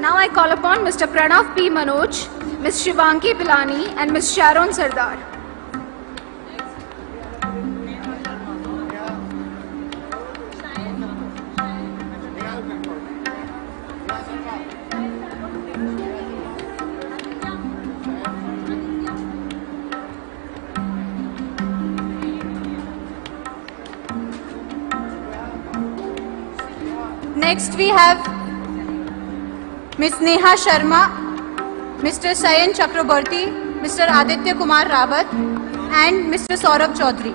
Now I call upon Mr. Pranav P. Manoj, Ms. Shivangi Pilani and Ms. Sharon Sardar. Next we have Ms. Neha Sharma, Mr. Sayan Chakraborty, Mr. Aditya Kumar Rawat and Mr. Saurabh Chaudhary.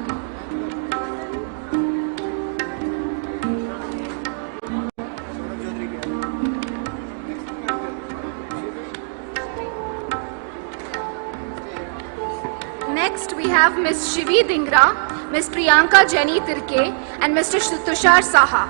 Next we have Ms. Shivi Dingra, Ms. Priyanka Jenny Tirke and Mr. Tushar Saha.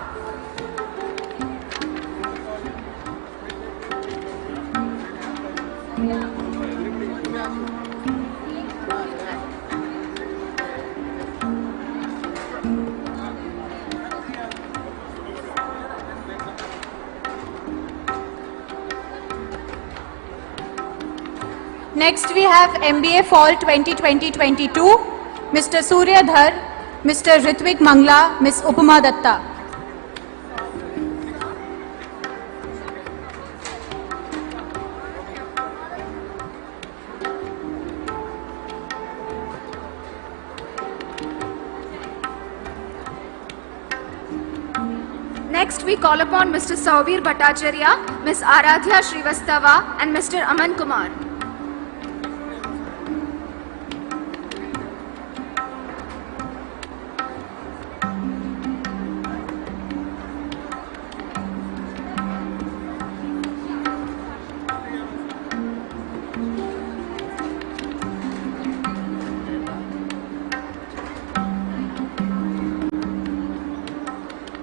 Next we have MBA Fall 2020-22, Mr. Surya Dhar, Mr. Ritvik Mangla, Ms. Upama Datta. Next we call upon Mr. Sauvir Bhattacharya, Ms. Aradhya Srivastava and Mr. Aman Kumar.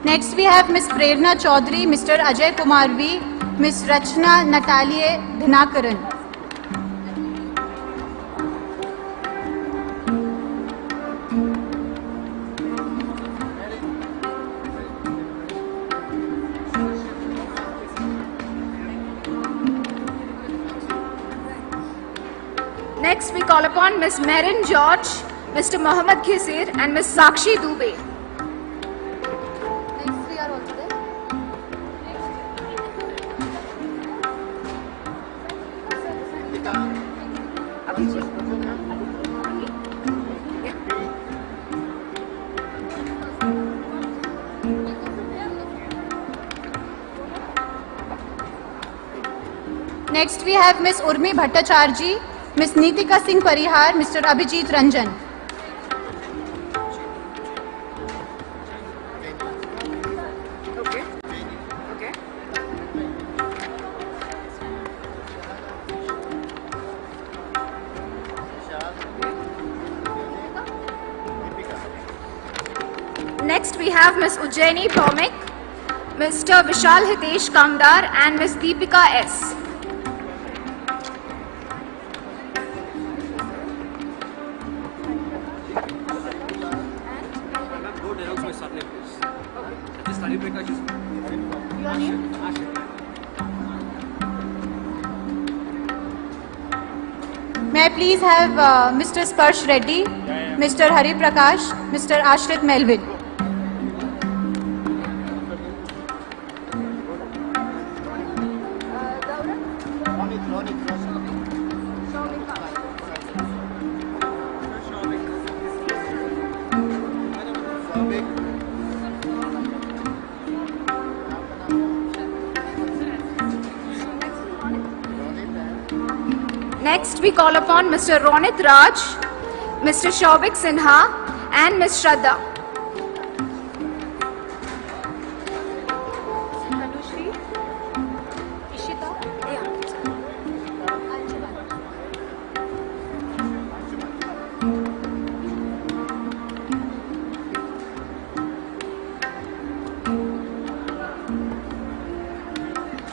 Next we have Ms. Prerna Chaudhary, Mr. Ajay Kumar V, Ms. Rachna Natalie Dhinakaran. Next we call upon Ms. Merin George, Mr. Mohammad Khizir and Ms. Sakshi Dubey. Next we have Ms. Urmi Bhattacharji, Ms. Neetika Singh Parihar, Mr. Abhijit Ranjan. Okay. Next we have Ms. Ujjaini Tomik, Mr. Vishal Hitesh Kamdar and Ms. Deepika S. May I please have Mr. Sparsh Reddy, Mr. Hari Prakash, Mr. Ashrit Melvin. Next we call upon Mr. Ronit Raj, Mr. Shaubik Sinha and Ms. Shraddha.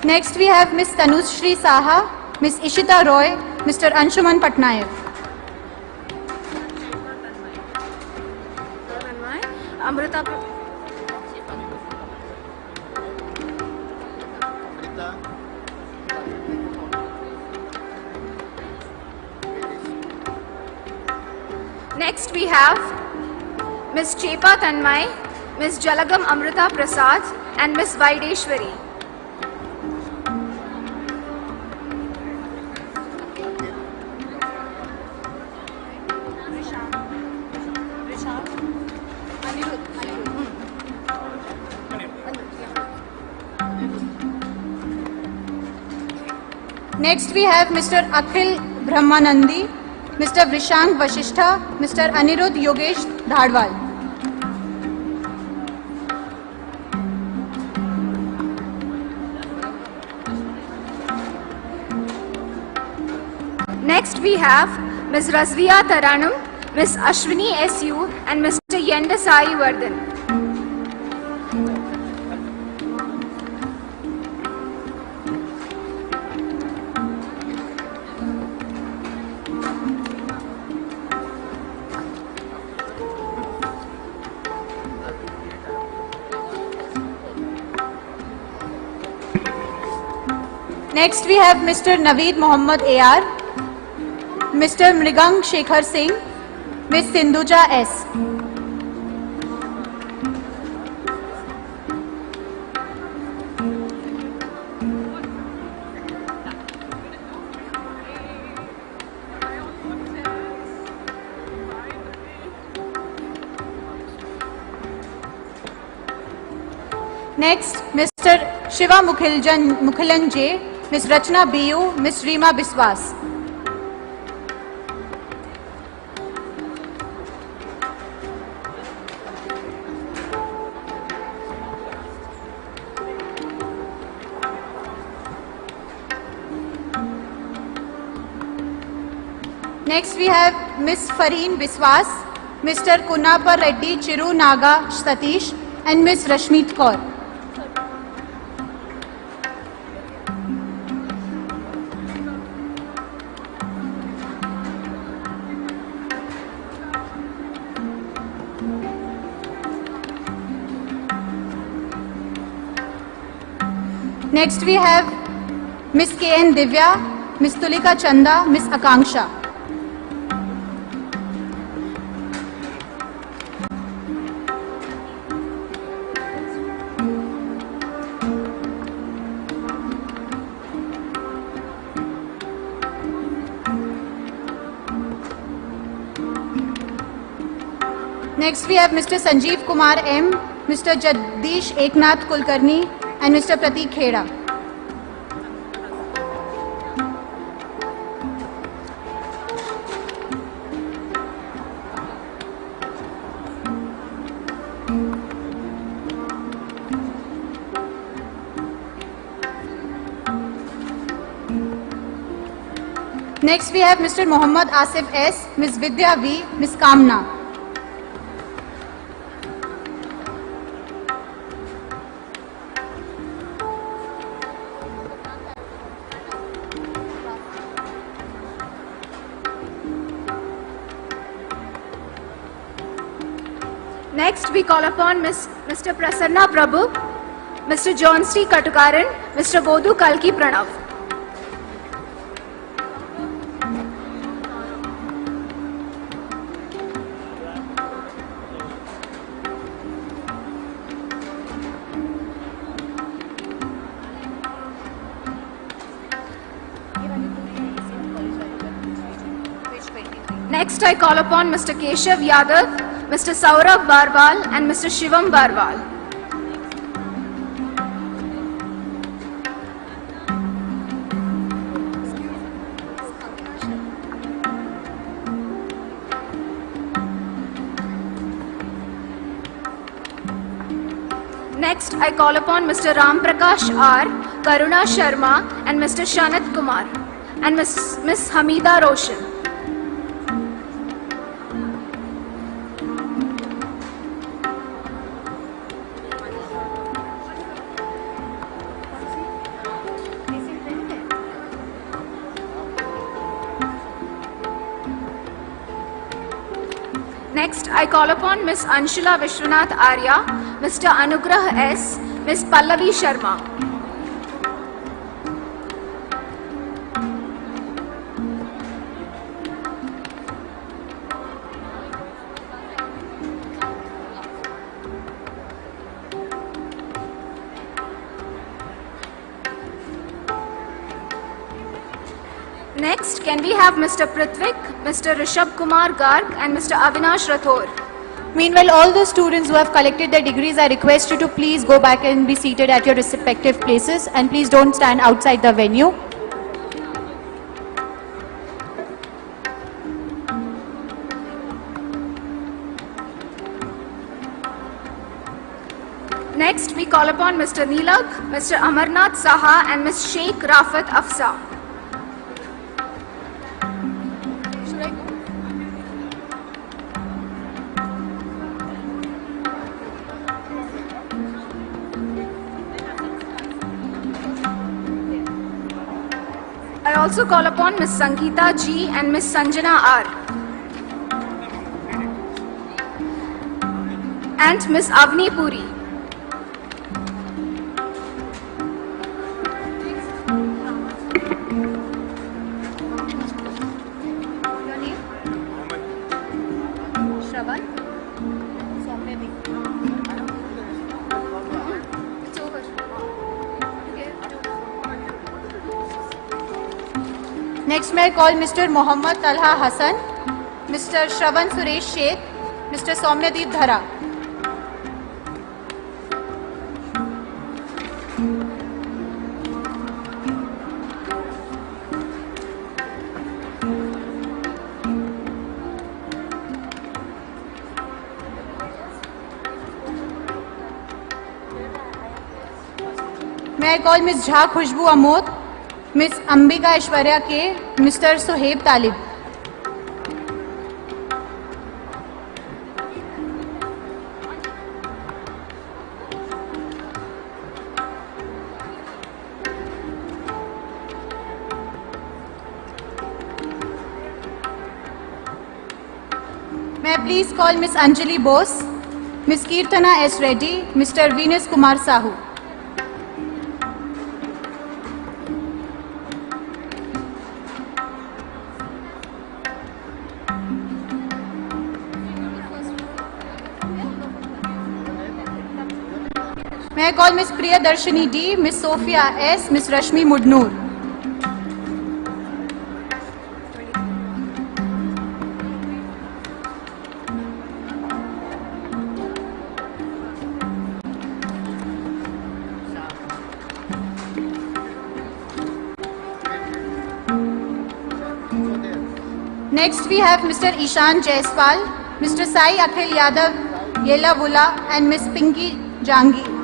Next we have Ms. Tanushree Saha, Ms. Ishita Roy, Mr. Anshuman Patnaik. Amrita. Next we have Ms. Chepa Tanmay, Ms. Jalagam Amrita Prasad, and Ms. Vaideshwari. Next we have Mr. Akhil Brahmanandi, Mr. Vrishank Vashishtha, Mr. Anirudh Yogesh Dhadwal. Next we have Ms. Razvia Taranum, Ms. Ashwini SU, and Mr. Yenda Sai Vardhan. Next we have Mr. Naveed Mohammad AR, Mr. Mrigang Shekhar Singh, Ms. Sindhuja S. Next, Mr. Shiva Mukhilan J, Ms. Rachna BU, Ms. Reema Biswas. Next we have Ms. Fareen Biswas, Mr. Kunapa Reddy Chiru Naga Satish, and Ms. Rashmeet Kaur. Next we have Ms. K.N. Divya, Ms. Tulika Chanda, Ms. Akanksha. Next we have Mr. Sanjeev Kumar M, Mr. Jagdish Eknath Kulkarni, and Mr. Prateek Kheda. Next we have Mr. Mohammad Asif S, Ms. Vidya V, Ms. Kamna. Next, we call upon Mr. Prasanna Prabhu, Mr. John C. Katukaran, Mr. Vodhu Kalki Pranav. Next, I call upon Mr. Keshav Yadav, Mr. Saurabh Barwal, and Mr. Shivam Barwal. Next, I call upon Mr. Ram Prakash R, Karuna Sharma, and Mr. Shanat Kumar, and Ms. Hamida Roshan. Next, I call upon Ms. Anshula Vishwanath Arya, Mr. Anugrah S, Ms. Pallavi Sharma. Next, can we have Mr. Prithvik, Mr. Rishabh Kumar Garg, and Mr. Avinash Rathore? Meanwhile, all the students who have collected their degrees, I request you to please go back and be seated at your respective places, and please don't stand outside the venue. Next, we call upon Mr. Neelag, Mr. Amarnath Saha, and Ms. Sheikh Rafat Afsa. Should I go? I also call upon Ms. Sangeeta G and Ms. Sanjana R. And Ms. Avni Puri. Next, may I call Mr. Mohammad Talha Hassan, Mr. Shravan Suresh Sheth, Mr. Soumyadeep Dhara. May I call Ms. Jha Khushbu Amod, Ms. Ambika Aishwarya K, Mr. Suhaib Talib. May I please call Ms. Anjali Bose, Ms. Kirtana S. Reddy, Mr. Venus Kumar Sahu. May I call Ms. Priya Darshini D, Ms. Sophia S, Ms. Rashmi Mudnoor. Next we have Mr. Ishan Jaiswal, Mr. Sai Akhil Yadav Yelavula, and Ms. Pinky Jangi.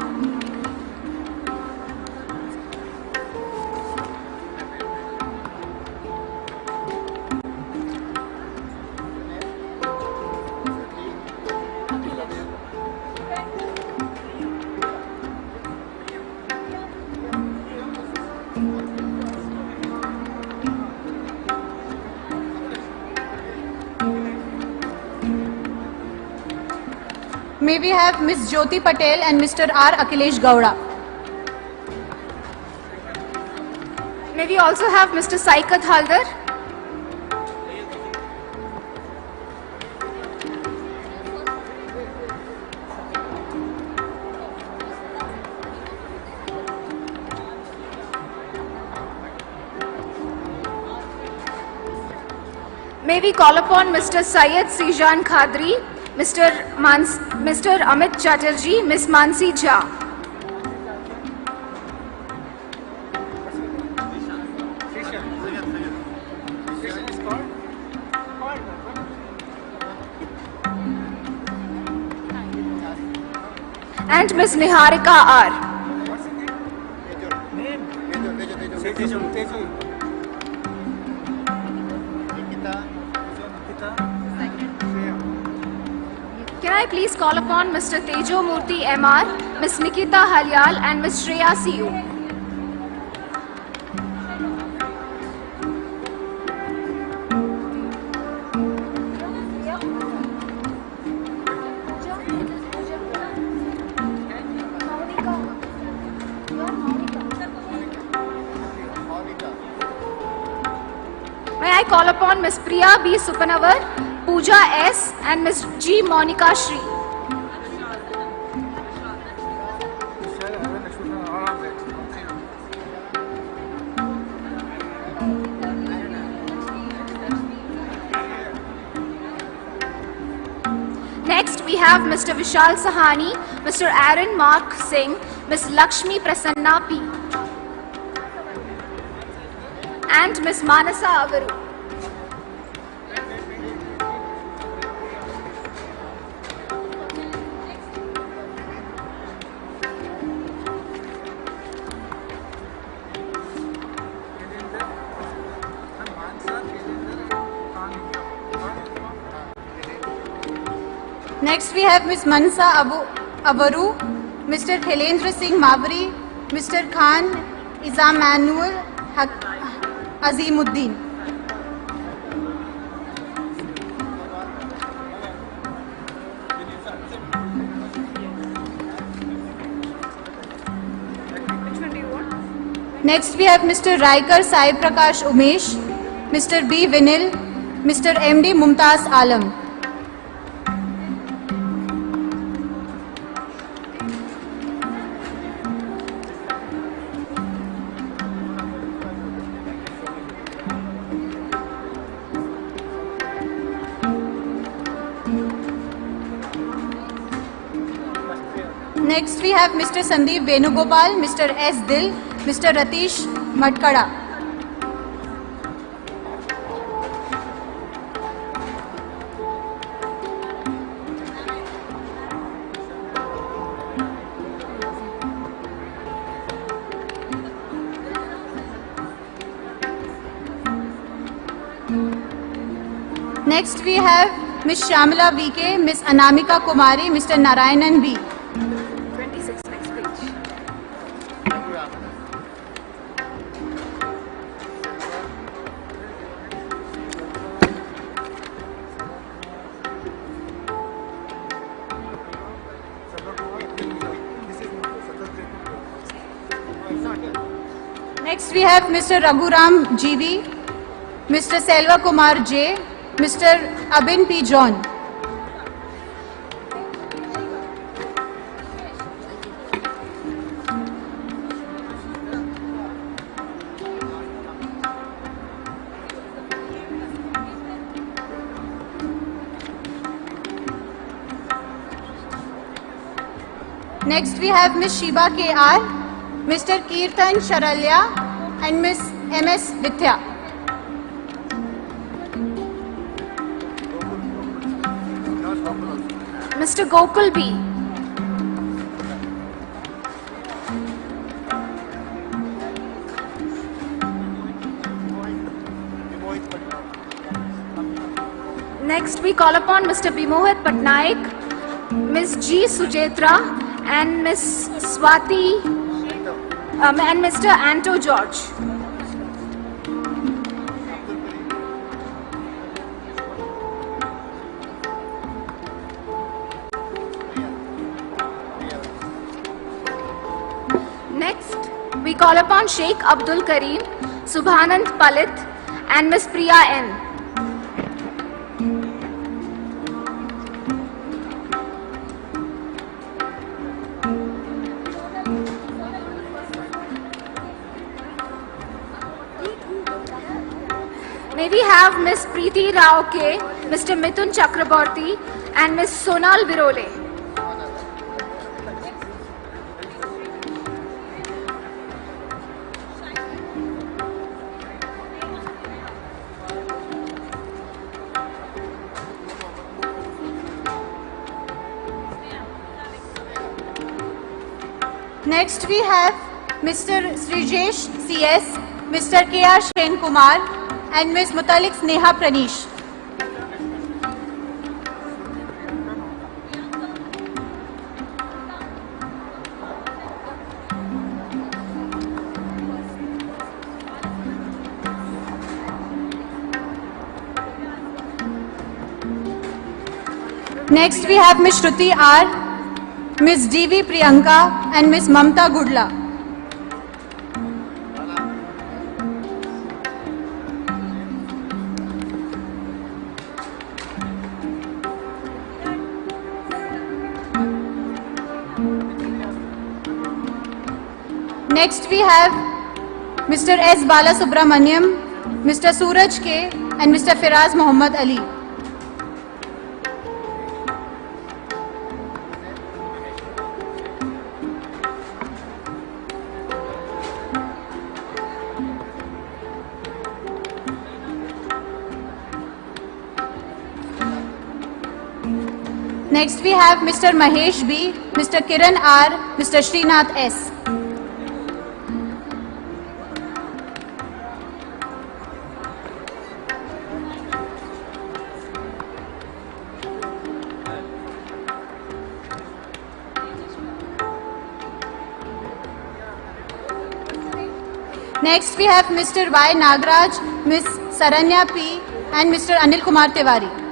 May we have Ms. Jyoti Patel and Mr. R. Akhilesh Gowda. May we also have Mr. Saikat Haldar? May we call upon Mr. Syed Sijan Khadri, Mr. Amit Chatterjee, Ms. Mansi Jha. And Ms. Niharika R. Can I please call upon Mr. Tejo Murthy MR, Ms. Nikita Halyal, and Ms. Shreya CU? May I call upon Ms. Priya B. Supanavar, Pooja S. and Ms. G. Monica Shri. have Mr. Vishal Sahani, Mr. Aaron Mark Singh, Ms. Lakshmi Prasanna P. and Ms. Manasa Avaru. Next we have Ms. Manasa Avaru, Mr. Khailendra Singh Mavri, Mr. Khan Izamanuel Azimuddin. Next we have Mr. Raikar Sai Prakash Umesh, Mr. B. Vinil, Mr. M.D. Mumtaz Alam. Next we have Mr. Sandeep Venugopal, Mr. S. Dil, Mr. Ratish Matkada. Next we have Ms. Shamila VK, Ms. Anamika Kumari, Mr. Narayanan B. 26, next page. Next we have Mr. Raghuram GV, Mr. Selva Kumar J, Mr. Abin P. John. Next we have Ms. Shiba KR, Mr. Kirtan Sharalya and Ms. MS Vidya. Mr. Gokul B. Next we call upon Mr. Bimohit Patnaik, Ms. G. Sujetra and Ms. Swati and Mr. Anto George. Next, we call upon Sheikh Abdul Kareem, Subhanand Palit and Ms. Priya N. May we have Ms. Preeti Rao K, Mr. Mithun Chakraborty and Ms. Sonal Birole. Next we have Mr. Srijesh CS, Mr. K.R. Shen Kumar and Ms. Mutalik Sneha Pranish. Next we have Ms. Shruti R, Ms. D.V. Priyanka and Ms. Mamta Gudla. Next we have Mr. S. Balasubramaniam, Mr. Suraj K and Mr. Firaz Muhammad Ali. Next we have Mr. Mahesh B, Mr. Kiran R, Mr. Srinath S. Next we have Mr. Y. Nagraj, Ms. Saranya P and Mr. Anil Kumar Tiwari.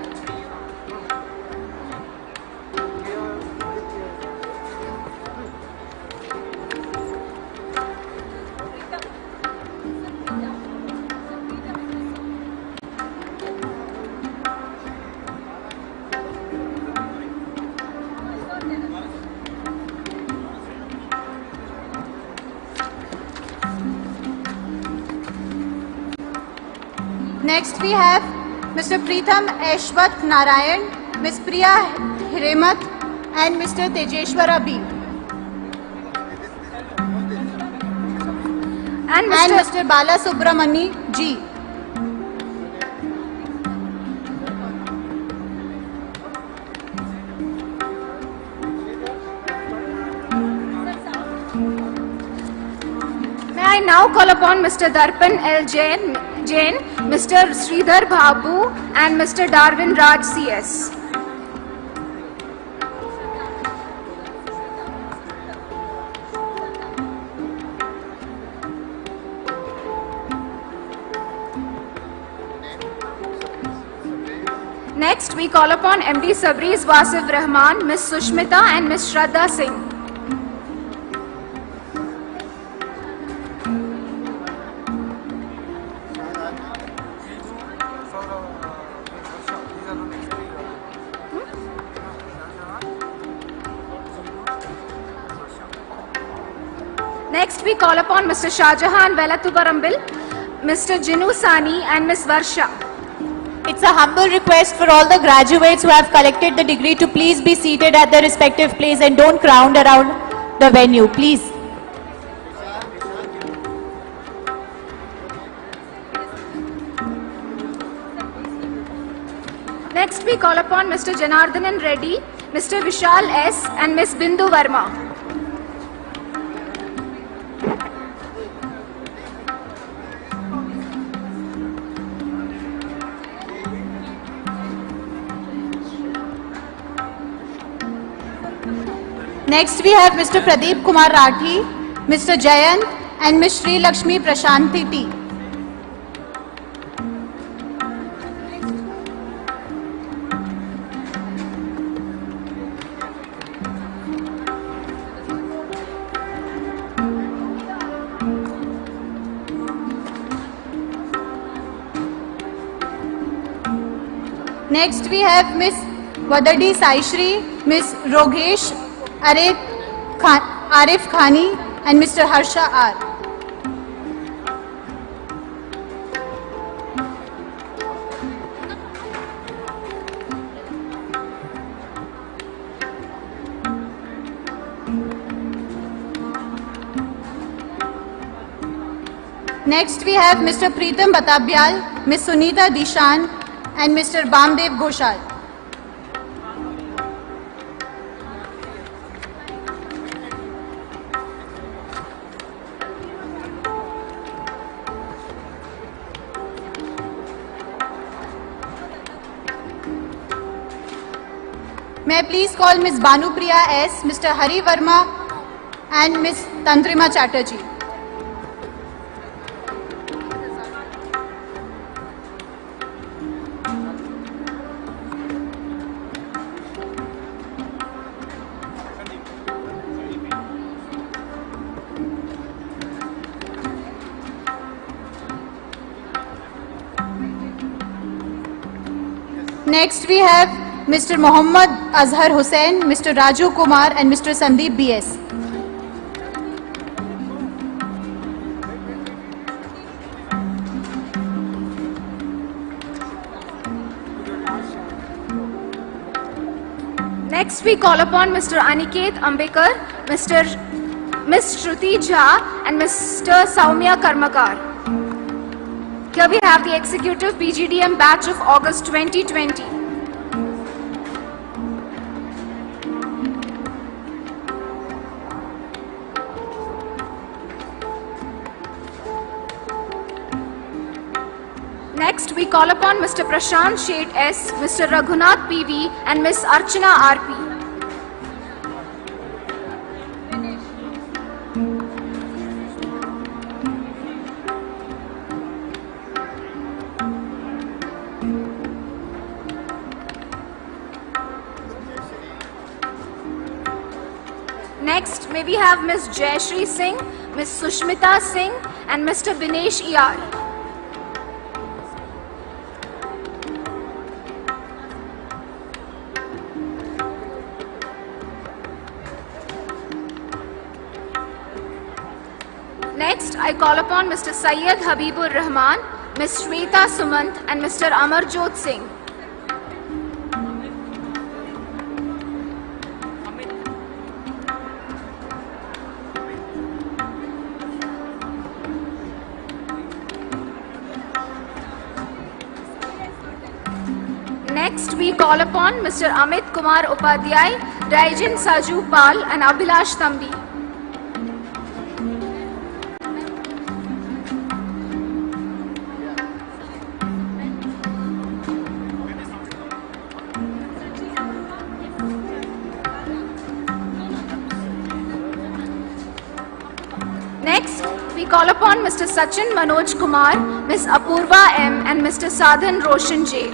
Next we have Mr. Preetham Ashwath Narayan, Ms. Priya Hiremat and Mr. Tejeshwara B. And And Mr. Bala Subramani G. May I now call upon Mr. Darpan L. Jain, Mr. Sridhar Babu and Mr. Darwin Raj CS. Next, we call upon MD Sabriz Wasif Rahman, Ms. Sushmita and Ms. Shraddha Singh. Next, we call upon Mr. Shahjahan Velatubarambil, Mr. Jinu Sani and Ms. Varsha. It's a humble request for all the graduates who have collected the degree to please be seated at their respective place and don't crowd around the venue, please. Next, we call upon Mr. Janardhanan Reddy, Mr. Vishal S. and Ms. Bindu Verma. Next we have Mr. Pradeep Kumar Rathi, Mr. Jayant and Ms. Sri Lakshmi Prashanti T. Next we have Ms. Vadadi Saishri, Ms. Rogesh Arif Khani and Mr. Harsha R. Next we have Mr. Preetham Batabyal, Ms. Sunita Dishan and Mr. Bamdev Ghoshal. May I please call Ms. Bhanupriya S, Mr. Hari Verma and Ms. Tantrima Chatterjee. Next we have Mr. Mohammad Azhar Hussain, Mr. Raju Kumar and Mr. Sandeep BS. Next, we call upon Mr. Aniket Ambekar, Ms. Shruti Jha and Mr. Saumya Karmakar. Here we have the executive PGDM batch of August 2020. Next, we call upon Mr. Prashant Sheth S., Mr. Raghunath PV, and Ms. Archana RP. Next, may we have Ms. Jayashree Singh, Ms. Sushmita Singh, and Mr. Binesh ER. Next, I call upon Mr. Syed Habibur Rahman, Ms. Shweta Sumant, and Mr. Amarjot Singh. Next, we call upon Mr. Amit Kumar Upadhyay, Raijin Saju Pal, and Abhilash Tambi. Next, we call upon Mr. Sachin Manoj Kumar, Ms. Apurva M, and Mr. Sadhan Roshan J.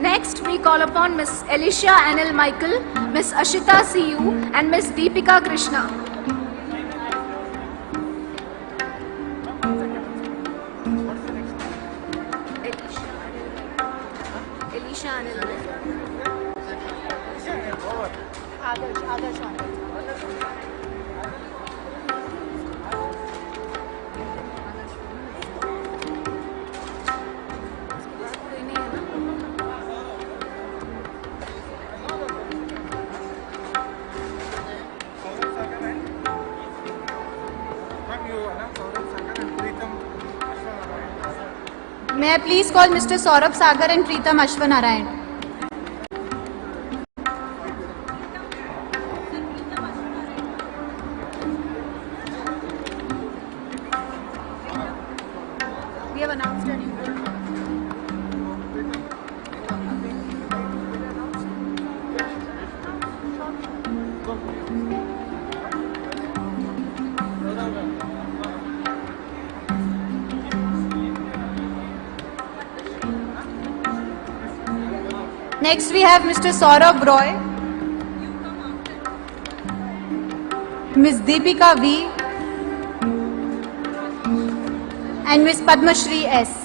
Next, we call upon Ms. Elisha Anil Michael, Ms. Ashita CU, and Ms. Deepika Krishna. Elisha Anil. May I please call Mr. Saurabh Sagar and Preetam Ashwanarayan? We have announced a new board. Next, we have Mr. Saurabh Roy, Ms. Deepika V, and Ms. Padmashri S.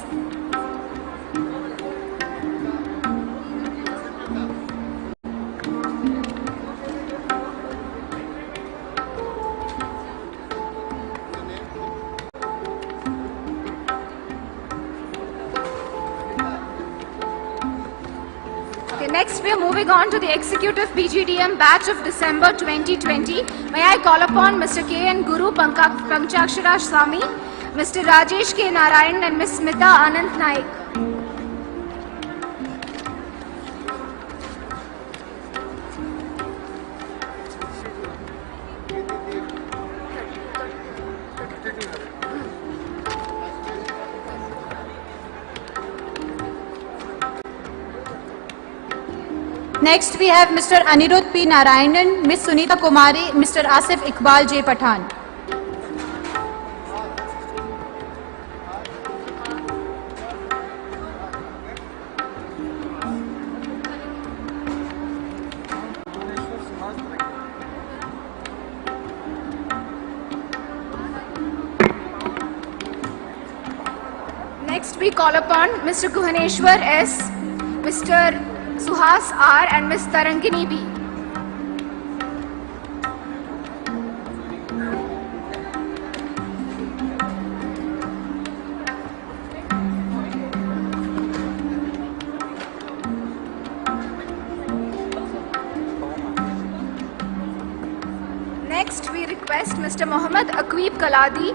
Next, we are moving on to the Executive BGDM batch of December 2020. May I call upon Mr. K. N. Guru Panchakshara Swami, Mr. Rajesh K. Narayan, and Ms. Smita Anand Naik. Next, we have Mr. Anirudh P. Narayanan, Ms. Sunita Kumari, Mr. Asif Iqbal J. Pathan. Next, we call upon Mr. Guhaneshwar S., Mr. Suhas R, and Ms. Tarangini B. Next, we request Mr. Mohammad Aqeeb Kaladi,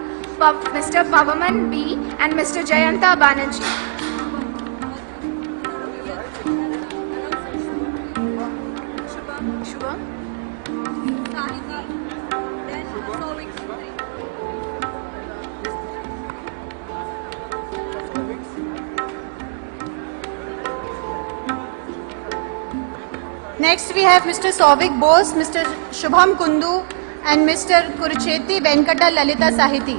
Mr. Pavaman B, and Mr. Jayanta Banerjee. Shubham. Next, we have Mr. Souvik Bose, Mr. Shubham Kundu, and Mr. Kurucheti Venkata Lalita Sahiti.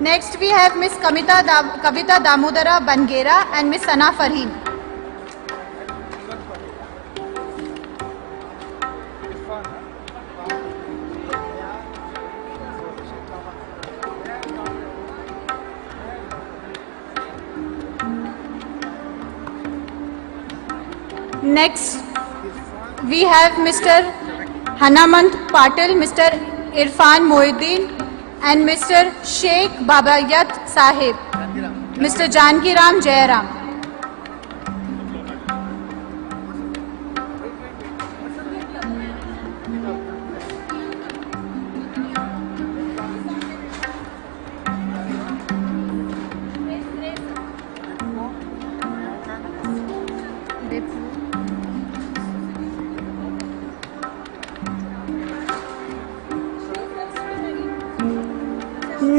Next, we have Miss Kavita Damodara Bangera and Miss Sana Farheen. Next, we have Mr. Hanamant Patil, Mr. Irfan Mohiddin, and Mr. Sheikh Babayat Sahib, Mr. Janki Ram Jayaram.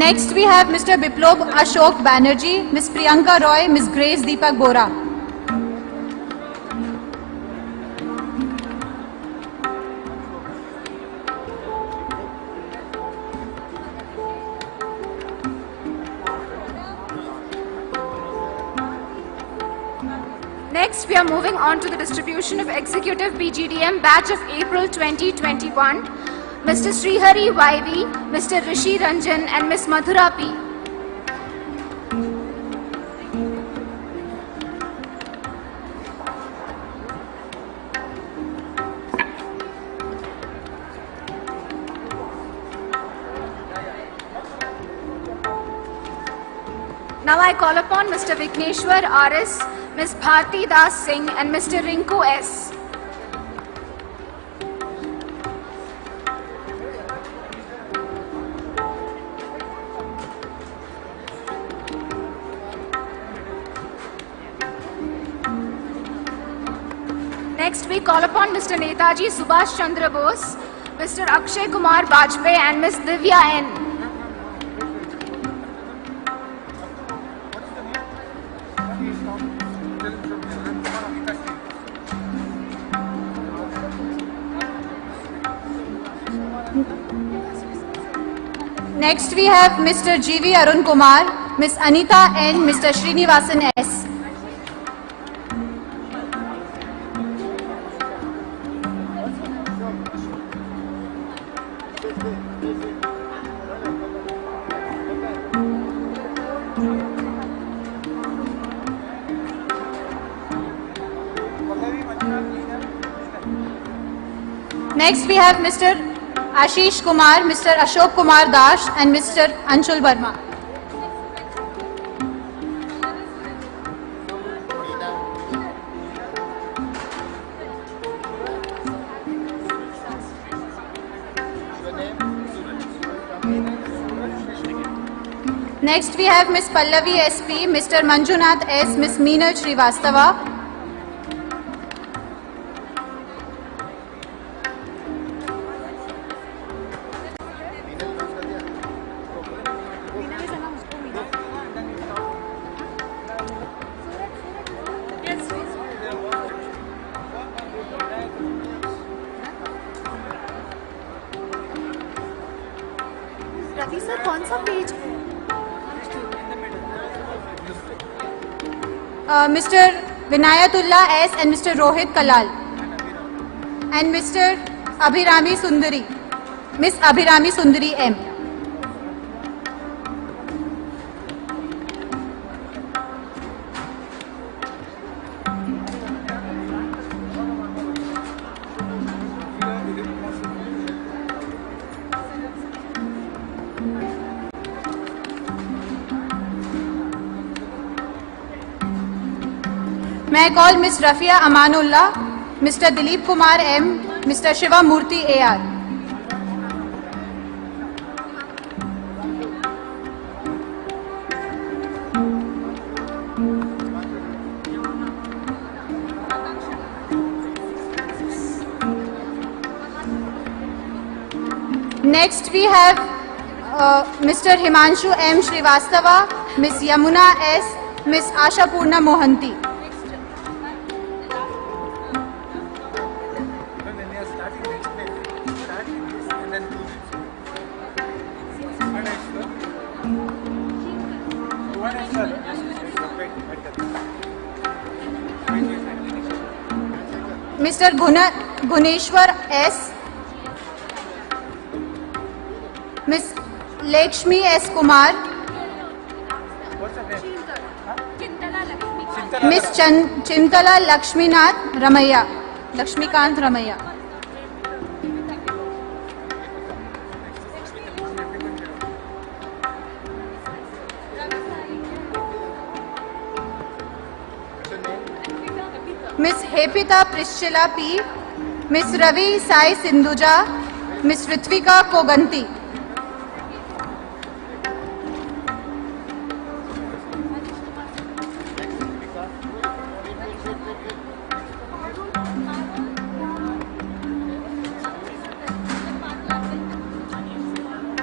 Next, we have Mr. Biplab Ashok Banerjee, Ms. Priyanka Roy, Ms. Grace Deepak Bora. Next, we are moving on to the distribution of Executive BGDM Batch of April 2021. Mr. Srihari YV, Mr. Rishi Ranjan, and Ms. Madhura P. Now I call upon Mr. Vigneshwar RS, Ms. Bharti Das Singh, and Mr. Rinku S. Next, we call upon Mr. Netaji Subhash Chandra Bose, Mr. Akshay Kumar Bajpayee, and Ms. Divya N. Next, we have Mr. G.V. Arun Kumar, Ms. Anita N, Mr. Srinivasan S. Next, we have Mr. Ashish Kumar, Mr. Ashok Kumar Dash, and Mr. Anshul Verma. Next, we have Ms. Pallavi SP, Mr. Manjunath S, Ms. Meenal Srivastava. Ravi sir कौन सा page Mr. Vinayatullah S and Mr. Rohit Kalal and Mr. Abhirami Sundari, Miss Abhirami Sundari M. May I call Ms. Rafia Amanullah, Mr. Dilip Kumar M, Mr. Shiva Murthy AR. Next we have Mr. Himanshu M. Srivastava, Ms. Yamuna S, Ms. Asha Purna Mohanty. Mr. Guneshwar S, Ms. Lakshmi S. Kumar, Ms. Chintala Lakshmikant Ramaya. Ms. Hepita Priscilla P, Ms. Ravi Sai Sindhuja, Ms. Ritvika Koganti.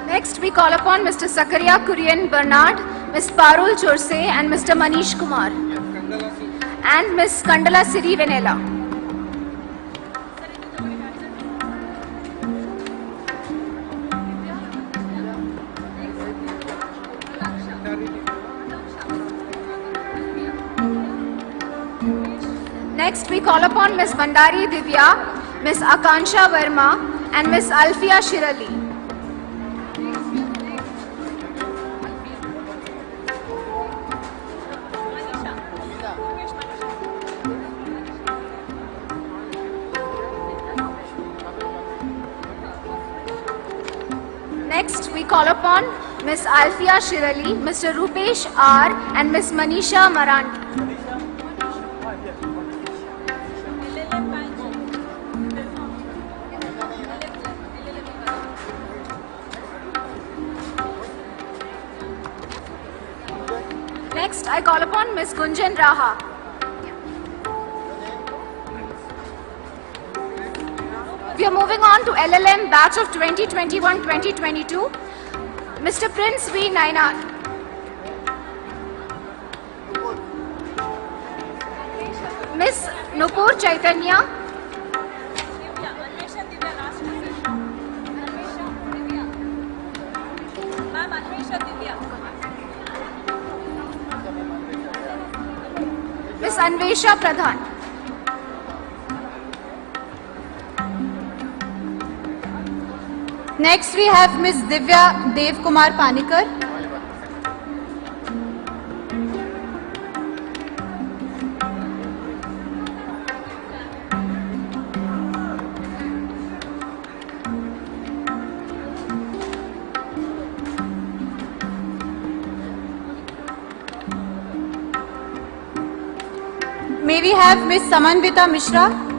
Next, we call upon Mr. Sakaria Kurian Bernard, Ms. Parul Chorse, and Mr. Manish Kumar, and Ms. Kandala Siri Venela. Next, we call upon Ms. Bandari Divya, Ms. Akansha Verma, and Ms. Alfia Shirali. Next, we call upon Ms. Alfia Shirali, Mr. Rupesh R, and Ms. Manisha Maranti. Next, I call upon Ms. Gunjan Raha. We are moving on to LLM batch of 2021-2022. Mr. Prince V. Nainar. Ms. Nupur Chaitanya. Ms. Anvesha Pradhan. Next we have Ms. Divya Dev Kumar Panikar. May we have Ms. Samanvita Mishra?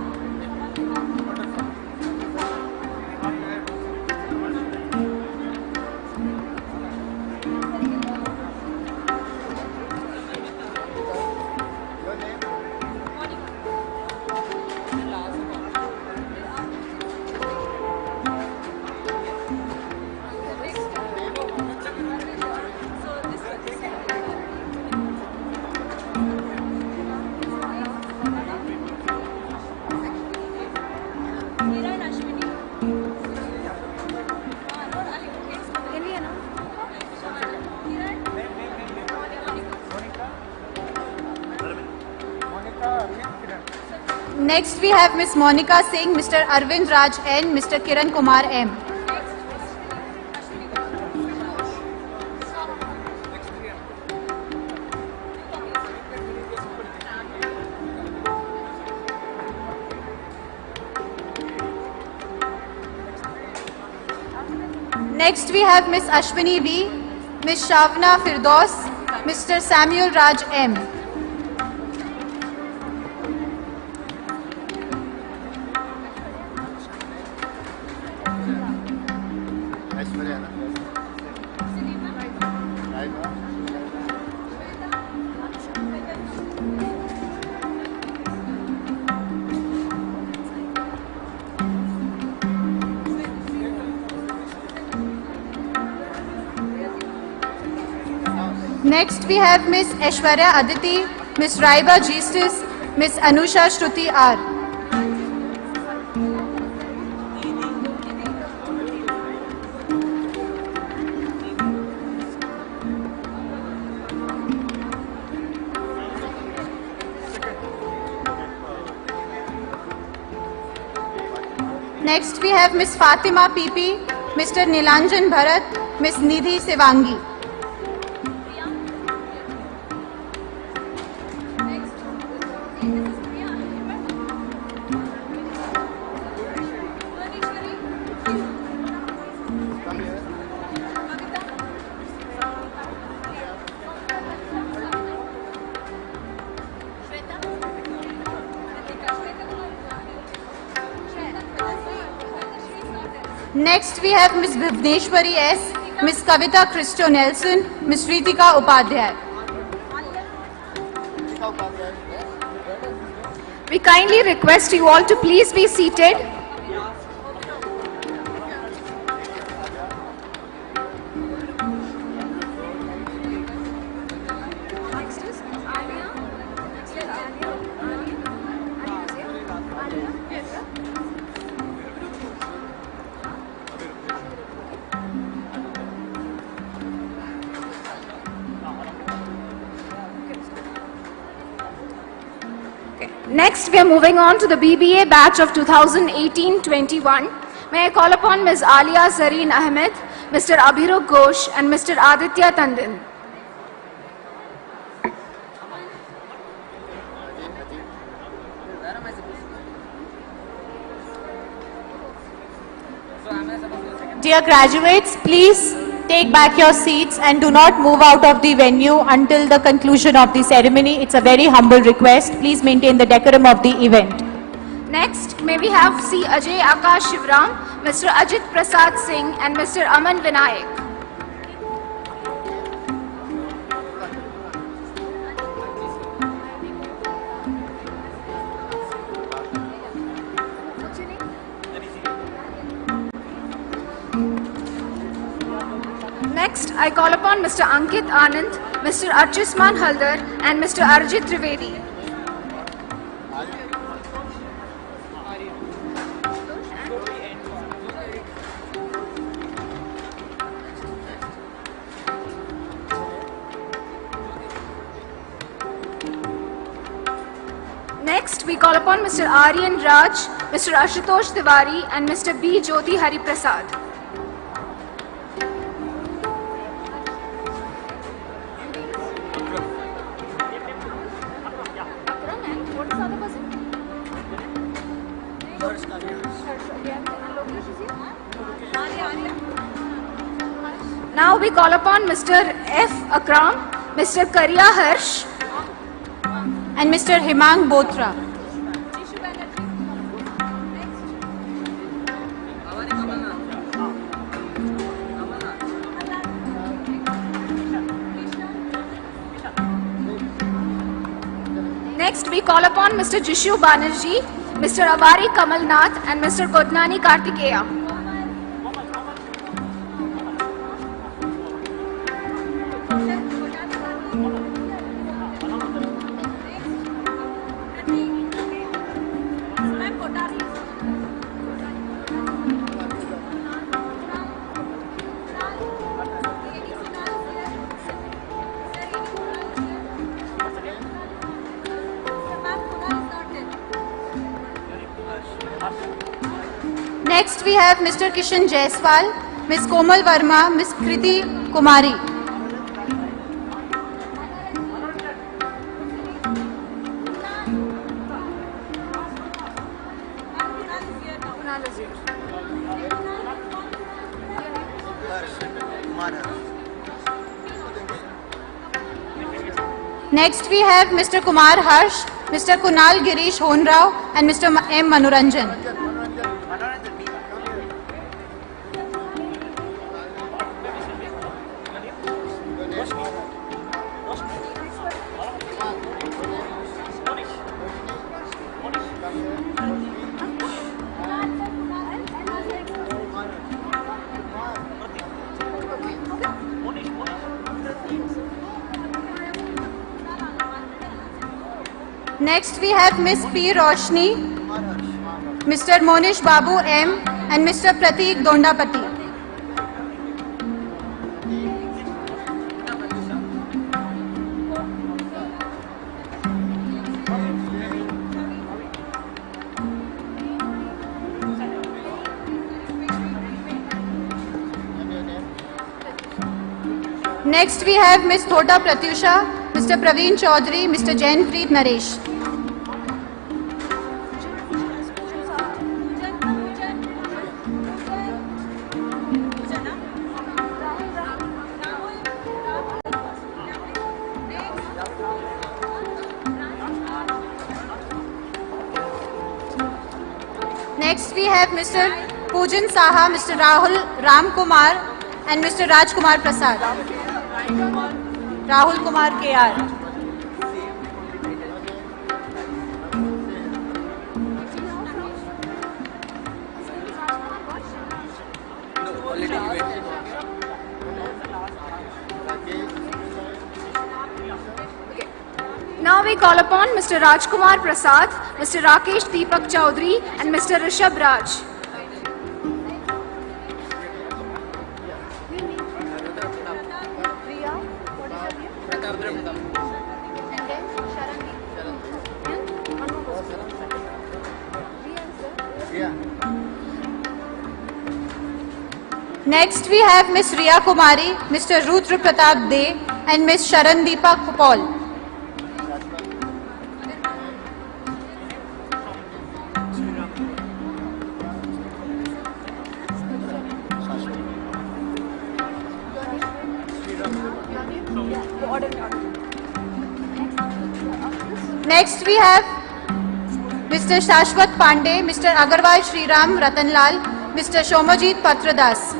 Next we have Ms. Monica Singh, Mr. Arvind Raj N, Mr. Kiran Kumar M. Next we have Ms. Ashwini V, Ms. Shavna Firdaus, Mr. Samuel Raj M. Next, we have Ms. Aishwarya Aditi, Ms. Raiba Gistis, Ms. Anusha Shruti R. Next, we have Ms. Fatima PP, Mr. Nilanjan Bharat, Ms. Nidhi Sevangi. Next, we have Ms. Bhuvneshwari S, Ms. Kavita Christo Nelson, Ms. Ritika Upadhyay. We kindly request you all to please be seated. Next, we are moving on to the BBA batch of 2018-21. May I call upon Ms. Alia Zareen Ahmed, Mr. Abhiruk Ghosh, and Mr. Aditya Tandon. Dear graduates, please take back your seats and do not move out of the venue until the conclusion of the ceremony. It's a very humble request. Please maintain the decorum of the event. Next, may we have C. Ajay Akash Shivram, Mr. Ajit Prasad Singh, and Mr. Aman Vinayak. Next, I call upon Mr. Ankit Anand, Mr. Archisman Haldar, and Mr. Arjit Trivedi. Next, we call upon Mr. Aryan Raj, Mr. Ashutosh Tiwari, and Mr. B. Jyoti Hari Prasad. Now we call upon Mr. F. Akram, Mr. Kariya Harsh, and Mr. Himang Bothra. Next, we call upon Mr. Jishu Banerjee, Mr. Avari Kamalnath, and Mr. Kodnani Kartikeya. Next, we have Mr. Kishan Jaiswal, Ms. Komal Verma, Ms. Kriti Kumari. Next, we have Mr. Kumar Harsh, Mr. Kunal Girish Honrao, and Mr. M. Manuranjan. Next we have Miss P. Roshni, Mr. Monish Babu M. and Mr. Prateek Dondapati. Next we have Miss Thota Pratyusha, Mr. Praveen Chaudhary, Mr. Jainpreet Naresh. Next we have Mr. Pujan Saha, Mr. Rahul Ramkumar and Mr. Rajkumar Prasad. Rahul Kumar KR. Now we call upon Mr. Rajkumar Prasad, Mr. Rakesh Deepak Chaudhary and Mr. Rishabh Raj. Next we have Miss Riya Kumari, Mr. Rudra Pratap De and Miss Sharan Deepak Paul. Next we have Mr. Shashwat Pandey, Mr. Agarwal Shriram Ratanlal, Mr. Shomajit Patradas.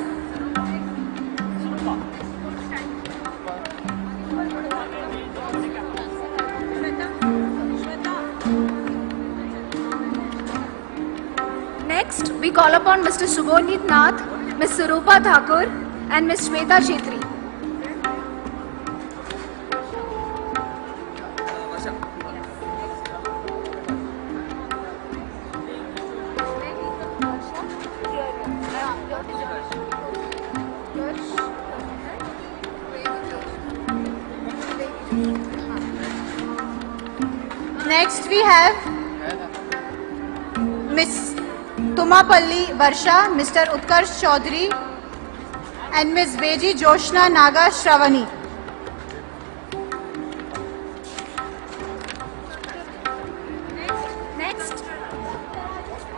Next, we call upon Mr. Subhonit Nath, Ms. Surupa Thakur and Ms. Shweta Chetri. Next we have Miss Tumapalli Varsha, Mr. Utkarsh Chaudhary and Miss Veji Joshna Naga Shravani.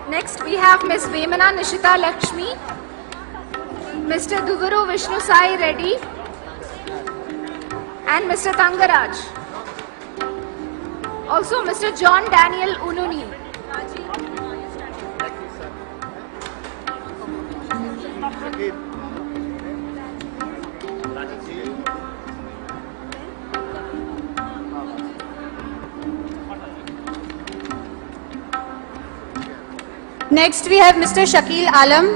Next we have Ms. Vemana Nishita Lakshmi, Mr. Duguru Vishnu Sai Reddy and Mr. Tangaraj. Also Mr. John Daniel Ununi. Next we have Mr. Shakil Alam,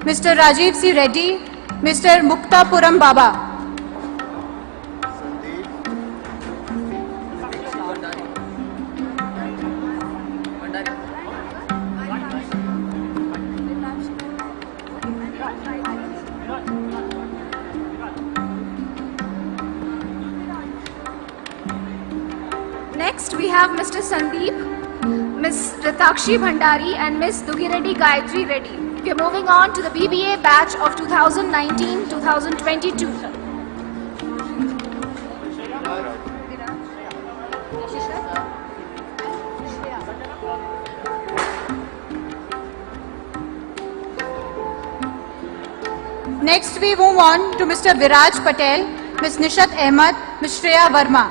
Mr. Rajiv C. Reddy, Mr. Muktapuram Baba. Next we have Mr. Sandeep, Ms. Ritakshi Bhandari and Ms. Dugireddy Gayatri Reddy. We are moving on to the BBA batch of 2019-2022. Next we move on to Mr. Viraj Patel, Ms. Nishat Ahmed, Ms. Shreya Verma.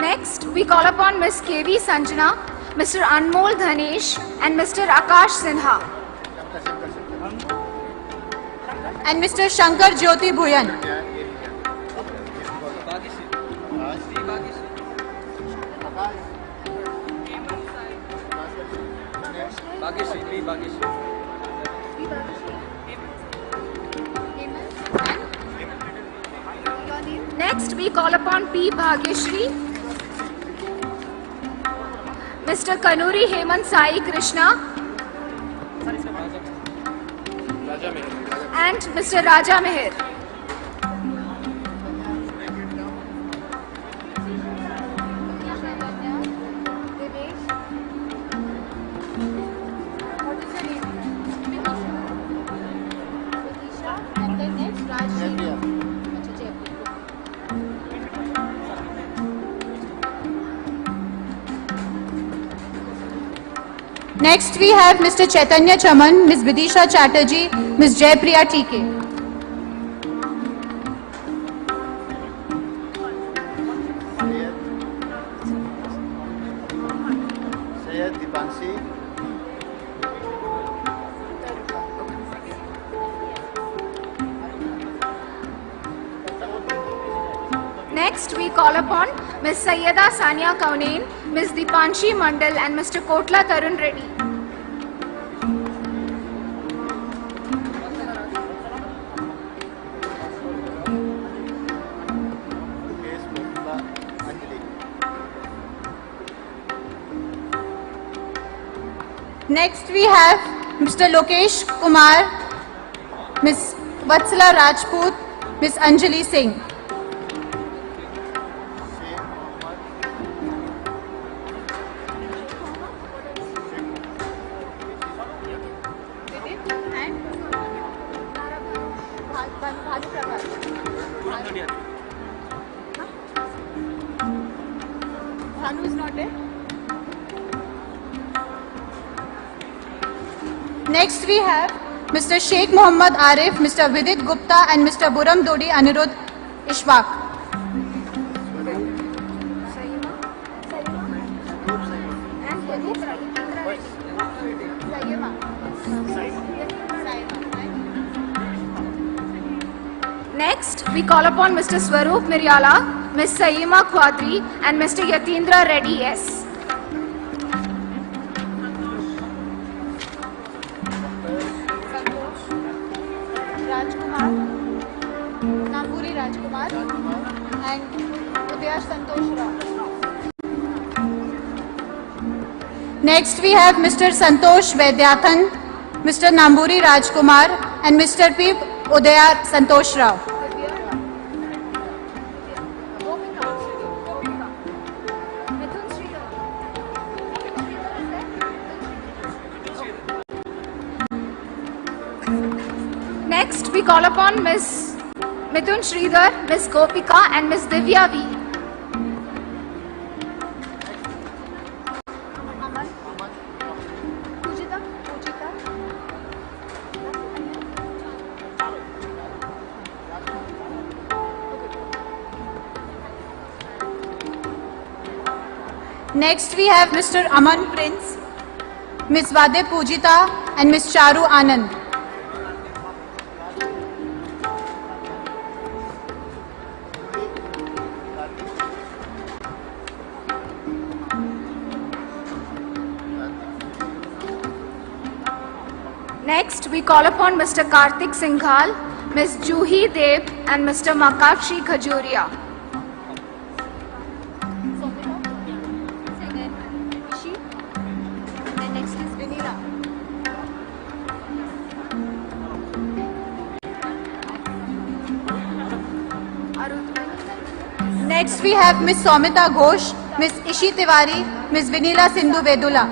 Next, we call upon Ms. K.V. Sanjana, Mr. Anmol Dhanesh and Mr. Akash Sinha. And Mr. Shankar Jyoti Bhuyan. Next, we call upon P. Bhagyashri, Mr. Kanuri Hemant Sai Krishna, and Mr. Raja Meher. Next, we have Mr. Chaitanya Chaman, Ms. Vidisha Chatterjee, Ms. Jaypriya TK. Sayed Dipansi, Next, we call upon Ms. Sayyeda Sania Kaunain, Ms. Dipanshi Mandal, and Mr. Kotla Tarun Reddy. Mukesh Mutla Anjali, Next, we have Mr. Lokesh Kumar, Ms. Vatsala Rajput, Ms. Anjali Singh. Bhanu is not there. Next, we have Mr. Sheikh Mohammad Arif, Mr. Vidit Gupta, and Mr. Buram Dodi Anirudh Ishwak. Next, we call upon Mr. Swaroop Miryala, Ms. Saima Quadri, and Mr. Yatindra Reddy S. Rajkumar, Namburi Rajkumar, and Udaya Santosh Rao. Next, we have Mr. Santosh Vaidyanathan, Mr. Namburi Rajkumar, and Mr. P. Udaya Santosh Rao. Next, we call upon Ms. Mithun Sridhar, Ms. Gopika, and Ms. Divya V. Next, we have Mr. Aman Prince, Ms. Vade Pujita, and Ms. Charu Anand. Next, we call upon Mr. Karthik Singhal, Ms. Juhi Deb, and Mr. Makakshi Khajuria. Next, we have Ms. Somita Ghosh, Ms. Ishi Tiwari, Ms. Vinila Sindhu Vedula.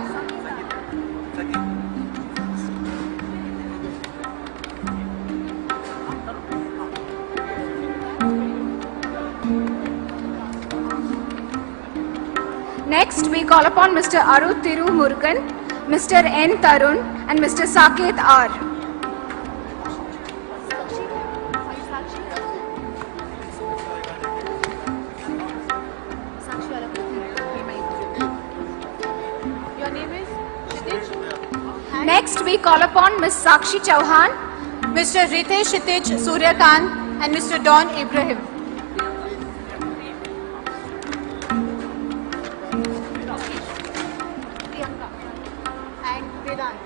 Next, we call upon Mr. Arut Thiru Murugan, Mr. N. Tarun, and Mr. Saket R. Your name is Kshitij? Next, we call upon Ms. Sakshi Chauhan, Mr. Ritesh Kshitij Suryakant, and Mr. Don Ibrahim. And Vedant.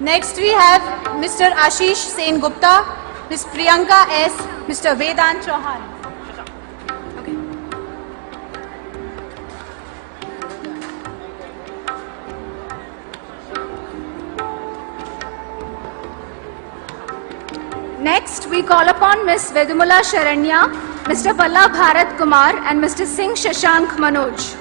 Next we have Mr. Ashish Sen Gupta, Ms. Priyanka S, Mr. Vedant Chauhan. Next, we call upon Ms. Vedumula Sharanya, Mr. Palla Bharat Kumar, and Mr. Singh Shashank Manoj.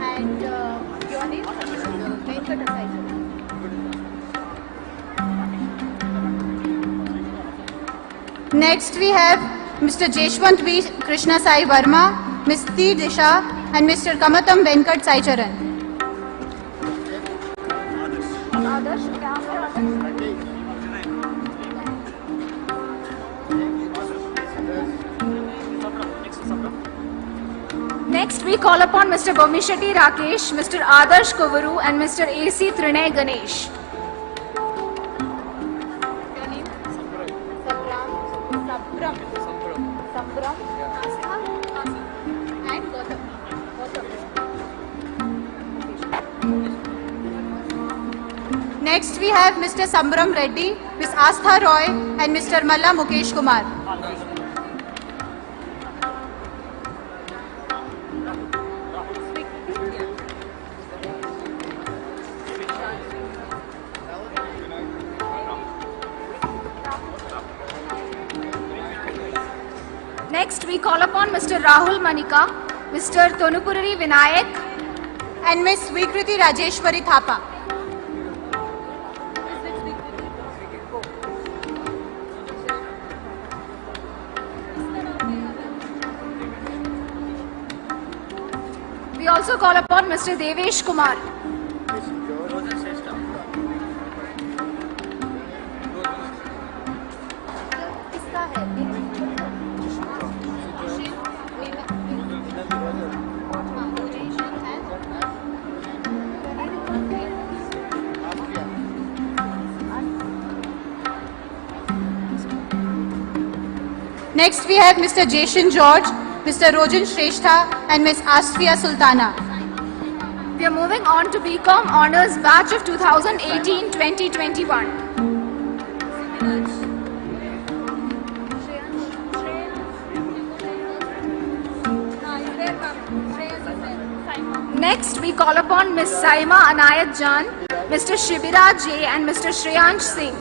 And your name? Next we have Mr. Jeshwant V. Krishna Sai Verma, Ms. T. Disha, and Mr. Kamatam Venkat Sai Charan. Next, we call upon Mr. Bomisheti Rakesh, Mr. Adarsh Kovaru, and Mr. A.C. Trinay Ganesh. Next we have Mr. Sambram Reddy, Ms. Astha Roy, and Mr. Malla Mukesh Kumar. Next, we call upon Mr. Rahul Manika, Mr. Tonupurari Vinayak, And Ms. Vikriti Rajeshwari Thapa. We also call upon Mr. Devesh Kumar. Next we have Mr. Jason George, Mr. Rojan Shrestha, and Ms. Asfia Sultana. We are moving on to BCom Honours Batch of 2018-2021. Next, we call upon Ms. Saima Anayat Jan, Mr. Shibira J, and Mr. Shreyansh Singh.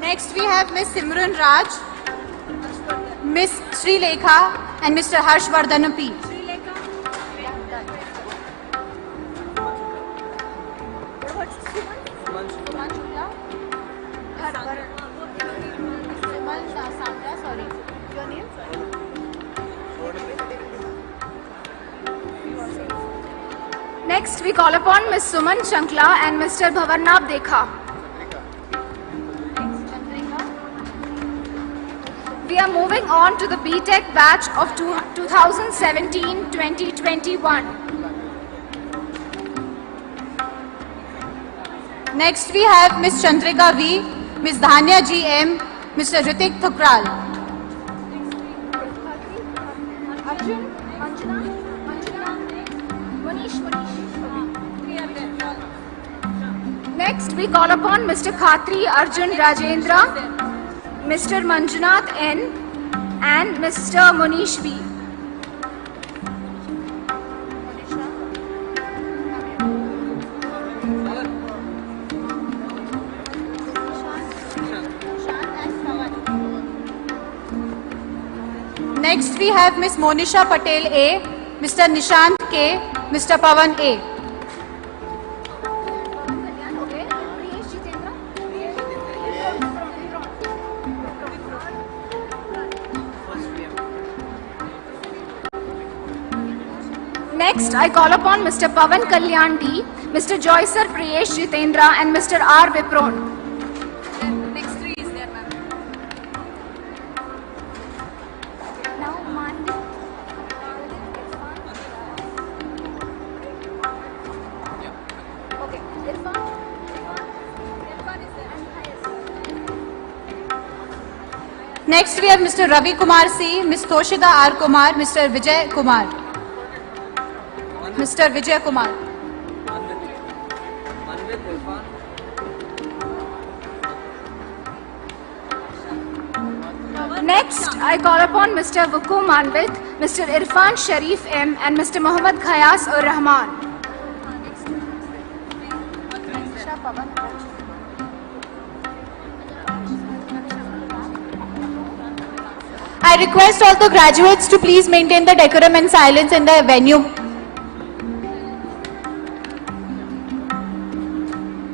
Next we have Ms. Simran Raj, Ms. Sri Lekha, and Mr. Harshvardhan P. Next, we call upon Ms. Suman Shankla and Mr. Bhavarnab Dekha. We are moving on to the BTech batch of 2017-2021. Next we have Ms. Chandrika V, Ms. Dhanya G M, Mr. Ritik Thukral. Next, we call upon Mr. Khatri Arjun Rajendra, Mr. Manjunath N, and Mr. Munish V. Next we have Ms. Monisha Patel A, Mr. Nishant K, Mr. Pawan A. Next, I call upon Mr. Pavan Kalyan D, Mr. Joysar Priyesh Jitendra, and Mr. R. Vipron. Next three is there, ma'am. Now, Mandi. Okay, Irfan. Irfan is there. Next, we have Mr. Ravi Kumar C, Ms. Toshida R. Kumar, Mr. Vijay Kumar. Mr. Vijay Kumar. Next, I call upon Mr. Vuku Manvit, Mr. Irfan Sharif M, and Mr. Mohammad Khayas Ur Rahman. I request all the graduates to please maintain the decorum and silence in the venue.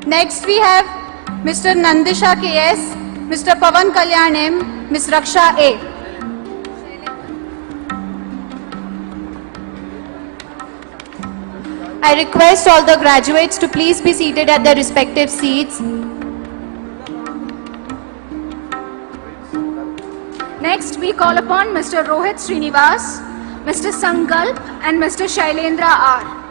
Next, we have Mr. Nandisha K.S., Mr. Pavan Kalyan M, Ms. Raksha A. I request all the graduates to please be seated at their respective seats. Next, we call upon Mr. Rohit Srinivas, Mr. Sankalp, and Mr. Shailendra R.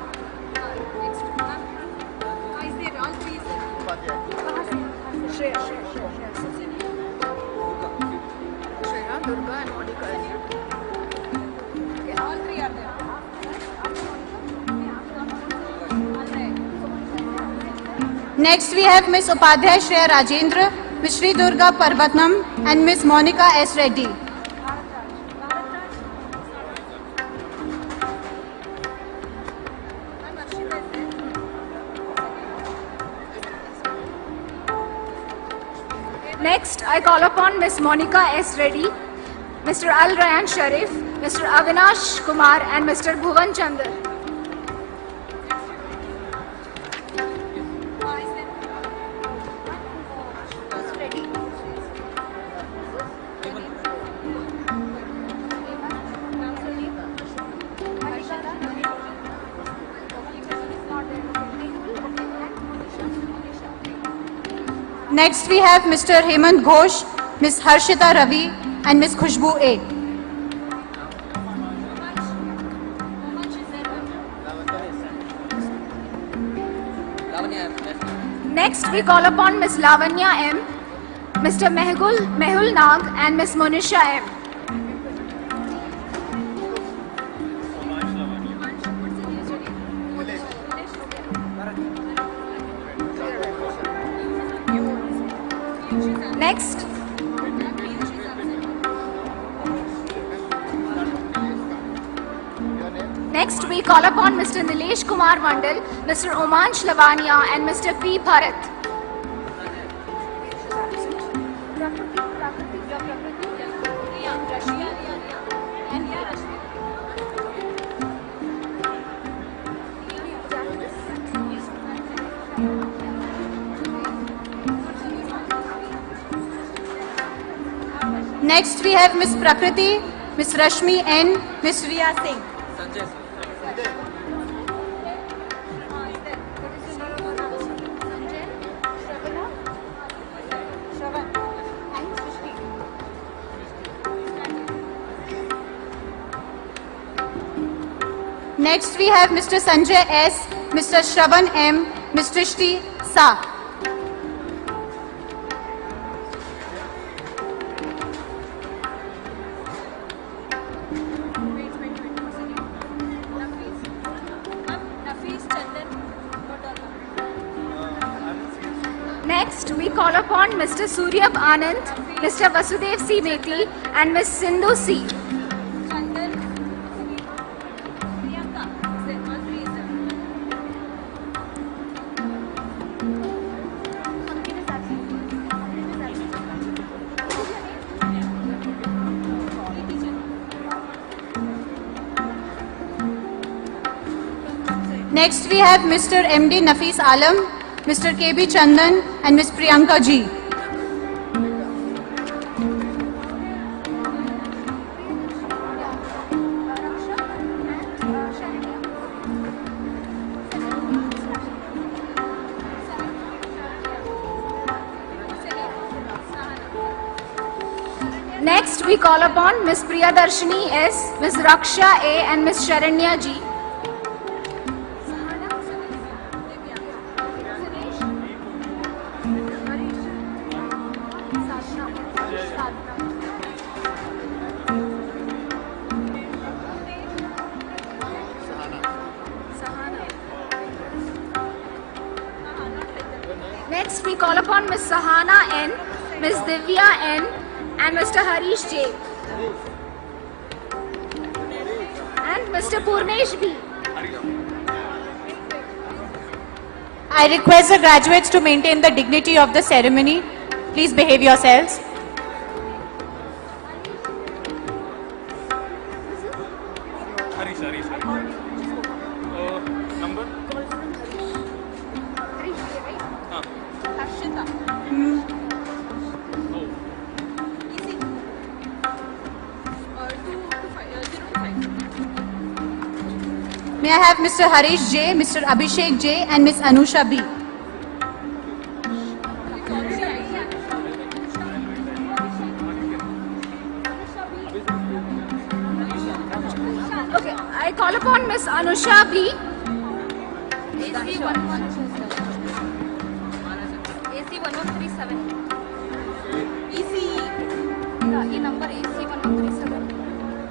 Next, we have Ms. Upadhyay Shreya Rajendra, Ms. Sri Durga Parvatnam, and Ms. Monica S. Reddy. Next, I call upon Ms. Monica S. Reddy, Mr. Al Rayan Sharif, Mr. Avinash Kumar, and Mr. Bhuvan Chandra. Next, we have Mr. Hemant Ghosh, Ms. Harshita Ravi, and Ms. Khushbu A. Next, we call upon Ms. Lavanya M, Mr. Mehul Nag, and Ms. Monisha M. Next, we call upon Mr. Nilesh Kumar Mandal, Mr. Omansh Lavania, and Mr. P. Bharat. Next, we have Ms. Prakriti, Ms. Rashmi N, Ms. Riya Singh. Next, we have Mr. Sanjay S, Mr. Shravan M, Ms. Trishti Sa. Next, we call upon Mr. Suryab Anand, Mr. Vasudev C. Mekli, and Ms. Sindhu C. Next, we have Mr. M.D. Nafis Alam, Mr. K.B. Chandan, and Ms. Priyanka G. Next, we call upon Ms. Priyadarshini S, Ms. Raksha A, and Ms. Sharanya G. Next, we call upon Ms. Sahana N, Ms. Divya N, and Mr. Harish J. And Mr. Purnesh B. I request the graduates to maintain the dignity of the ceremony. Please behave yourselves. Harish. Number? May I have Mr. Harish J, Mr. Abhishek J, and Ms. Anusha B. Okay, I call upon Ms. Anusha B. AC 1137. ECE. Yeah, number AC 1137.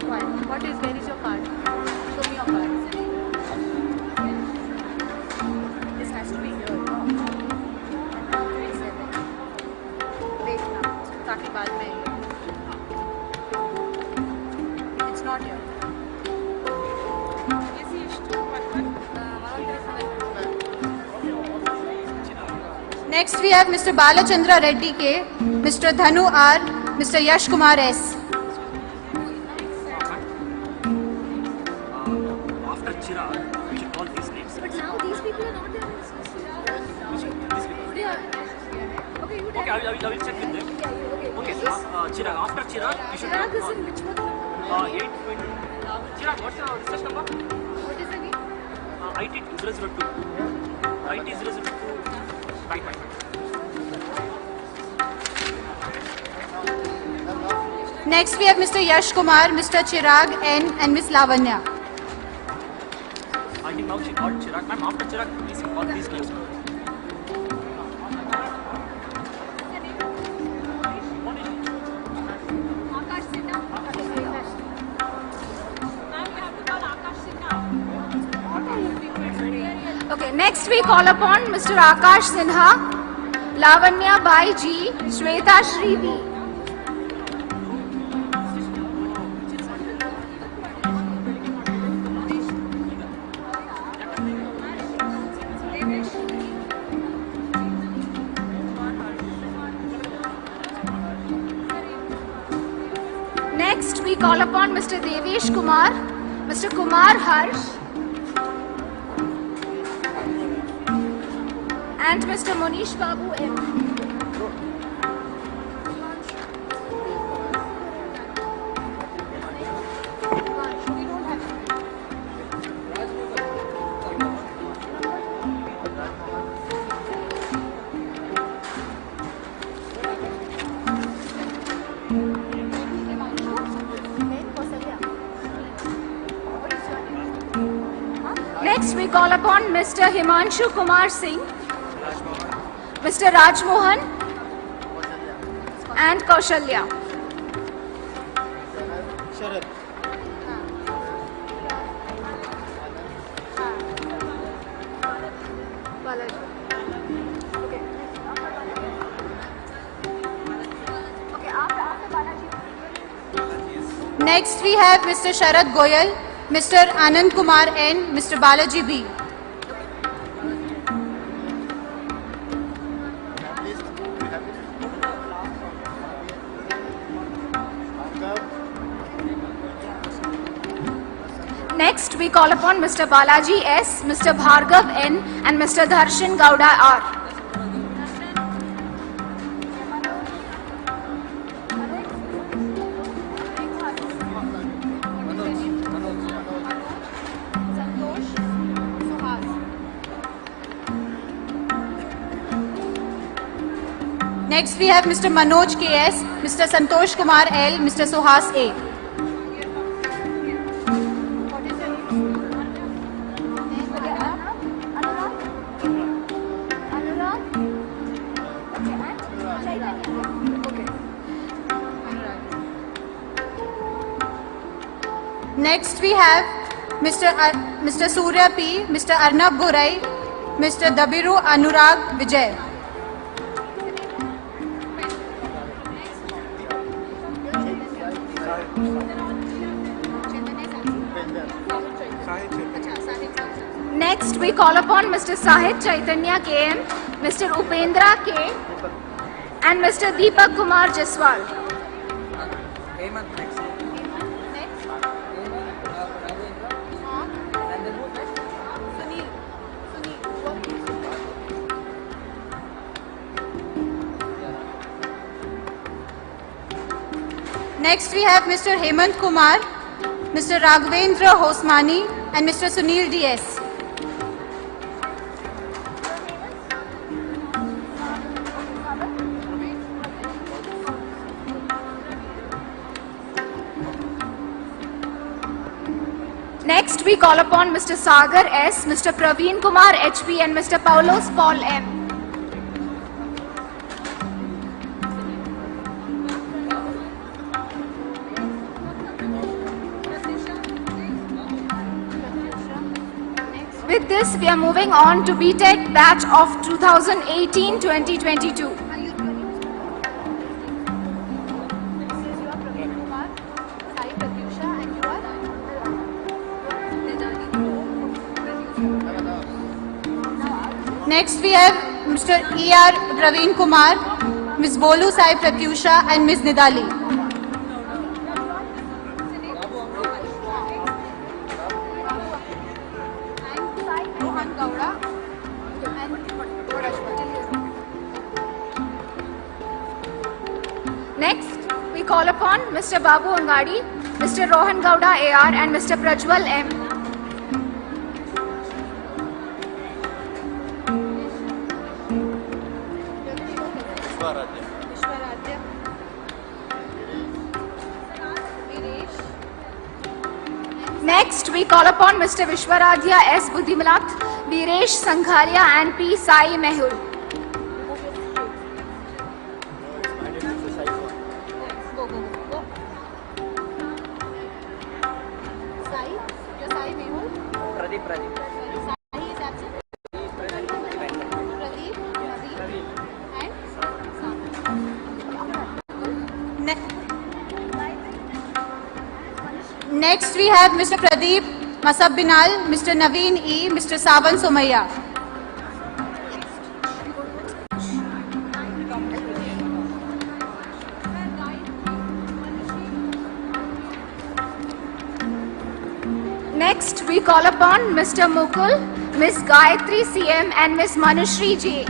Why? Where is your card? Show me your card. This has to be here. Wait now. ताकि बाद में. It's not here. AC is 1137. Next, we have Mr. Balachandra Reddy K, Mr. Dhanu R, Mr. Yash Kumar S. After Chirag, we should call these names. But now these people are not there. They are. Okay, you tell Okay, I will check with them. Okay, Chirag, after Chirag, we should Chirag is in which one? 820. Chirag, what's your research number? What is the name? IT 002. IT 002. Right. Next, we have Mr. Yash Kumar, Mr. Chirag N, and Ms. Lavanya. I think now she called Chirag. Ma'am, after Chirag, please call these names. Okay, next we call upon Mr. Akash Sinha, Lavanya Bai G, Shweta Shri V. Next we call upon Mr. Devesh Kumar, Mr. Kumar Harsh, and Mr. Monish Babu M. Next we call upon Mr. Himanshu Kumar Singh, Mr. Rajmohan, and Kaushalya. Sharad. Next, we have Mr. Sharad Goyal, Mr. Anand Kumar N, Mr. Balaji B. Please, we have it. Bhargav. Next we call upon Mr. Balaji S, Mr. Bhargav N, and Mr. Dharshan Gowda R. Next we have Mr. Manoj KS, Mr. Santosh Kumar L, Mr. Suhas A. Next we have Mr. Surya P, Mr. Arnab Gorai, Mr. Dabiru Anurag Vijay. Next, we call upon Mr. Sahit Chaitanya KM, Mr. Upendra K, and Mr. Deepak Kumar Jaswal. Next we have Mr. Hemant Kumar, Mr. Raghavendra Hosmani, and Mr. Sunil DS. Next, we call upon Mr. Sagar S, Mr. Praveen Kumar HP, and Mr. Paulos Paul M. With this, we are moving on to BTech batch of 2018-2022. Next we have Mr. E.R. Praveen Kumar, Ms. Bolu Sai Pratyusha, and Ms. Nidali. Next, we call upon Mr. Babu Angadi, Mr. Rohan Gowda AR, and Mr. Prajwal M. Next, we call upon Mr. Vishwaradhya S. Buddhimalat, Viresh Sangharia, and P. Sai Mehul. Next we have Mr. Pradeep Masab Binal, Mr. Naveen E, Mr. Saban Somaya. Next, we call upon Mr. Mukul, Ms. Gayatri CM, and Ms. Manushri J.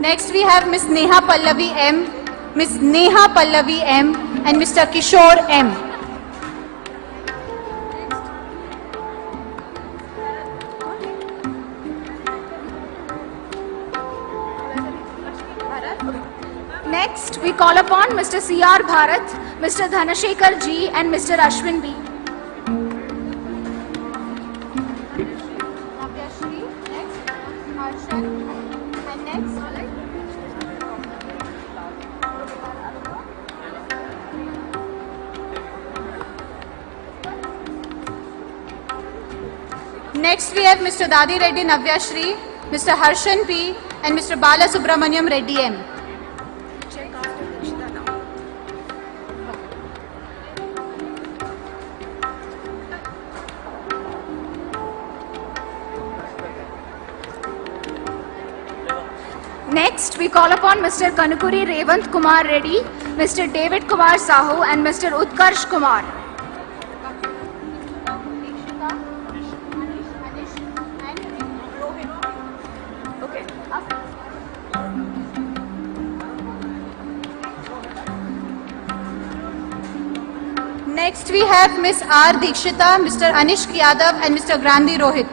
Next we have Ms. Neha Pallavi M, Ms. Neha Pallavi M, and Mr. Kishore M. Next, we call upon Mr. C.R. Bharat, Mr. Dhanashekar G, and Mr. Ashwin B. Next we have Mr. Dadi Reddy Navya Shri, Mr. Harshan P, and Mr. Bala Subramaniam Reddy M. Next, we call upon Mr. Kanukuri Revant Kumar Reddy, Mr. David Kumar Sahu, and Mr. Utkarsh Kumar. Next we have Ms. R. Dikshita, Mr. Anishk Yadav and Mr. Grandi Rohit.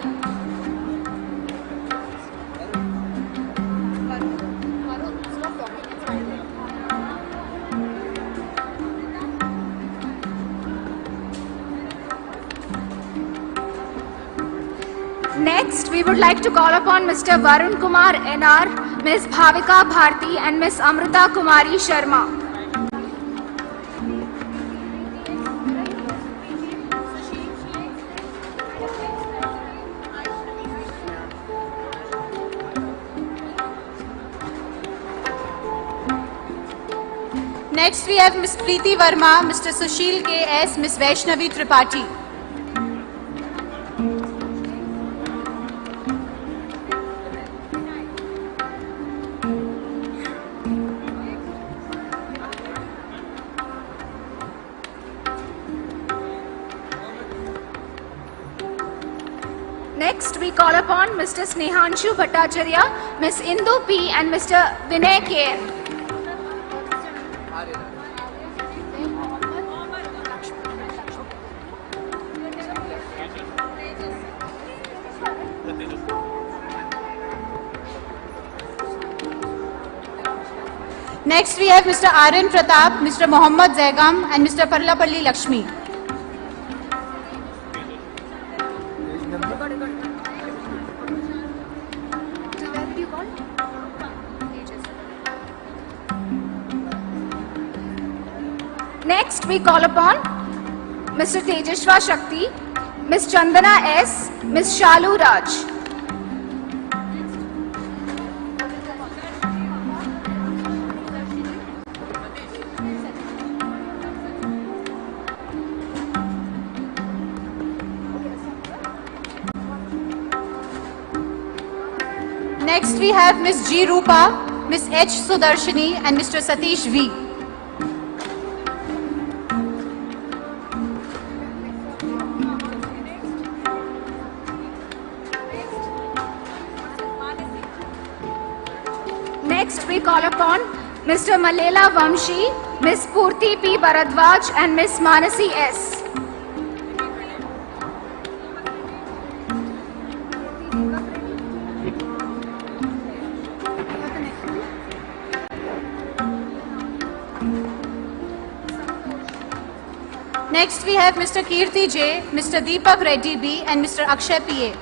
Next, we would like to call upon Mr. Varun Kumar NR, Ms. Bhavika Bharti and Ms. Amrita Kumari Sharma. Next we have Ms. Preeti Verma, Mr. Sushil KS, Ms. Vaishnavi Tripathi. Next, we call upon Mr. Snehanshu Bhattacharya, Ms. Indu P and Mr. Vinay K. Next we have Mr. R.N. Pratap, Mr. Mohammad Zaigam and Mr. Parlapalli Lakshmi. Next, we call upon Mr. Tejashwa Shakti, Ms. Chandana S, Ms. Shalu Raj. Next we have Ms. G. Rupa, Ms. H. Sudarshini and Mr. Satish V. Next, we call upon Mr. Malela Vamshi, Ms. Purti P. Bharadwaj and Ms. Manasi S. Next we have Mr. Kirti J, Mr. Deepak Reddy B and Mr. Akshay P.A.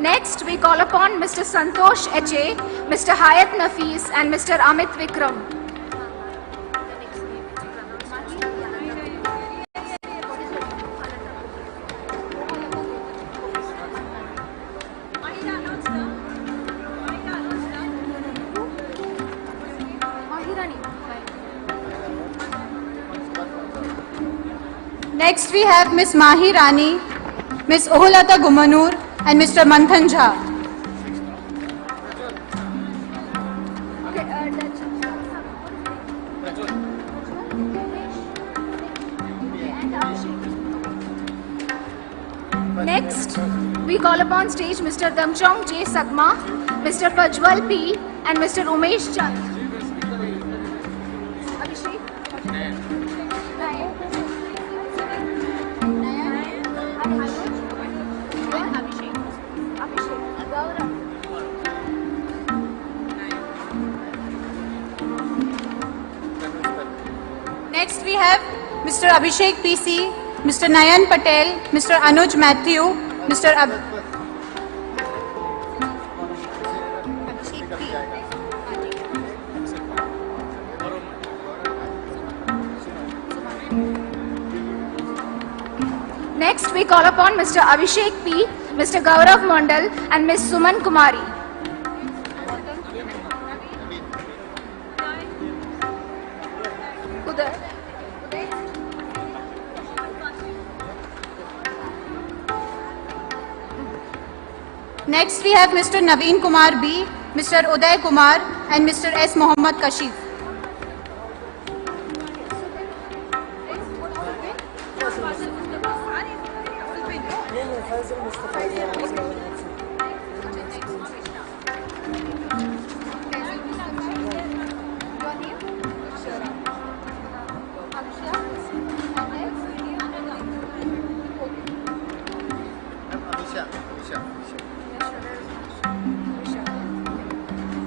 Next, we call upon Mr. Santosh H.A., Mr. Hayat Nafis and Mr. Amit Vikram. Next we have Ms. Mahi Rani, Ms. Ohulata Gumanur and Mr. Manthan Jha. Next, we call upon stage Mr. Damchong J. Sagma, Mr. Pajwal P. and Mr. Umesh Chand. Abhishek? Next we have Mr. Abhishek PC, Mr. Nayan Patel, Mr. Anuj Matthew, Mr. Next, we call upon Mr. Abhishek P., Mr. Gaurav Mondal and Ms. Suman Kumari. Next we have Mr. Naveen Kumar B, Mr. Uday Kumar and Mr. S. Mohammad Kashif. Amisha.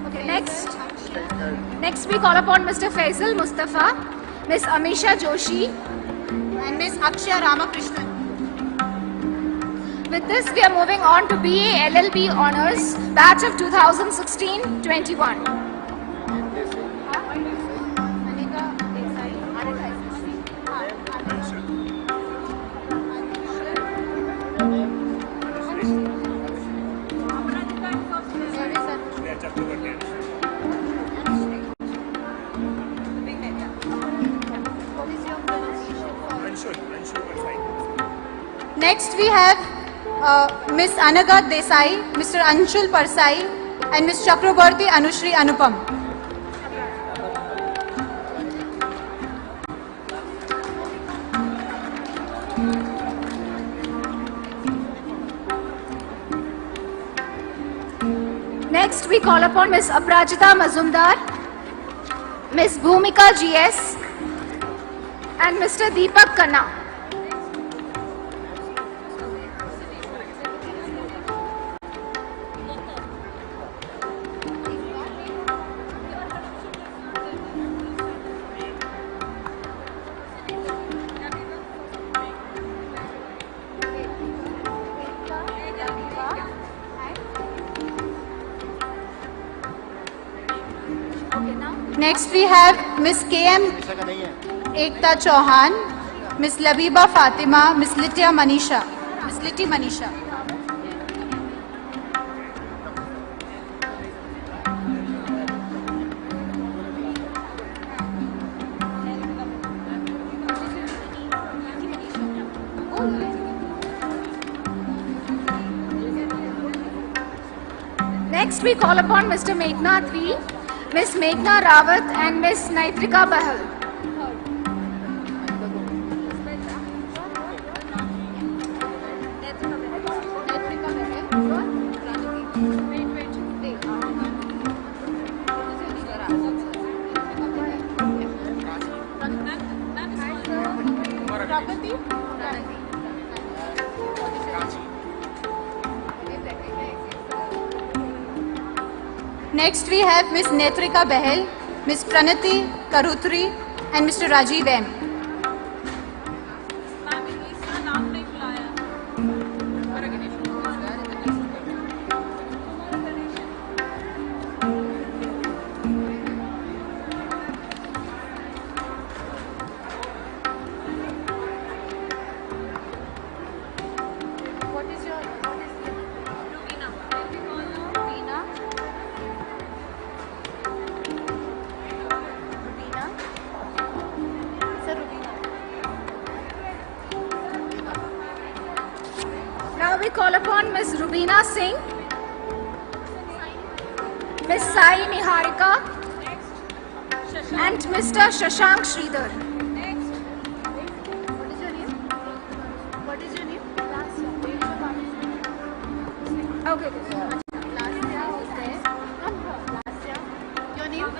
Okay, next we call upon Mr. Faisal Mustafa, Miss Amisha Joshi. and Miss Akshya Ramakrishnan. With this, we are moving on to BA LLB Honors, batch of 2016-21. Next we have Miss Anagat Desai, Mr. Anshul Parsai, and Miss Chakraborty Anushri Anupam. Next, we call upon Miss Aprajita Mazumdar, Miss Bhumika GS, and Mr. Deepak Khanna. Next we have Miss KM Amisha का नहीं है. Ekta Chauhan, Miss Labiba Fatima, Miss Litya Manisha. Miss Liti Manisha. Next, we call upon Mr. Meghnath V, Miss Meghna Rawat, and Miss Naitrika Bahal. Next we have Miss Netrika Bahel, Miss Pranati Karutri, and Mr. Rajiv M. Now we call upon Miss Rubina Singh, Miss Sai Niharika, and Mr. Shashank Sridhar. Okay. Your name?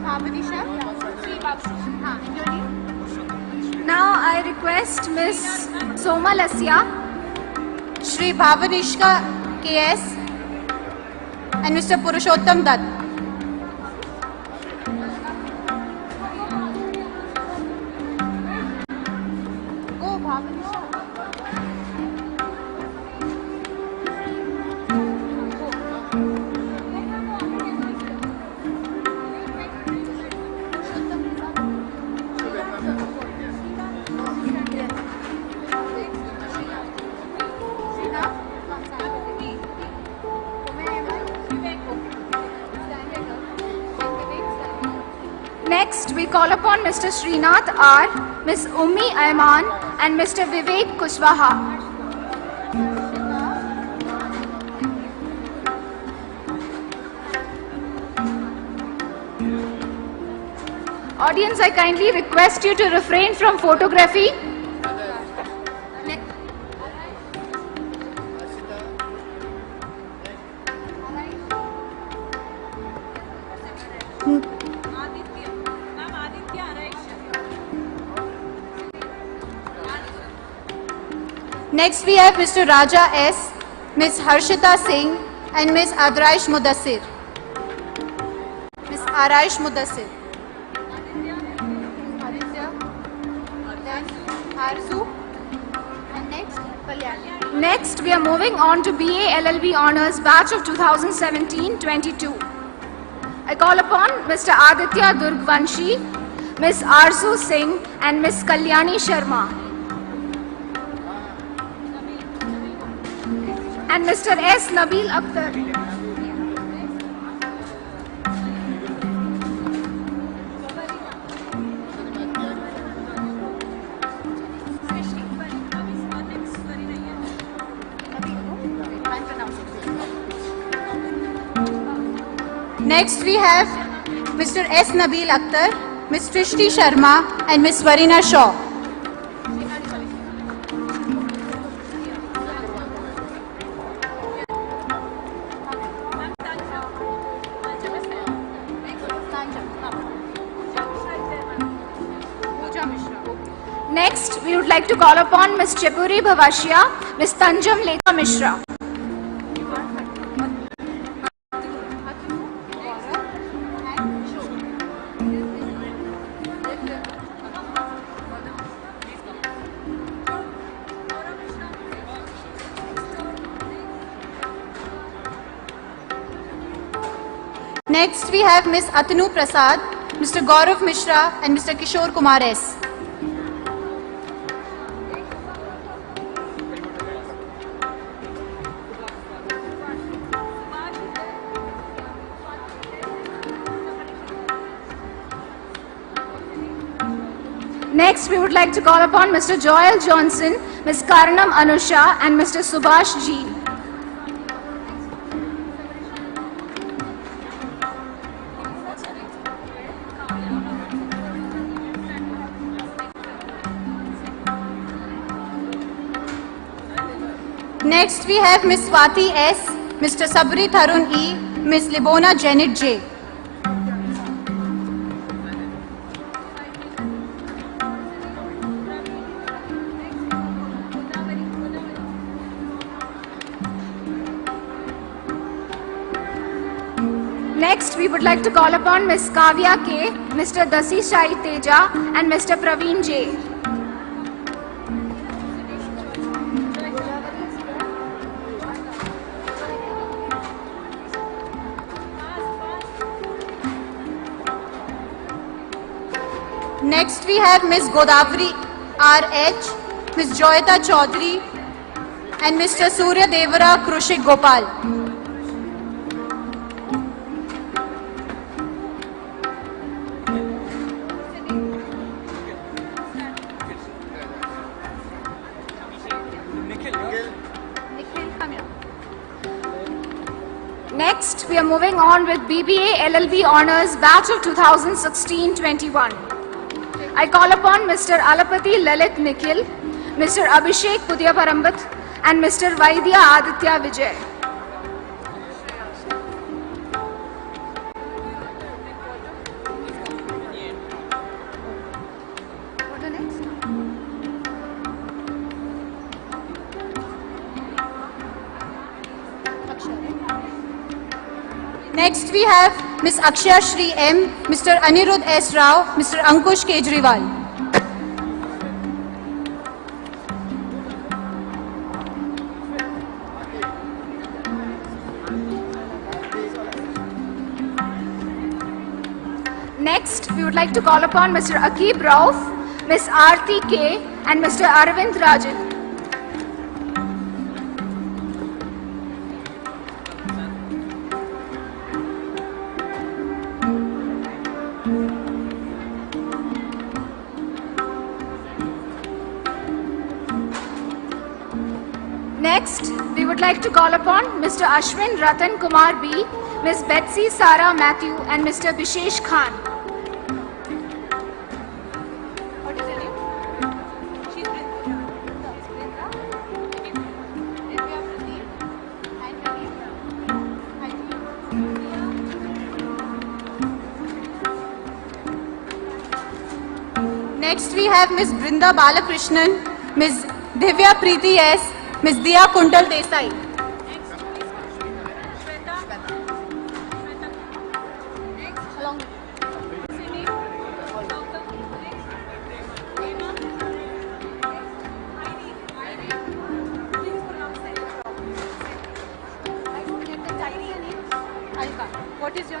Bhavanisha? Your name? Now I request Miss Soma Lasya, Shri Bhavanishka KS, and Mr. Purushottam Dutt. Go, Bhavanisha. Next, we call upon Mr. Srinath R, Miss Ummi Ayman, and Mr. Vivek Kushwaha. Audience, I kindly request you to refrain from photography. Next we have Mr. Raja S, Ms. Harshita Singh and Ms. Adraish Mudassir. Ms. Araish Mudassir. Aditya. Then Arzu. And next, Kalyani. Next, we are moving on to BA LLB Honours Batch of 2017-22. I call upon Mr. Aditya Durgvanshi, Ms. Arzu Singh and Ms. Kalyani Sharma. And Mr. S. Nabil Akhtar. Next we have Mr. S. Nabil Akhtar, Ms. Srishti Sharma and Ms. Varina Shaw. Next, we would like to call upon Ms. Chepuri Bhavashya, Ms. Tanjam Lekha Mishra. Next we have Ms. Atanu Prasad, Mr. Gaurav Mishra and Mr. Kishore Kumar S. Next, we would like to call upon Mr. Joel Johnson, Ms. Karnam Anusha and Mr. Subhash G. Next we have Ms. Swati S, Mr. Sabri Tharun E, Ms. Libona Janet J. Next, we would like to call upon Ms. Kavya K, Mr. Dasi Shai Teja and Mr. Praveen J. Next we have Ms. Godavari R.H., Ms. Joyita Chaudhary and Mr. Surya Devara Krushik Gopal. Next, we are moving on with BBA LLB Honours Batch of 2016-21. I call upon Mr. Alapati Lalit Nikhil, Mr. Abhishek Pudyaparambat and Mr. Vaidya Aditya Vijay. Next we have Ms. Akshaya Shri M, Mr. Anirudh S. Rao, Mr. Ankush Kejriwal. Next, we would like to call upon Mr. Akib Rauf, Ms. Aarti K and Mr. Arvind Rajan. Next, we would like to call upon Mr. Ashwin Ratan Kumar B, Ms. Betsy Sara Matthew and Mr. Bishesh Khan. What is her name? She's Brinda. Divya Pradeep and Pradeep. Next we have Ms. Brinda Balakrishnan, Ms. Divya Preeti S, Ms. Diya Kuntal Desai. What is your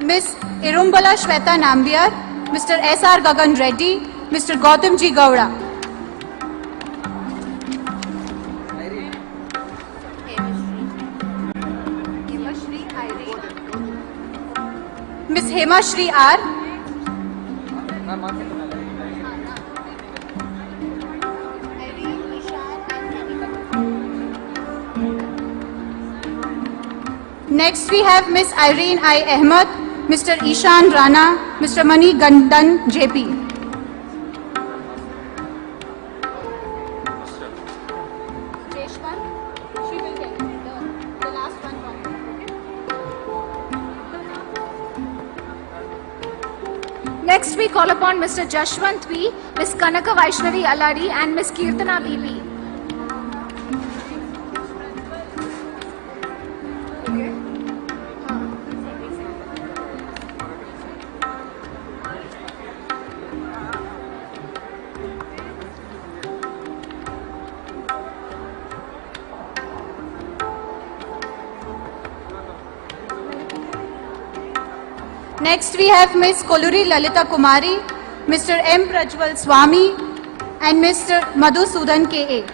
Ms. Irumbala Shweta Nambiar, Mr. S.R. Gagan Reddy, Mr. Gautam G. Gowda. Ms. Hema Shri R. Next we have Ms. Irene I. Ahmed, Mr. Ishan Rana, Mr. Mani Gandan JP. Next, we call upon Mr. Jashwant V, Ms. Kanaka Vaishnavi Aladi, and Ms. Kirtana BP. Next we have Ms. Koluri Lalita Kumari, Mr. M. Prajwal Swami, and Mr. Madhusudan K.A.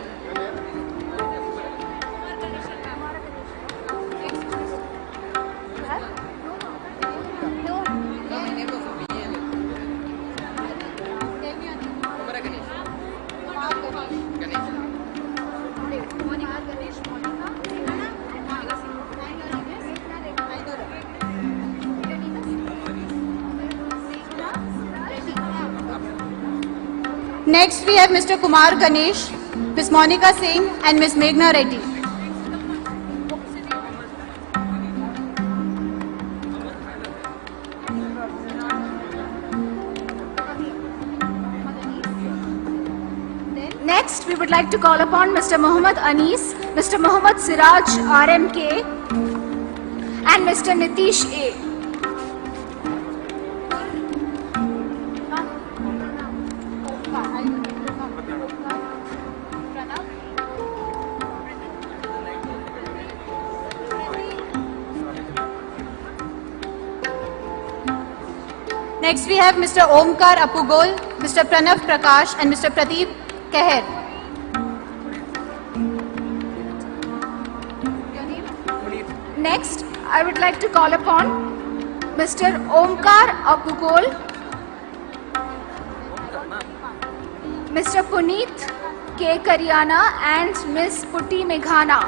Next we have Mr. Kumar Ganesh, Ms. Monica Singh, and Ms. Meghna Reddy. Next, we would like to call upon Mr. Muhammad Anis, Mr. Muhammad Siraj RMK, and Mr. Nitish A. Next we have Mr. Omkar Apugol, Mr. Pranav Prakash, and Mr. Pradeep Keher. Next, I would like to call upon Mr. Omkar Apugol, Mr. Puneet K. Karyana, and Ms. Putti Meghana.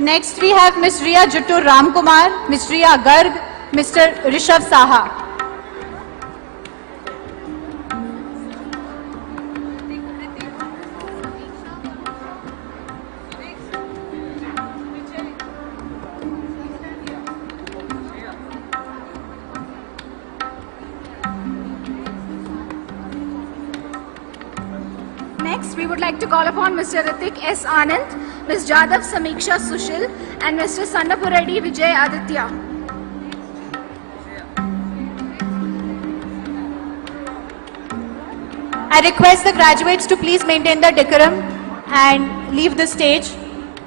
Next we have Ms. Riya Juttur Ramkumar, Ms. Riya Garg, Mr. Rishabh Saha. Next, we would like to call upon Mr. Ritik S. Anand, Ms. Jadav Samiksha Sushil, and Mr. Sannapuredi Vijay Aditya. I request the graduates to please maintain the decorum and leave the stage.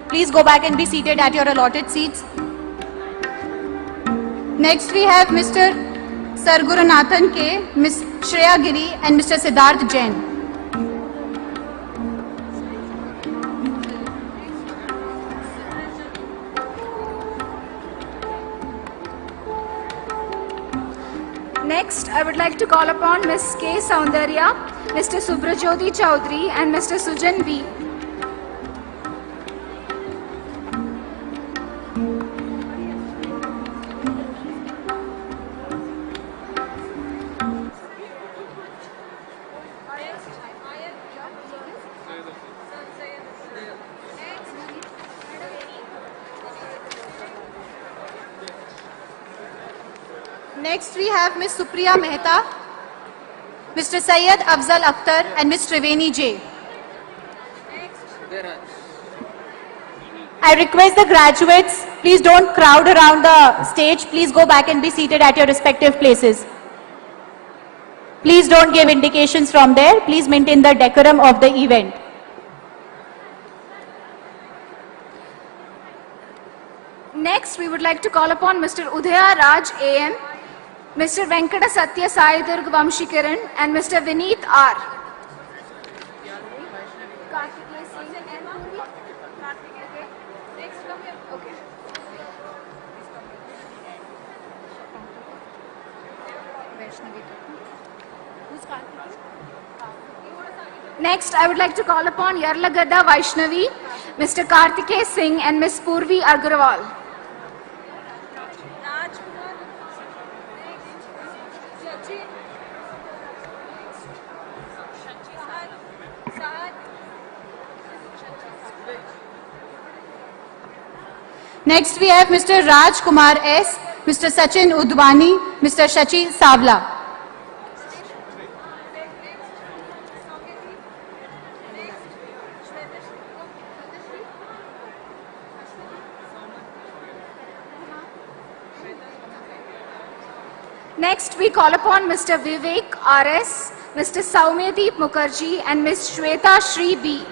Please go back and be seated at your allotted seats. Next we have Mr. Sargurunathan K, Ms. Shreya Giri, and Mr. Siddharth Jain. Next, I would like to call upon Ms. K. Soundarya, Mr. Subrajyoti Chowdhury, and Mr. Sujan B. Next we have Ms. Supriya Mehta, Mr. Syed Afzal Akhtar and Ms. Triveni J. I request the graduates, please don't crowd around the stage. Please go back and be seated at your respective places. Please don't give indications from there. Please maintain the decorum of the event. Next, we would like to call upon Mr. Udaya Raj A.M., Mr. Venkata Satya Sai Durg Vamshikaran, and Mr. Vineet R. Next, I would like to call upon Yarlagadda Vaishnavi, Mr. Kartikeya Singh, and Ms. Purvi Agrawal. Next we have Mr. Raj Kumar S, Mr. Sachin Udwani, Mr. Shachi Savla. Next, we call upon Mr. Vivek R.S., Mr. Saumyadeep Mukherjee, and Ms. Shweta Shri B.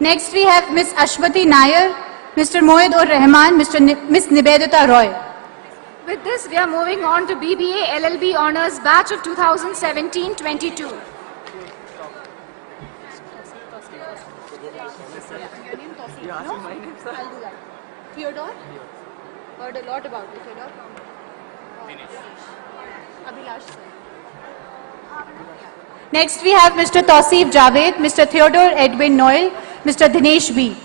Next we have Ms. Ashwati Nair, Mr. Mohid Ur Rahman, Ms. Nibedita Roy. With this, we are moving on to BBA LLB Honours Batch of 2017-22. Theodore? Heard a lot about it, Theodore. Abhilash. Next we have Mr. Tausif Javed, Mr. Theodore Edwin Noel, Mr. Dinesh B.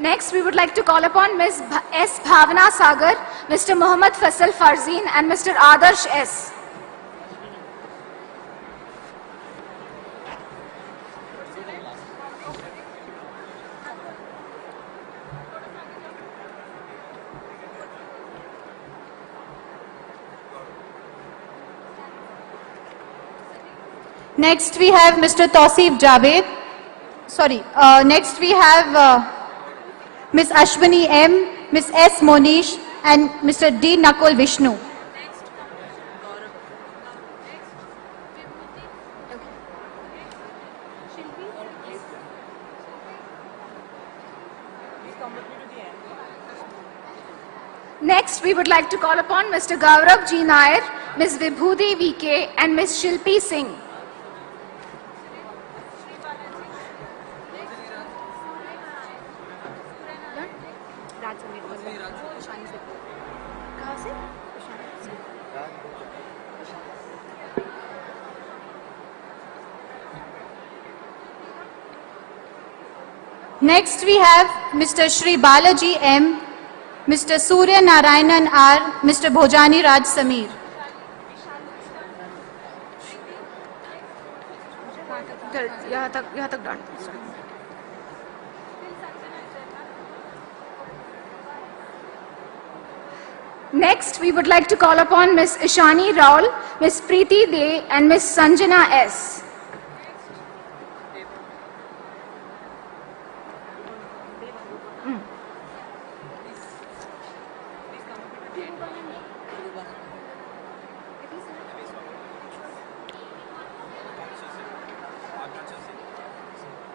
Next, we would like to call upon Ms. S. Bhavana Sagar, Mr. Mohammad Faisal Farzeen, and Mr. Adarsh S. Next we have Mr. Tausif Javed. Next we have Ms. Ashwini M, Ms. S. Monish, and Mr. D. Nakul Vishnu. Next, we would like to call upon Mr. Gaurav G. Nair, Ms. Vibhuti V.K., and Ms. Shilpi Singh. Next we have Mr. Shri Balaji M, Mr. Surya Narayanan R, Mr. Bhojani Raj Sameer. यहाँ तक done. Next, we would like to call upon Ms. Ishani Raul, Ms. Preeti De, and Ms. Sanjana S.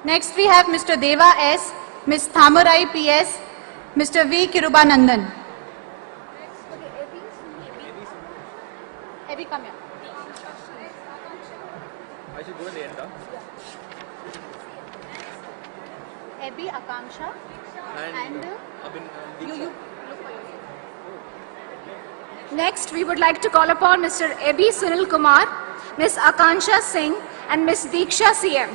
Next we have Mr. Deva S, Ms. Thamurai PS, Mr. V. Kirubanandan. Abhi, come here. I should go in the end, huh? Abhi, Akanksha, and you look for yourself. Next, we would like to call upon Mr. Ebi Sunil Kumar, Ms. Akansha Singh, and Ms. Deeksha CM.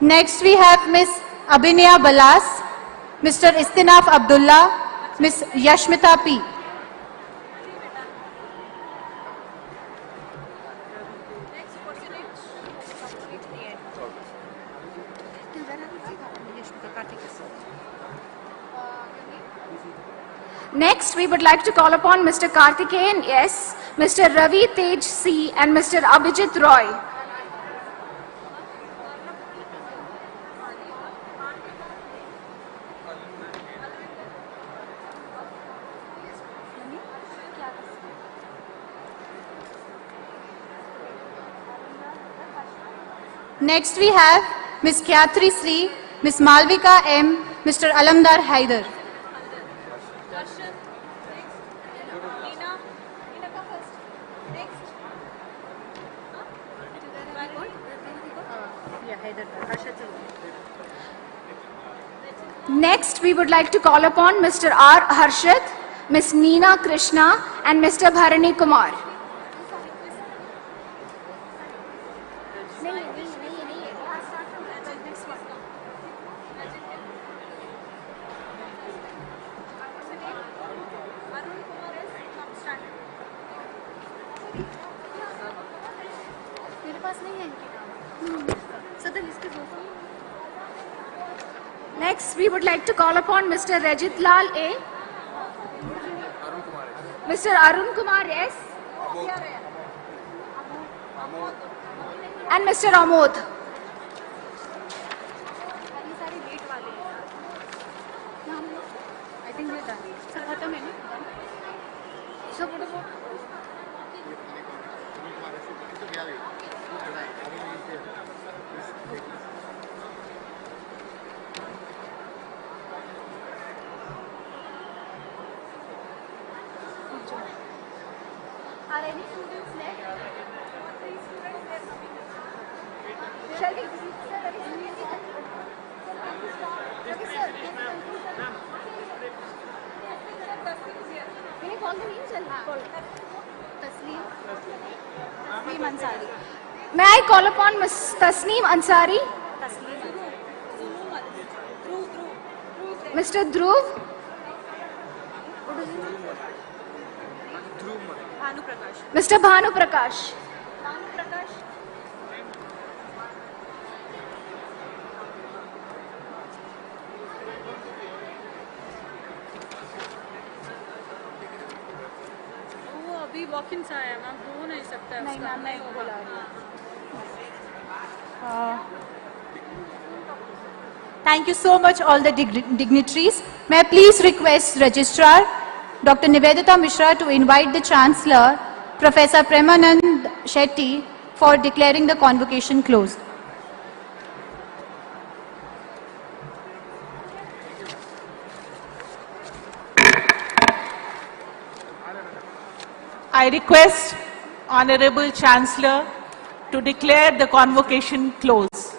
Next we have Ms. Abhinaya Balas, Mr. Istinaf Abdullah, Ms. Yashmita P. Next, we would like to call upon Mr. Karthikeyan S, Mr. Ravi Tej C, and Mr. Abhijit Roy. Next we have Ms. Kyatri Sri, Ms. Malvika M, Mr. Alamdar Haider. Next, we would like to call upon Mr. R. Harshit, Ms. Neena Krishna, and Mr. Bharani Kumar. Next, we would like to call upon Mr. Rajit Lal A, Mr. Arun Kumar S, and Mr. Amod. I think we're done. Sir, khatam hai na? Sir, photo. Are any students left? Shall we? Can you call the names? Tasneem Ansari. May I call upon Ms. Tasneem Ansari? Mr. Dhruv? Bhanu Prakash. Mr. Bhanu Prakash? Bhanu Prakash. वो अभी walk in से आया ma'am हो नहीं सकता है नहीं उसका। मैम, मैं बुला रही हूँ। Thank you so much all the dignitaries. May I please request Registrar Dr. Nivedita Mishra to invite the Chancellor Professor Premanand Shetty for declaring the convocation closed. I request Honorable Chancellor to declare the convocation closed.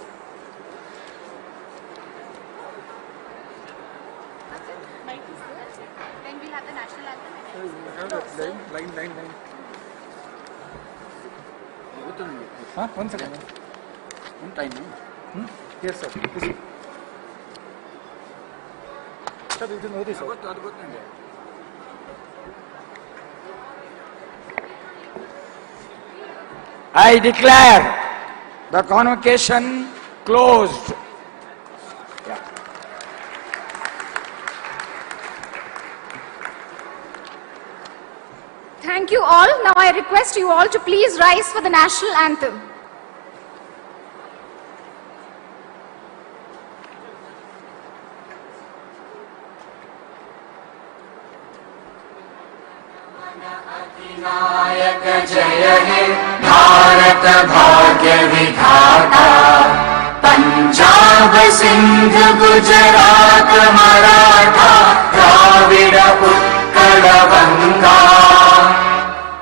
Then we'll have the national anthem. Line. Huh? 1 second. One time. Yes, sir. Sir, you know this. I declare the convocation closed. Thank you all. Now I request you all to please rise for the national anthem. भाग्य विधाता पंजाब सिंध गुजरात मराठा द्राविड उत्कल गंगा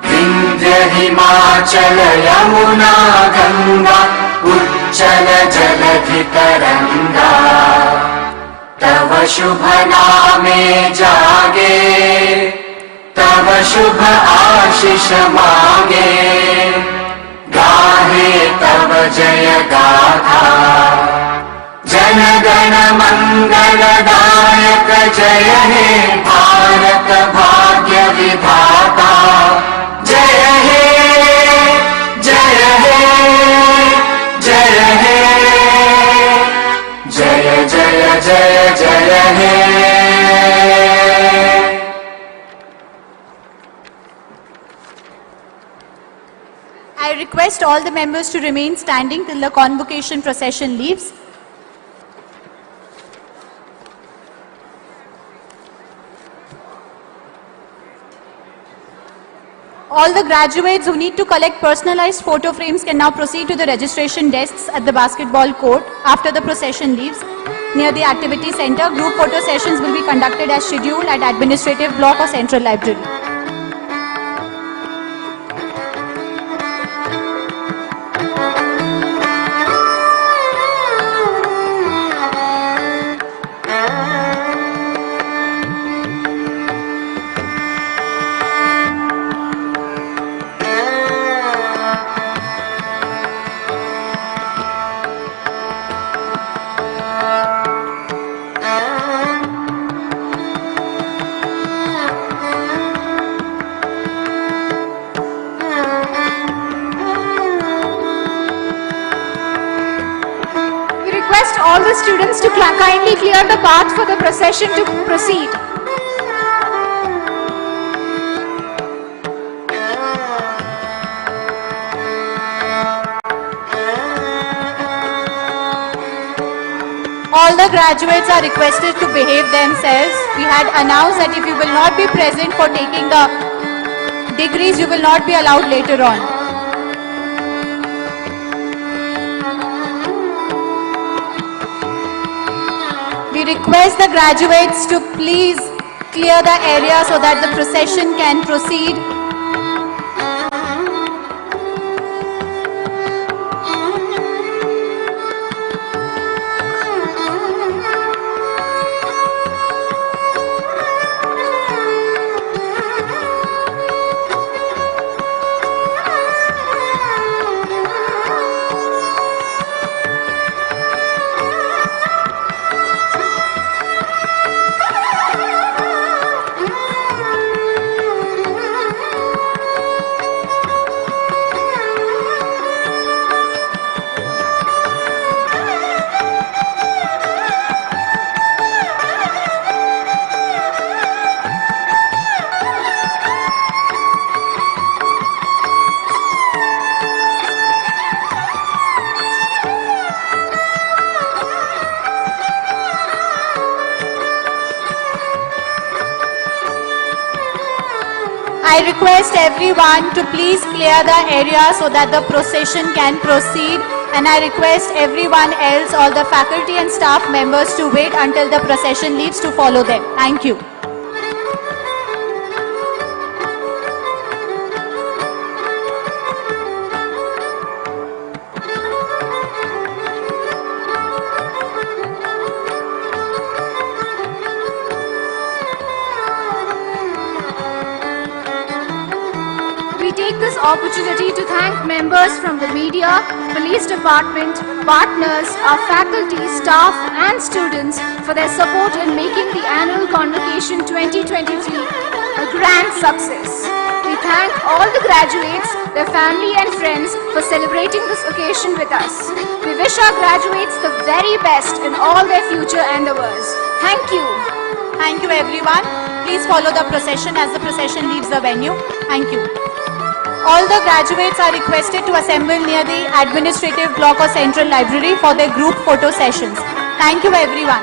विंध्य हिमाचल यमुना गंगा उच्चल जलधि तरंगा तव शुभ नामे जागे तव शुभ आशीष मांगे गाहे तव जय गाथा जन गण मंगलदायक जय हे भारत भाग्य विधाता जय हे जय हे जय हे जय जय जय जय हे I request all the members to remain standing till the convocation procession leaves. All the graduates who need to collect personalized photo frames can now proceed to the registration desks at the basketball court after the procession leaves. Near the activity center, group photo sessions will be conducted as scheduled at administrative block or central library. Request all the students to kindly clear the path for the procession to proceed. All the graduates are requested to behave themselves. We had announced that if you will not be present for taking the degrees, you will not be allowed later on. We request the graduates to please clear the area so that the procession can proceed. I request everyone to please clear the area so that the procession can proceed, and I request everyone else, all the faculty and staff members, to wait until the procession leaves to follow them. Thank you. We take this opportunity to thank members from the media, police department, partners, our faculty, staff and students for their support in making the annual Convocation 2023 a grand success. We thank all the graduates, their family and friends for celebrating this occasion with us. We wish our graduates the very best in all their future endeavors. Thank you. Thank you, everyone. Please follow the procession as the procession leaves the venue. Thank you. All the graduates are requested to assemble near the administrative block or central library for their group photo sessions. Thank you, everyone.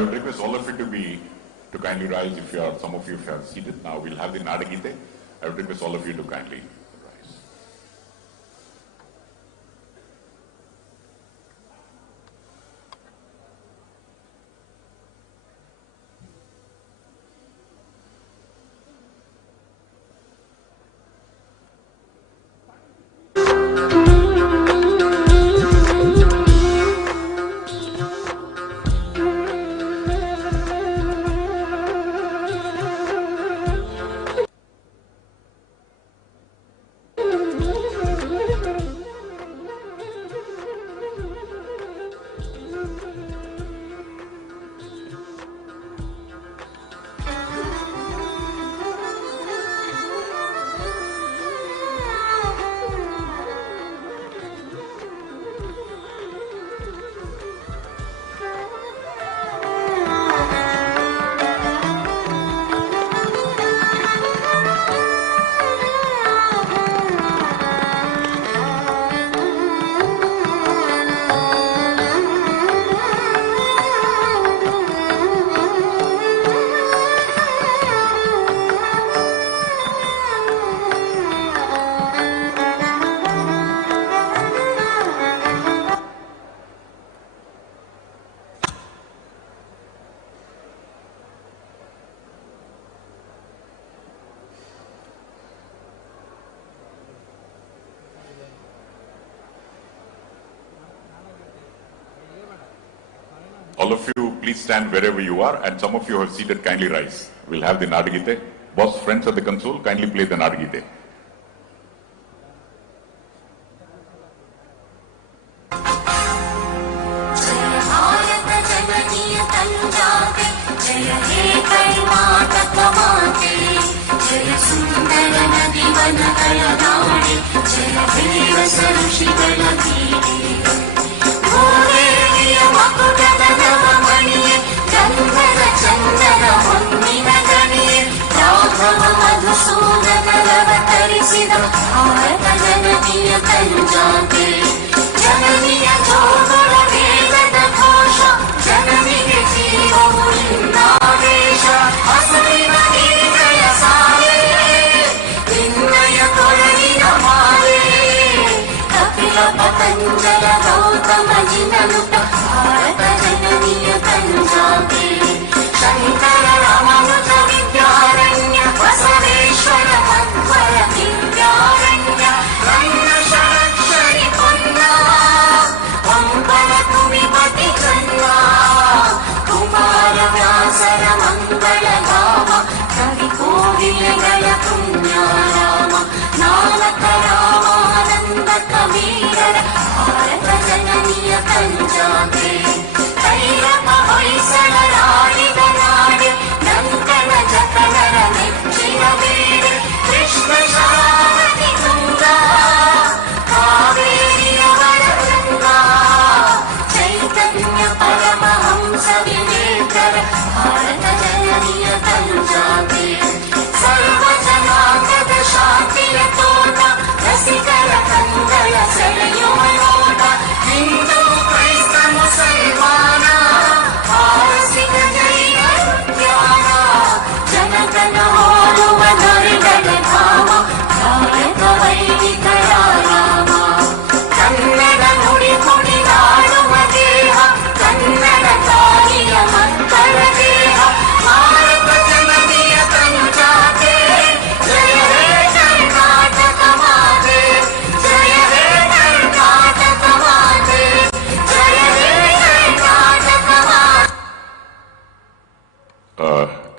I would request all of you to kindly rise if you are, some of you if you are seated. Now we'll have the Nadagite. I would request all of you to kindly rise. All of you, please stand wherever you are, and some of you who are seated, kindly rise. We'll have the Nadagite. Boss, friends at the console, kindly play the Nadagite.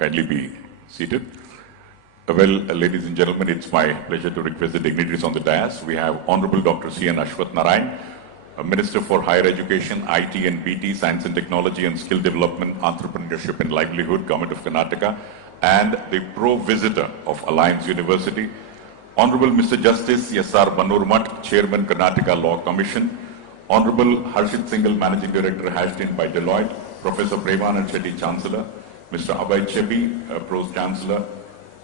Kindly be seated. Well, ladies and gentlemen, it's my pleasure to request the dignitaries on the dais. We have Honorable Dr. C.N. Ashwath Narayan, Minister for Higher Education, IT and BT, Science and Technology and Skill Development, Entrepreneurship and Livelihood, Government of Karnataka, and the Pro-Visitor of Alliance University, Honorable Mr. Justice S.R. Banurmat, Chairman, Karnataka Law Commission, Honorable Harshit Singhal, Managing Director, hashed in by Deloitte, Professor Premanand Shetty, Chancellor, Mr. Abhay Chebi, Pros Chancellor,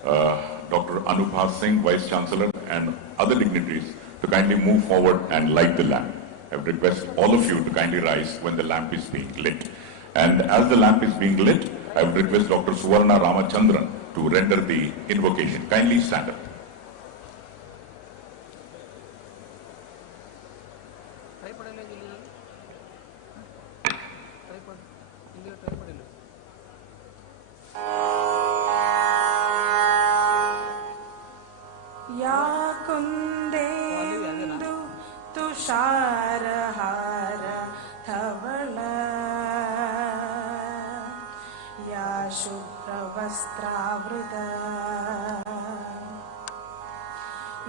Dr. Anubhav Singh, Vice Chancellor, and other dignitaries to kindly move forward and light the lamp. I would request all of you to kindly rise when the lamp is being lit. And as the lamp is being lit, I would request Dr. Suvarna Ramachandran to render the invocation. Kindly stand up. या कुन्देन्दु तुषारहार धवल या शुभ्रवस्त्रावृत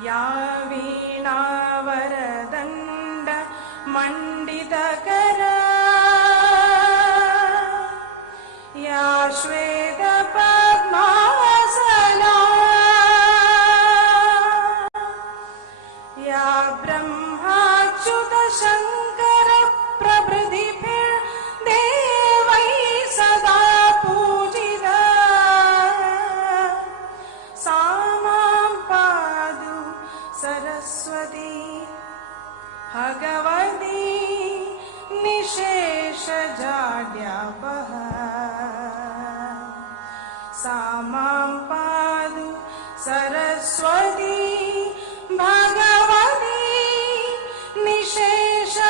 या वीणावरदण्ड मण्डितकर या श्वेतपद्मासना या ब्रह्माच्युत शङ्कर प्रभृतिभिर्देवैः सदा पूजिता सा मां पातु सरस्वती भगवती निशेषजाड्यापः सा मां पातु Saraswati Bhagwati निशेषजाड्यापः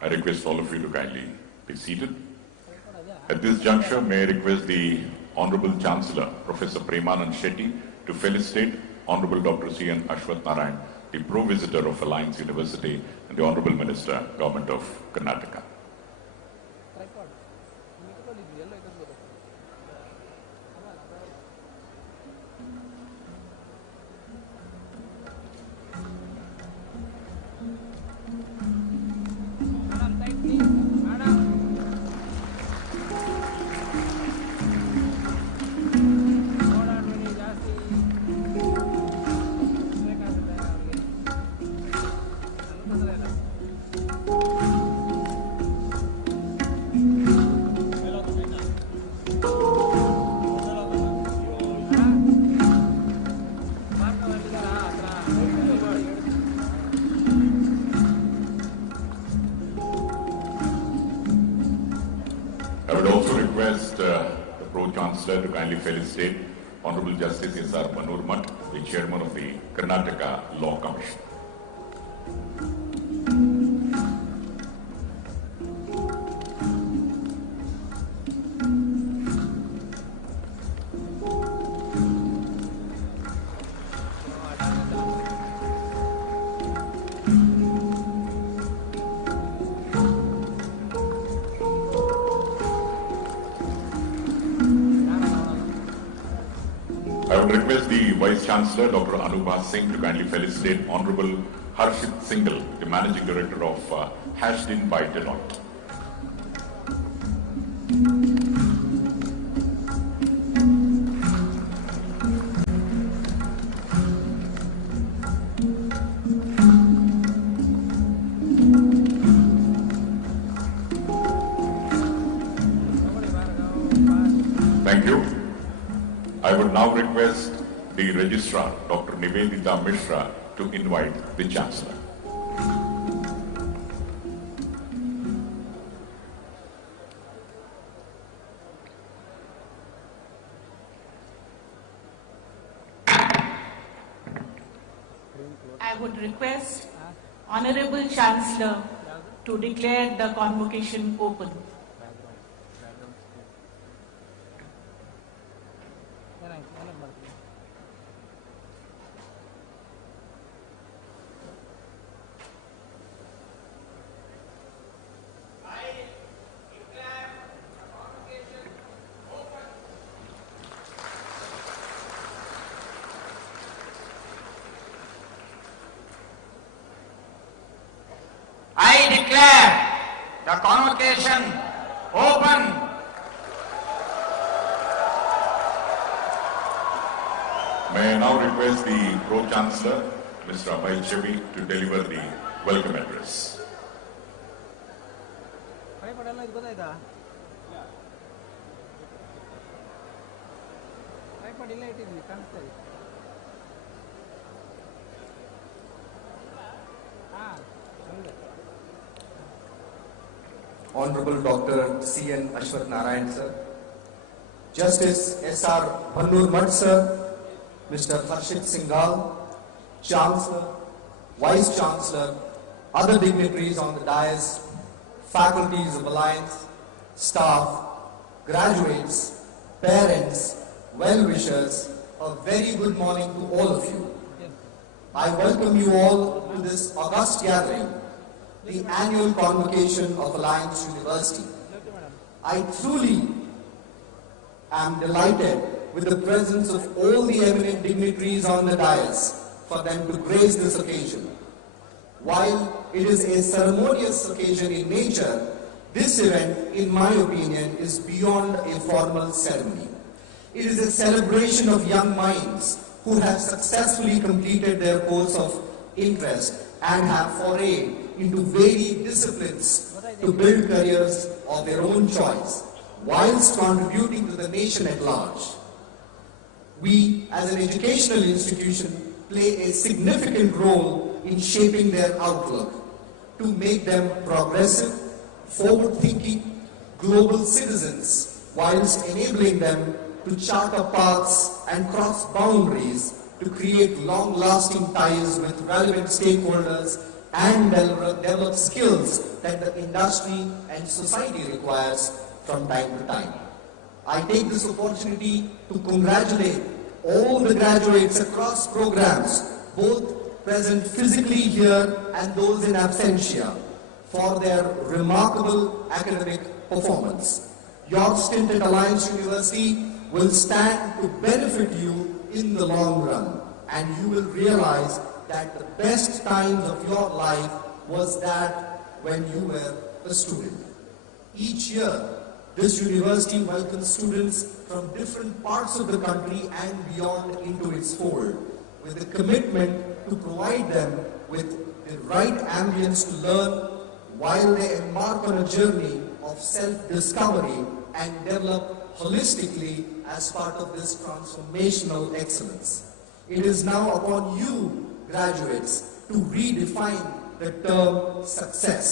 I request all of you to kindly be seated. At this juncture, may I request the Honorable Chancellor, Professor Premanand Shetty, to felicitate Honorable Dr. C.N. Ashwath Narayan, the Pro-Visitor of Alliance University, and the Honorable Minister, Government of Karnataka. I would also request the Pro-Chancellor to kindly felicitate Honorable Justice S.R. Manurmat, the Chairman of the Karnataka Law Commission. I would request the Vice Chancellor, Dr. Anubha Singh, to kindly felicitate Honorable Harshit Singhal, the Managing Director of Hashdin by Deloitte. Thank you. I would now request the Registrar, Dr. Nivedita Mishra, to invite the Chancellor. I would request Honorable Chancellor to declare the convocation open. I declare the convocation open. May I now request the Pro-Chancellor, Mr. Abhay Chevi, to deliver the welcome address. ಮಾಡಿ ಇಲ್ಲೇ ಇಟ್ಟಿದ್ದೀನಿ ಕಾಣಿಸ್ತಾ ಇದೆ. Honorable Dr. C.N. Ashwath Narayan sir, Justice S.R. Bannur Mutt sir, Mr. Harshit Singhal, Chancellor, Vice Chancellor, other dignitaries on the dais, faculties of Alliance, staff, graduates, parents, well-wishers, a very good morning to all of you. I welcome you all to this august gathering, the annual convocation of Alliance University. I truly am delighted with the presence of all the eminent dignitaries on the dais for them to grace this occasion. While it is a ceremonious occasion in nature, this event, in my opinion, is beyond a formal ceremony. It is a celebration of young minds who have successfully completed their course of interest and have forayed into varied disciplines to build careers of their own choice, whilst contributing to the nation at large. We, as an educational institution, play a significant role in shaping their outlook to make them progressive, forward-thinking, global citizens, whilst enabling them to charter paths and cross boundaries to create long-lasting ties with relevant stakeholders and develop skills that the industry and society requires from time to time. I take this opportunity to congratulate all the graduates across programs, both present physically here and those in absentia, for their remarkable academic performance. Your stint at Alliance University will stand to benefit you in the long run, and you will realize that the best times of your life was that when you were a student. Each year, this university welcomes students from different parts of the country and beyond into its fold, with a commitment to provide them with the right ambience to learn while they embark on a journey of self-discovery and develop holistically as part of this transformational excellence. It is now upon you, graduates, to redefine the term success,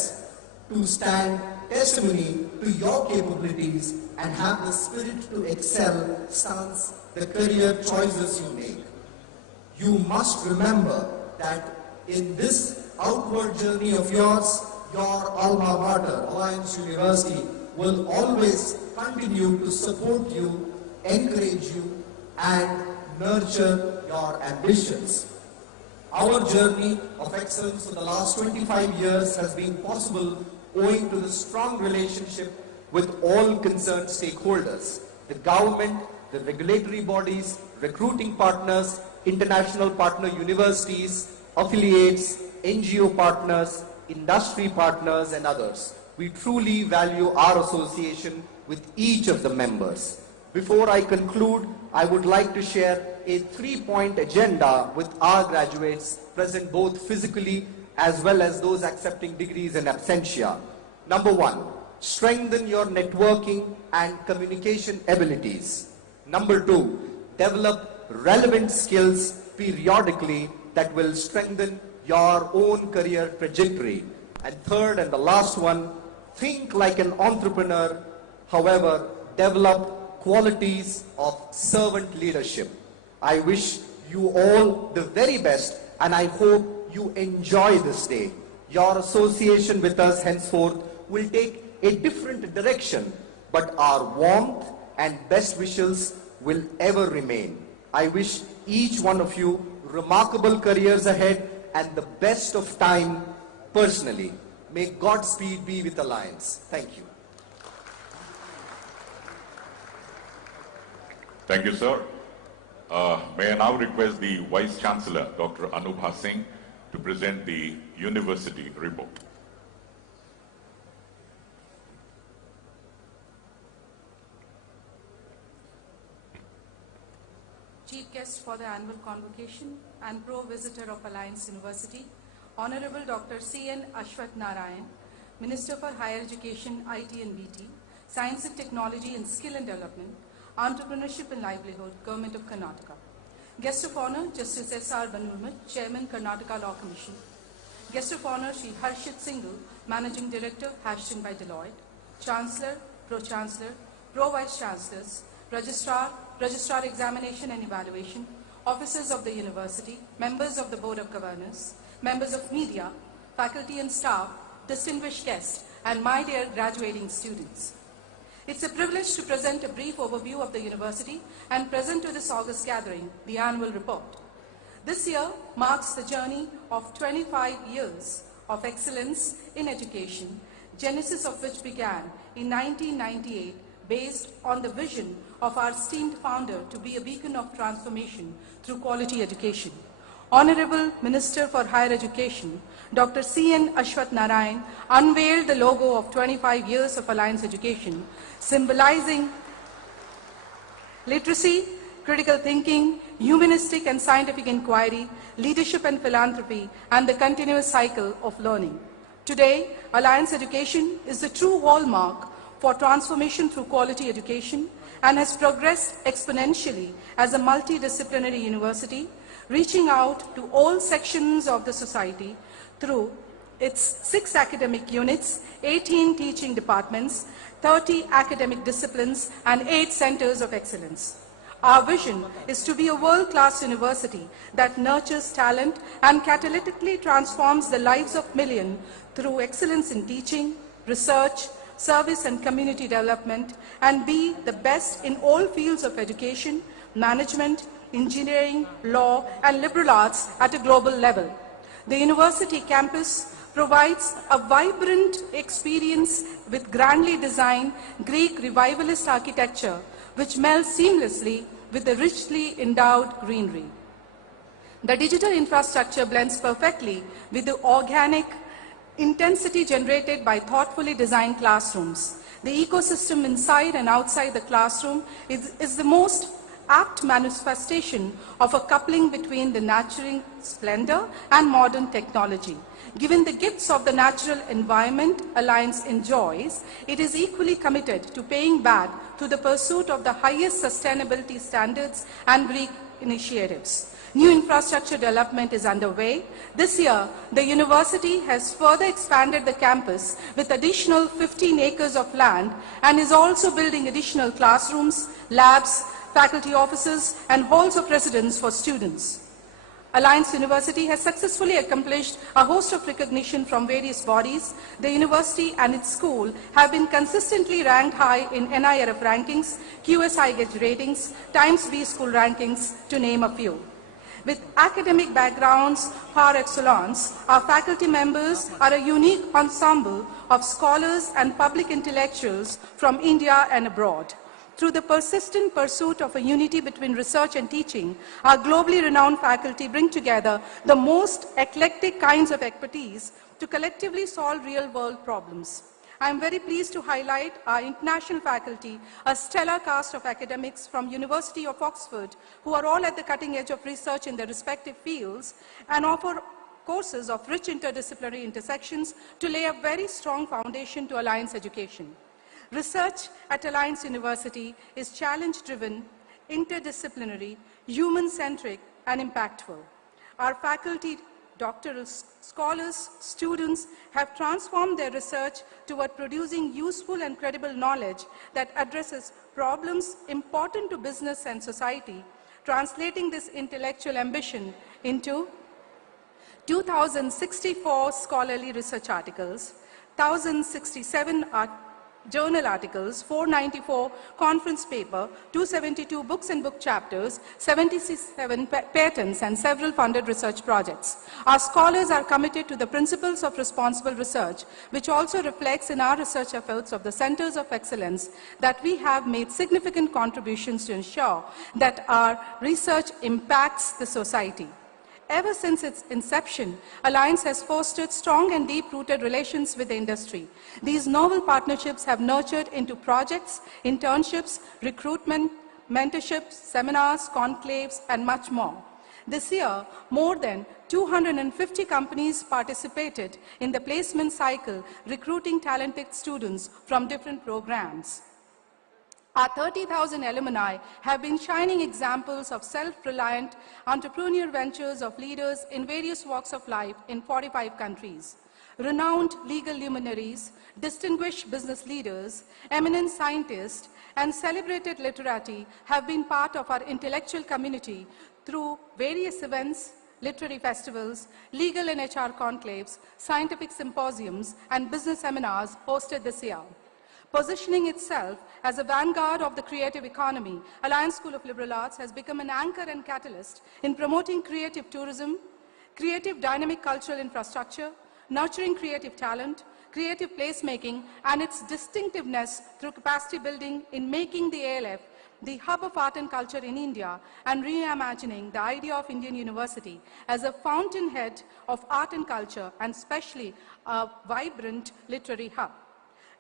to stand testimony to your capabilities and have the spirit to excel stance the career choices you make. You must remember that in this outward journey of yours, your alma mater, Alliance University, will always continue to support you, encourage you, and nurture your ambitions. Our journey of excellence for the last 25 years has been possible owing to the strong relationship with all concerned stakeholders, the government, the regulatory bodies, recruiting partners, international partner universities, affiliates, NGO partners, industry partners, and others. We truly value our association with each of the members. Before I conclude, I would like to share a 3-point agenda with our graduates present both physically as well as those accepting degrees in absentia. Number 1, strengthen your networking and communication abilities. Number 2, develop relevant skills periodically that will strengthen your own career trajectory. And third and the last one, think like an entrepreneur, however, develop qualities of servant leadership. I wish you all the very best, and I hope you enjoy this day. Your association with us henceforth will take a different direction, but our warmth and best wishes will ever remain. I wish each one of you remarkable careers ahead and the best of time personally. May Godspeed be with Alliance. Thank you. Thank you, sir. May I now request the Vice Chancellor, Dr. Anubha Singh, to present the university report. Chief guest for the annual convocation and pro-visitor of Alliance University, Honorable Dr. C.N. Ashwath Narayan, Minister for Higher Education, IT and BT, Science and Technology and Skill and Development, Entrepreneurship and Livelihood, Government of Karnataka. Guest of Honor, Justice S.R. Banurmat, Chairman, Karnataka Law Commission. Guest of Honor, Shri Harshit Singhal, Managing Director, Ashton by Deloitte. Chancellor, Pro-Chancellor, Pro-Vice Chancellors, Registrar Examination and Evaluation, officers of the University, members of the Board of Governors, members of media, faculty and staff, distinguished guests, and my dear graduating students. It's a privilege to present a brief overview of the university and present to this august gathering the annual report. This year marks the journey of 25 years of excellence in education, genesis of which began in 1998 based on the vision of our esteemed founder to be a beacon of transformation through quality education. Honorable Minister for Higher Education, Dr. C.N. Ashwath Narayan, unveiled the logo of 25 years of Alliance Education, symbolizing literacy, critical thinking, humanistic and scientific inquiry, leadership and philanthropy, and the continuous cycle of learning. Today, Alliance Education is the true hallmark for transformation through quality education and has progressed exponentially as a multidisciplinary university, reaching out to all sections of the society through its 6 academic units, 18 teaching departments, 30 academic disciplines, and 8 centers of excellence. Our vision is to be a world-class university that nurtures talent and catalytically transforms the lives of millions through excellence in teaching, research, service and community development, and be the best in all fields of education, management, engineering, law, and liberal arts at a global level. The university campus provides a vibrant experience with grandly designed Greek revivalist architecture, which melds seamlessly with the richly endowed greenery. The digital infrastructure blends perfectly with the organic intensity generated by thoughtfully designed classrooms. The ecosystem inside and outside the classroom is the most apt manifestation of a coupling between the natural splendor and modern technology. Given the gifts of the natural environment Alliance enjoys, it is equally committed to paying back through the pursuit of the highest sustainability standards and Greek initiatives. New infrastructure development is underway. This year, the university has further expanded the campus with additional 15 acres of land and is also building additional classrooms, labs, faculty offices, and halls of residence for students. Alliance University has successfully accomplished a host of recognition from various bodies. The university and its school have been consistently ranked high in NIRF rankings, QSI Gauge ratings, Times B school rankings, to name a few. With academic backgrounds par excellence, our faculty members are a unique ensemble of scholars and public intellectuals from India and abroad. Through the persistent pursuit of a unity between research and teaching, our globally renowned faculty bring together the most eclectic kinds of expertise to collectively solve real-world problems. I am very pleased to highlight our international faculty, a stellar cast of academics from University of Oxford, who are all at the cutting edge of research in their respective fields and offer courses of rich interdisciplinary intersections to lay a very strong foundation to Alliance education. Research at Alliance University is challenge-driven, interdisciplinary, human-centric, and impactful. Our faculty, doctoral scholars, students have transformed their research toward producing useful and credible knowledge that addresses problems important to business and society, translating this intellectual ambition into 2,064 scholarly research articles, 1,067 journal articles, 494 conference paper, 272 books and book chapters, 77 patents, and several funded research projects. Our scholars are committed to the principles of responsible research, which also reflects in our research efforts of the Centers of Excellence that we have made significant contributions to ensure that our research impacts the society. Ever since its inception, Alliance has fostered strong and deep-rooted relations with the industry. These novel partnerships have nurtured into projects, internships, recruitment, mentorships, seminars, conclaves, and much more. This year, more than 250 companies participated in the placement cycle, recruiting talented students from different programs. Our 30,000 alumni have been shining examples of self-reliant entrepreneurial ventures of leaders in various walks of life in 45 countries. Renowned legal luminaries, distinguished business leaders, eminent scientists, and celebrated literati have been part of our intellectual community through various events, literary festivals, legal and HR conclaves, scientific symposiums, and business seminars hosted this year. Positioning itself as a vanguard of the creative economy, Alliance School of Liberal Arts has become an anchor and catalyst in promoting creative tourism, creative dynamic cultural infrastructure, nurturing creative talent, creative placemaking, and its distinctiveness through capacity building in making the ALF the hub of art and culture in India, and reimagining the idea of Indian University as a fountainhead of art and culture, and especially a vibrant literary hub.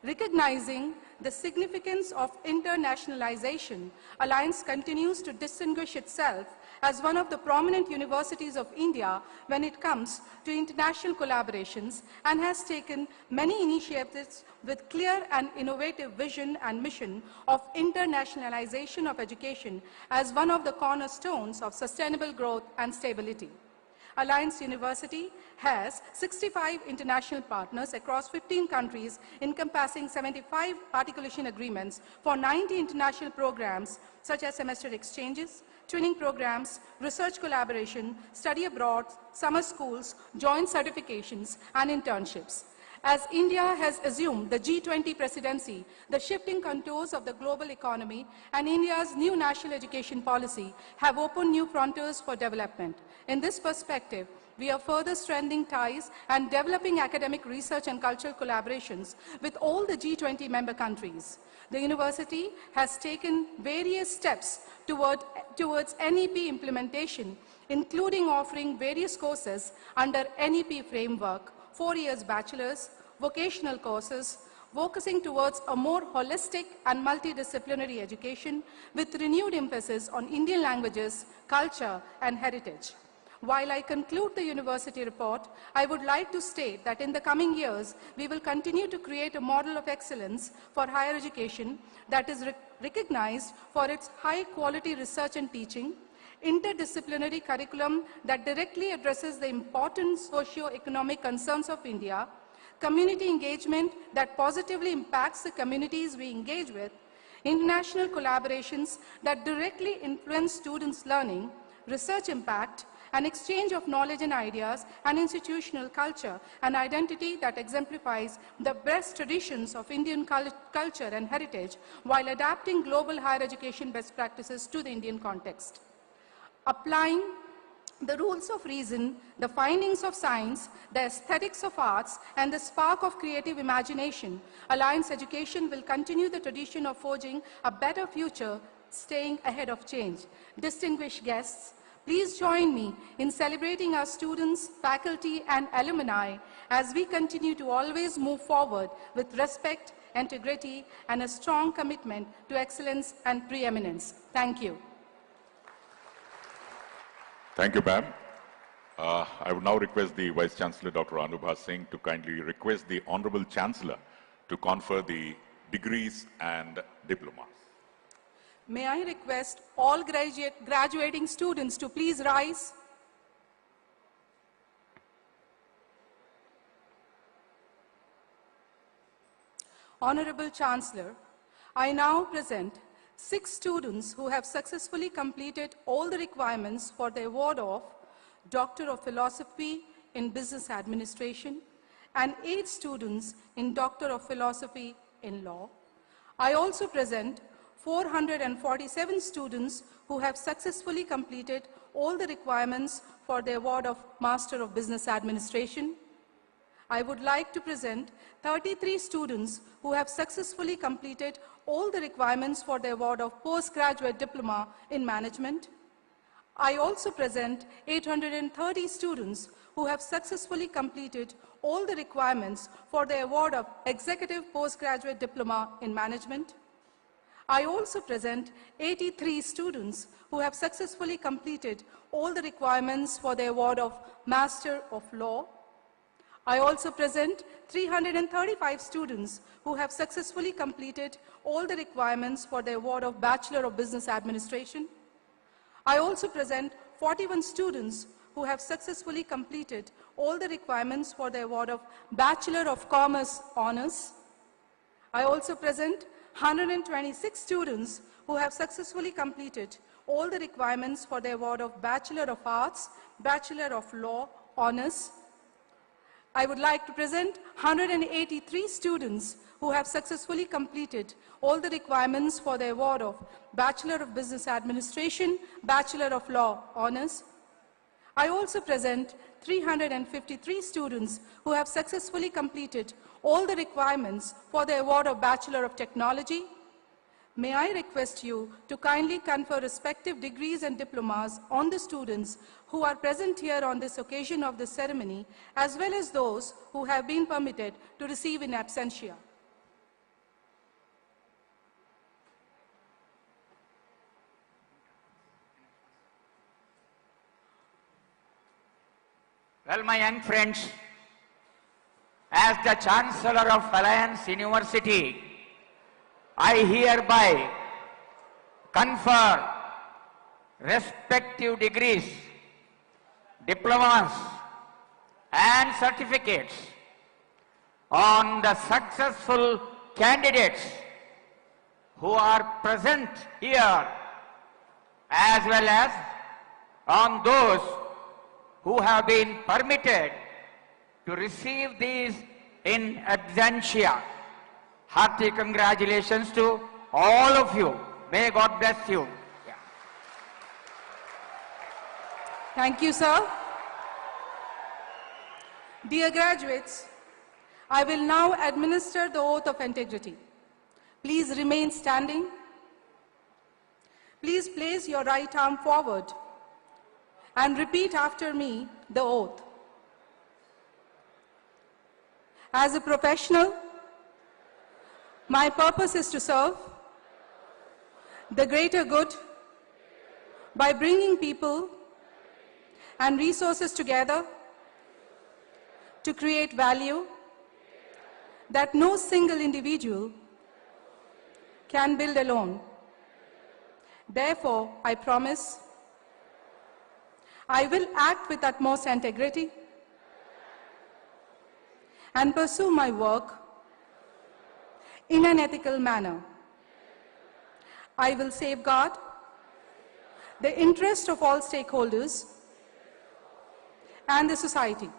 Recognizing the significance of internationalization, Alliance continues to distinguish itself as one of the prominent universities of India when it comes to international collaborations, and has taken many initiatives with clear and innovative vision and mission of internationalization of education as one of the cornerstones of sustainable growth and stability. Alliance University has 65 international partners across 15 countries, encompassing 75 articulation agreements for 90 international programs such as semester exchanges, twinning programs, research collaboration, study abroad, summer schools, joint certifications, and internships. As India has assumed the G20 presidency, the shifting contours of the global economy and India's new national education policy have opened new frontiers for development. In this perspective, we are further strengthening ties and developing academic research and cultural collaborations with all the G20 member countries. The university has taken various steps towards NEP implementation, including offering various courses under NEP framework, 4 years bachelor's, vocational courses, focusing towards a more holistic and multidisciplinary education with renewed emphasis on Indian languages, culture, and heritage. While I conclude the university report, I would like to state that in the coming years, we will continue to create a model of excellence for higher education that is recognized for its high-quality research and teaching, interdisciplinary curriculum that directly addresses the important socio-economic concerns of India, community engagement that positively impacts the communities we engage with, international collaborations that directly influence students' learning, research impact, an exchange of knowledge and ideas, and institutional culture and identity that exemplifies the best traditions of Indian culture and heritage while adapting global higher education best practices to the Indian context. Applying the rules of reason, the findings of science, the aesthetics of arts, and the spark of creative imagination, Alliance Education will continue the tradition of forging a better future, staying ahead of change. Distinguished guests, please join me in celebrating our students, faculty, and alumni as we continue to always move forward with respect, integrity, and a strong commitment to excellence and preeminence. Thank you. Thank you, ma'am. I would now request the Vice Chancellor, Dr. Anubha Singh, to kindly request the Honorable Chancellor to confer the degrees and diplomas. May I request all graduating students to please rise. Honorable Chancellor, I now present 6 students who have successfully completed all the requirements for the award of Doctor of Philosophy in Business Administration and 8 students in Doctor of Philosophy in Law. I also present 447 students who have successfully completed all the requirements for the award of Master of Business Administration. I would like to present 33 students who have successfully completed all the requirements for the award of Postgraduate Diploma in Management. I also present 830 students who have successfully completed all the requirements for the award of Executive Postgraduate Diploma in Management. I also present 83 students who have successfully completed all the requirements for the award of Master of Law. I also present 335 students who have successfully completed all the requirements for the award of Bachelor of Business Administration. I also present 41 students who have successfully completed all the requirements for the award of Bachelor of Commerce Honours. I also present 126 students who have successfully completed all the requirements for the award of Bachelor of Arts, Bachelor of Law Honours. I would like to present 183 students who have successfully completed all the requirements for the award of Bachelor of Business Administration, Bachelor of Law Honours. I also present 353 students who have successfully completed all the requirements for the award of Bachelor of Technology. May I request you to kindly confer respective degrees and diplomas on the students who are present here on this occasion of the ceremony, as well as those who have been permitted to receive in absentia. Well, my young friends, as the Chancellor of Alliance University, I hereby confer respective degrees, diplomas and certificates on the successful candidates who are present here, as well as on those who have been permitted to receive these in absentia. Hearty congratulations to all of you. May God bless you. Thank you, sir. Dear graduates, I will now administer the oath of integrity. Please remain standing. Please place your right arm forward and repeat after me the oath. As a professional, my purpose is to serve the greater good by bringing people and resources together to create value that no single individual can build alone. Therefore, I promise I will act with utmost integrity and pursue my work in an ethical manner. I will safeguard the interest of all stakeholders and the society.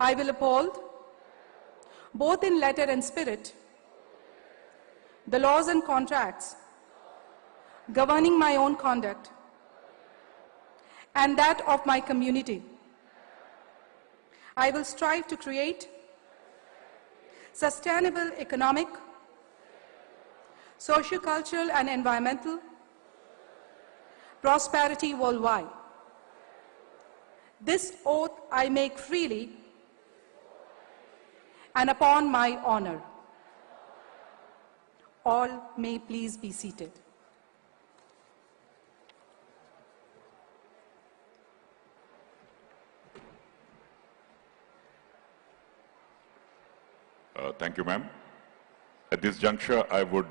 I will uphold, both in letter and spirit, the laws and contracts governing my own conduct and that of my community. I will strive to create sustainable economic, socio-cultural and environmental prosperity worldwide. This oath I make freely and upon my honor. All may please be seated. Thank you, ma'am. At this juncture, I would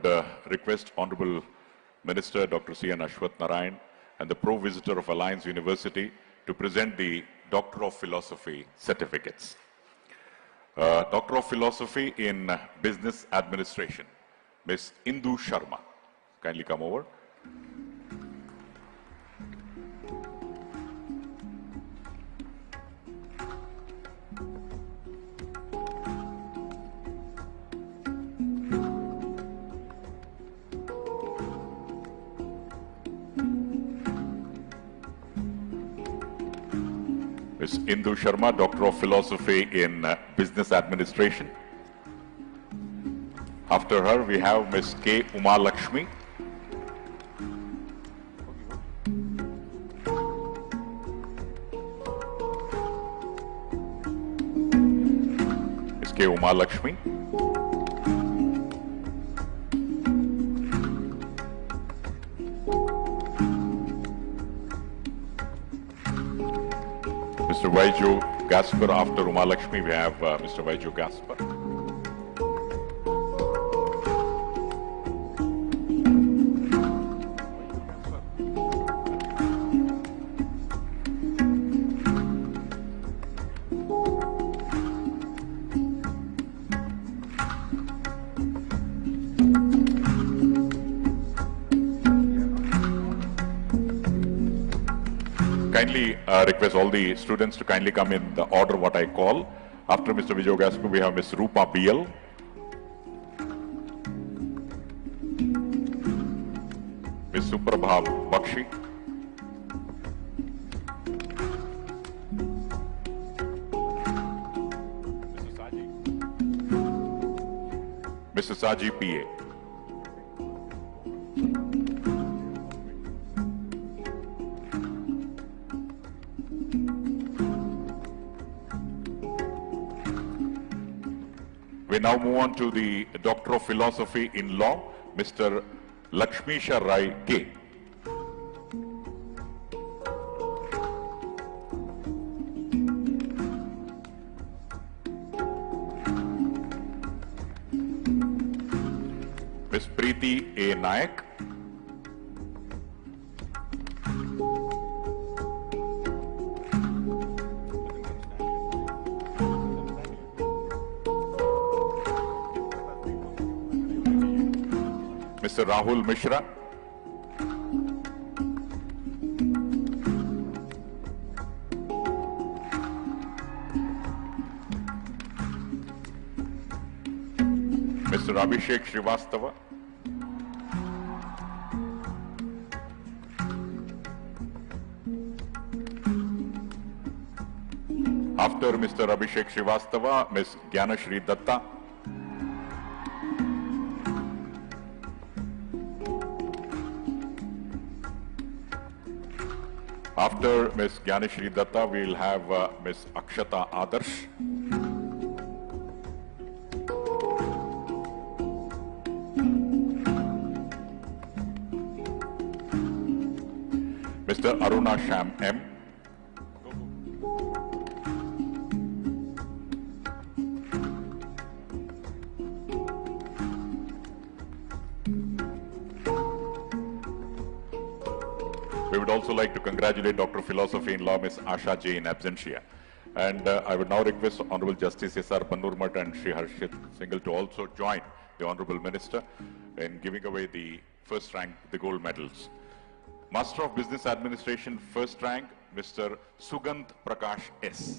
request Honorable Minister Dr. C. N. Ashwath Narayan and the Pro Visitor of Alliance University to present the Doctor of Philosophy certificates. Doctor of Philosophy in Business Administration, Ms. Indu Sharma. Kindly come over. Ms. Indu Sharma, Doctor of Philosophy in Business Administration. After her, we have Ms. K. Uma Lakshmi. Ms. K. Uma Lakshmi. Mr. Vaiju Gaspar. After Uma Lakshmi, we have Mr. Vaiju Gaspar. Kindly request all the students to kindly come in the order what I call. After Mr. Vijay Gaspar, we have Ms. Rupa BL. Ms. Suprabha Bakshi. Mrs. Saji PA. We now move on to the Doctor of Philosophy in Law, Mr. Lakshmisha Rai K. Ms. Preeti A. Nayak. Mr. Rahul Mishra. Mr. Abhishek Srivastava. After Mr. Abhishek Srivastava, Ms. Gyanashri Datta. After Ms. Gyanashri Datta, we will have Ms. Akshata Adarsh. Mr. Aruna Sham M. We would also like to congratulate Dr. of Philosophy in Law, Ms. Asha J. in absentia. And I would now request Honorable Justice S.R. Pannurmat and Shri Harshit Singhal to also join the Honorable Minister in giving away the first rank, the gold medals. Master of Business Administration, first rank, Mr. Sugant Prakash S.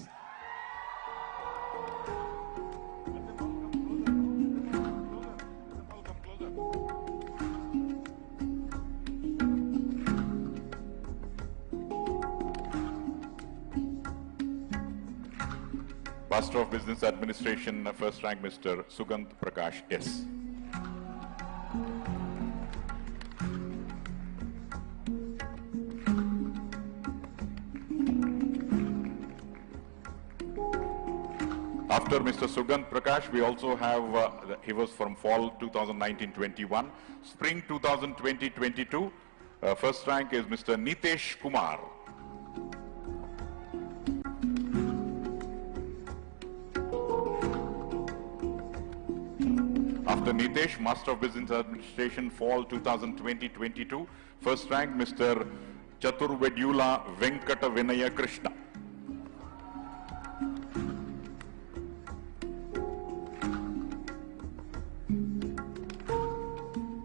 Master of Business Administration, first rank, Mr. Sugant Prakash S. After Mr. Sugant Prakash, we also have, he was from fall 2019-21, spring 2020-22. First rank is Mr. Nitesh Kumar. After Nitesh, Master of Business Administration, fall 2020-22. First rank, Mr. Chaturvedula Venkata Vinaya Krishna.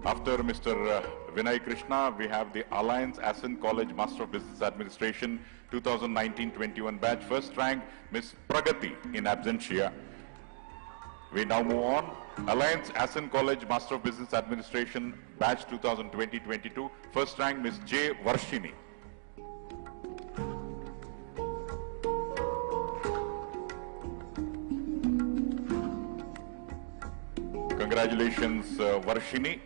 After Mr. Vinay Krishna, we have the Alliance Ascent College Master of Business Administration 2019-21 batch. First rank, Ms. Pragati in absentia. We now move on. Alliance Ascent College Master of Business Administration batch 2020-22. First rank, Ms. J. Varshini. Congratulations, Varshini.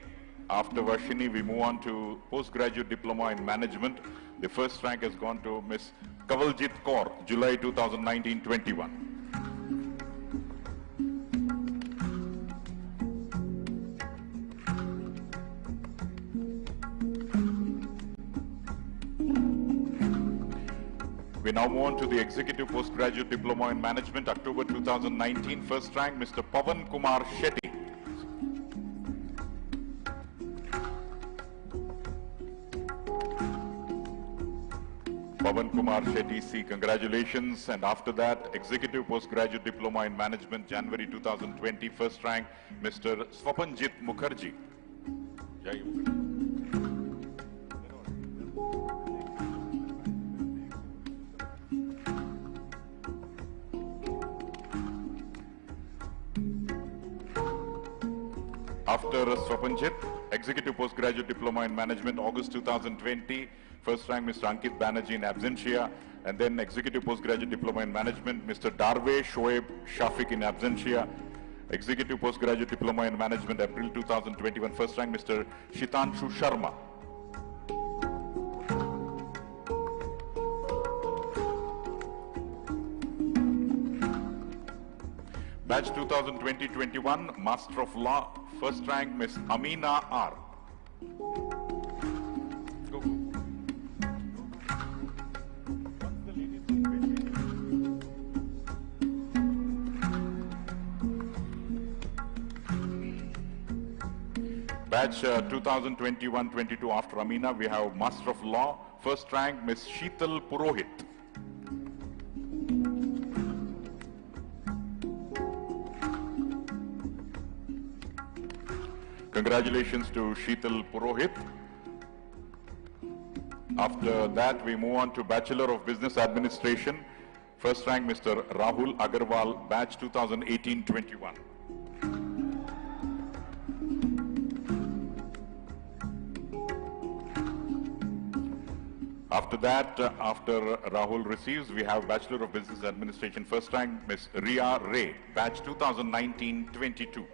After Varshini, we move on to postgraduate diploma in management. The first rank has gone to Ms. Kavaljit Kaur, July 2019-21. We now move on to the Executive Postgraduate Diploma in Management, October 2019. First rank, Mr. Pavan Kumar Shetty. Pavan Kumar Shetty, C, congratulations. And after that, Executive Postgraduate Diploma in Management, January 2020. First rank, Mr. Swapanjit Mukherjee. Jai Mukherjee. After Swapanjit, Executive Postgraduate Diploma in Management, August 2020. First rank, Mr. Ankit Banerjee in absentia. And then Executive Postgraduate Diploma in Management, Mr. Darve Shoaib Shafiq in absentia. Executive Postgraduate Diploma in Management, April 2021. First rank, Mr. Shitanshu Sharma. Batch 2020-21, Master of Law, first rank, Miss Amina R. Go. Batch 2021-22, after Amina, we have Master of Law, first rank, Miss Sheetal Purohit. Congratulations to Sheetal Purohit. After that, we move on to Bachelor of Business Administration. First rank, Mr. Rahul Agarwal, batch 2018-21. After that, after Rahul receives, we have Bachelor of Business Administration. First rank, Ms. Ria Ray, batch 2019-22.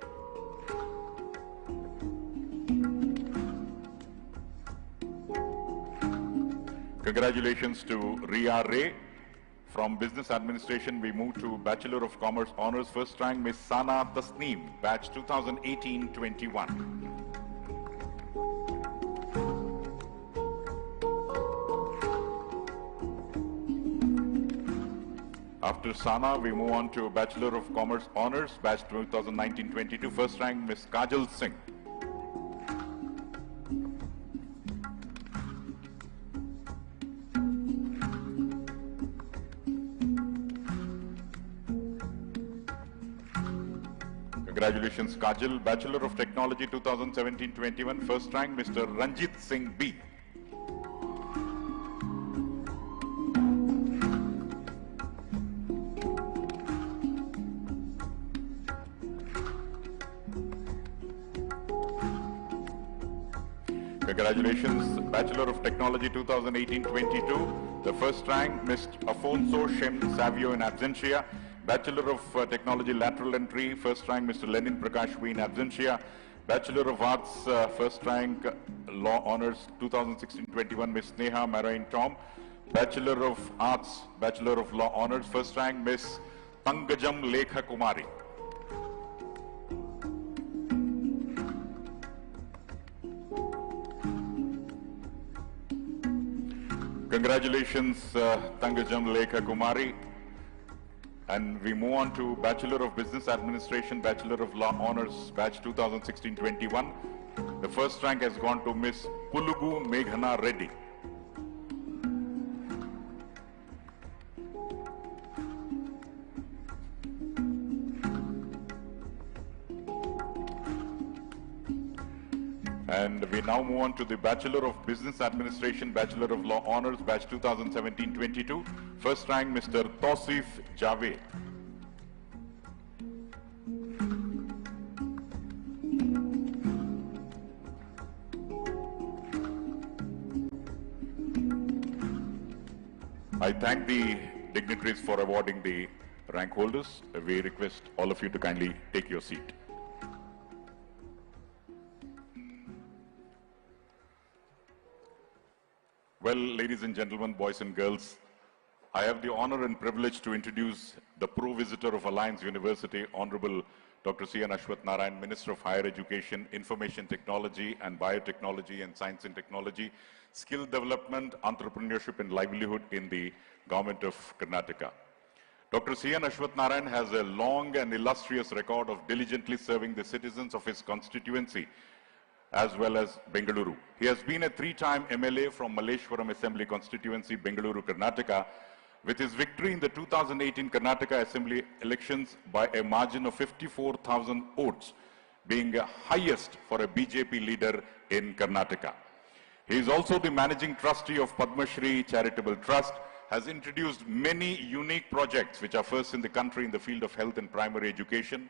Congratulations to Ria Ray. From Business Administration, we move to Bachelor of Commerce Honors. First rank, Ms. Sana Tasneem, batch 2018-21. After Sana, we move on to Bachelor of Commerce Honors, batch 2019-22. First rank, Ms. Kajal Singh. Congratulations, Kajal. Bachelor of Technology 2017-21. First rank, Mr. Ranjit Singh B. Congratulations, Bachelor of Technology 2018-22. The first rank, Mr. Afonso Shem Savio in absentia. Bachelor of Technology Lateral Entry, first rank, Mr. Lenin Prakash V in absentia. Bachelor of Arts, first rank, Law Honors 2016-21, Ms. Neha Marain Tom. Bachelor of Arts, Bachelor of Law Honors, first rank, Ms. Pangajam Lekha Kumari. Congratulations, Tangajam Lekha Kumari. And we move on to Bachelor of Business Administration, Bachelor of Law Honors, batch 2016-21. The first rank has gone to Miss Pulugu Meghana Reddy. And we now move on to the Bachelor of Business Administration, Bachelor of Law Honors, batch 2017-22. First rank, Mr. Tausif Javed. I thank the dignitaries for awarding the rank holders. We request all of you to kindly take your seat. Well, ladies and gentlemen, boys and girls, I have the honor and privilege to introduce the Pro Visitor of Alliance University, Honorable Dr. C. N. Ashwath Narayan, Minister of Higher Education, Information Technology and Biotechnology and Science and Technology, Skill Development, Entrepreneurship and Livelihood in the Government of Karnataka. Dr. C.N. Ashwath Narayan has a long and illustrious record of diligently serving the citizens of his constituency as well as Bengaluru. He has been a three-time MLA from Malleshwaram Assembly constituency, Bengaluru, Karnataka, with his victory in the 2018 Karnataka Assembly elections by a margin of 54,000 votes, being the highest for a BJP leader in Karnataka. He is also the managing trustee of Padma Shri Charitable Trust, has introduced many unique projects which are first in the country in the field of health and primary education.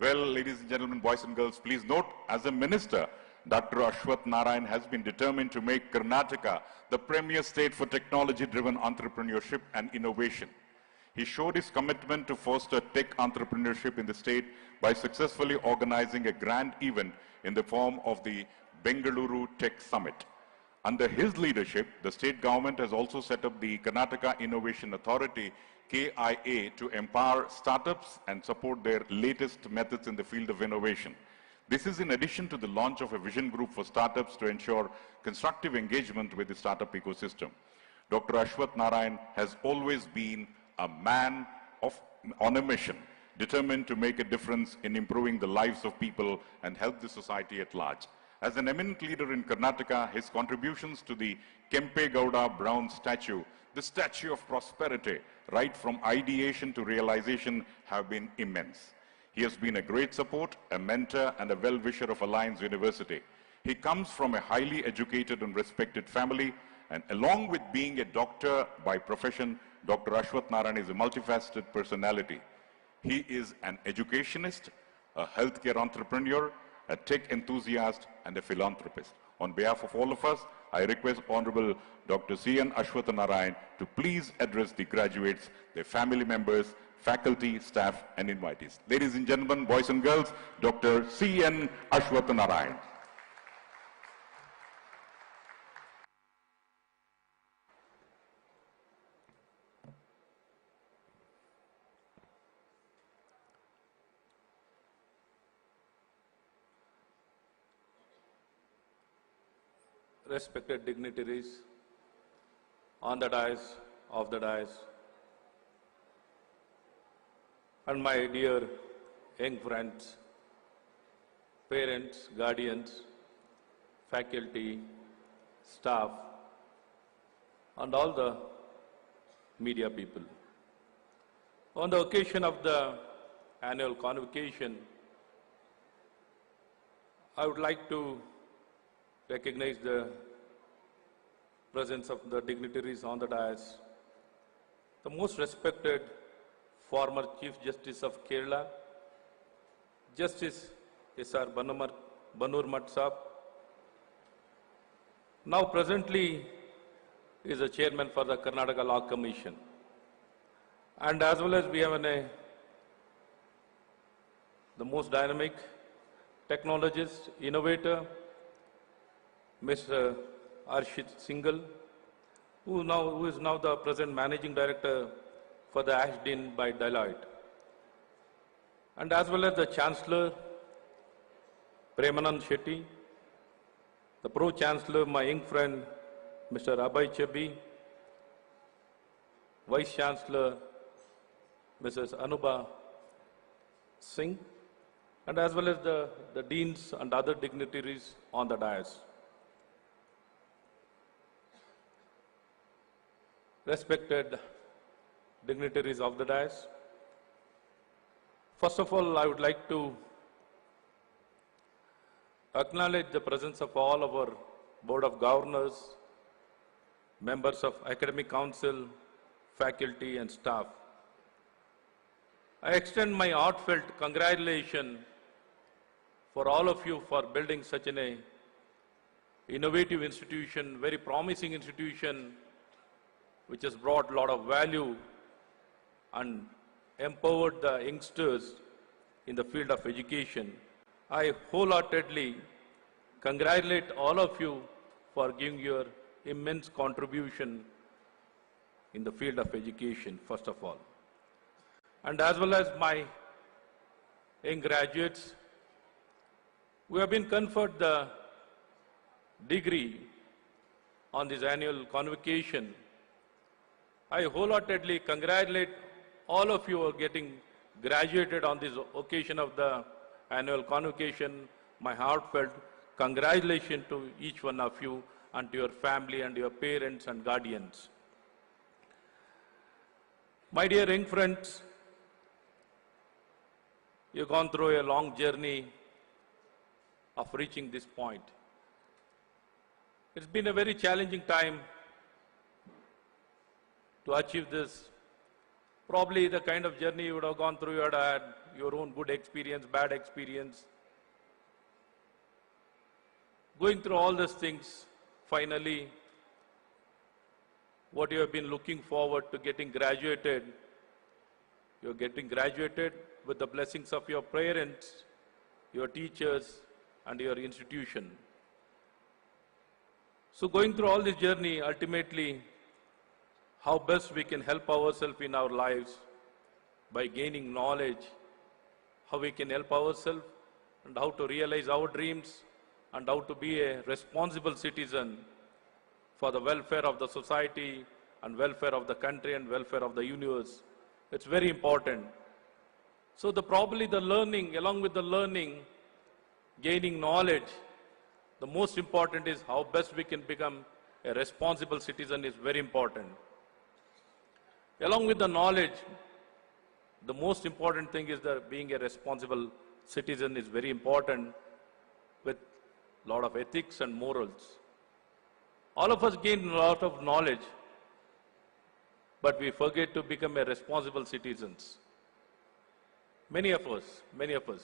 Well, ladies and gentlemen, boys and girls, please note, as a minister, Dr. Ashwath Narayan has been determined to make Karnataka the premier state for technology-driven entrepreneurship and innovation. He showed his commitment to foster tech entrepreneurship in the state by successfully organizing a grand event in the form of the Bengaluru Tech Summit. Under his leadership, the state government has also set up the Karnataka Innovation Authority, KIA, to empower startups and support their latest methods in the field of innovation. This is in addition to the launch of a vision group for startups to ensure constructive engagement with the startup ecosystem. Dr. Ashwath Narayan has always been a man on a mission, determined to make a difference in improving the lives of people and help the society at large. As an eminent leader in Karnataka, his contributions to the Kempe Gowda Brown statue, the statue of prosperity, right from ideation to realization, have been immense. He has been a great support, a mentor, and a well-wisher of Alliance University. He comes from a highly educated and respected family, and along with being a doctor by profession, Dr. Ashwath Narayan is a multifaceted personality. He is an educationist, a healthcare entrepreneur, a tech enthusiast, and a philanthropist. On behalf of all of us, I request Honorable Dr. C.N. Ashwath Narayan to please address the graduates, their family members, faculty, staff, and invitees. Ladies and gentlemen, boys and girls, Dr. C.N. Ashwath Narayan. Respected dignitaries, on the dais, off the dais, and my dear young friends, parents, guardians, faculty, staff, and all the media people. On the occasion of the annual convocation, I would like to recognize the presence of the dignitaries on the dais. The most respected former Chief Justice of Kerala, Justice S.R. Banur Matsap, now presently is the chairman for the Karnataka Law Commission. And as well as we have the most dynamic technologist, innovator, Mr. Arshit Singhal, who is now the present managing director for the Ashdean by Deloitte. And as well as the Chancellor, Premanand Shetty, the Pro-Chancellor, my young friend, Mr. Abhay Chebi, Vice Chancellor, Mrs. Anuba Singh, and as well as the deans and other dignitaries on the dais. Respected dignitaries of the dais, first of all, I would like to acknowledge the presence of all our Board of Governors, members of Academic Council, faculty and staff. I extend my heartfelt congratulations for all of you for building such an innovative institution, very promising institution, which has brought a lot of value and empowered the youngsters in the field of education. I wholeheartedly congratulate all of you for giving your immense contribution in the field of education, first of all. And as well as my young graduates, we have been conferred the degree on this annual convocation I wholeheartedly congratulate all of you who are getting graduated on this occasion of the annual convocation. My heartfelt congratulations to each one of you and to your family and your parents and guardians. My dear young friends, you've gone through a long journey of reaching this point. It's been a very challenging time to achieve this. Probably the kind of journey you would have gone through, you would have had your own good experience, bad experience. Going through all these things, finally, what you have been looking forward to getting graduated, you're getting graduated with the blessings of your parents, your teachers, and your institution. So going through all this journey, ultimately, how best we can help ourselves in our lives by gaining knowledge, how we can help ourselves and how to realize our dreams and how to be a responsible citizen for the welfare of the society and welfare of the country and welfare of the universe. It's very important. So probably the learning, along with the learning, gaining knowledge, the most important is how best we can become a responsible citizen is very important. Along with the knowledge, the most important thing is that being a responsible citizen is very important with a lot of ethics and morals. All of us gain a lot of knowledge, but we forget to become a responsible citizens. Many of us.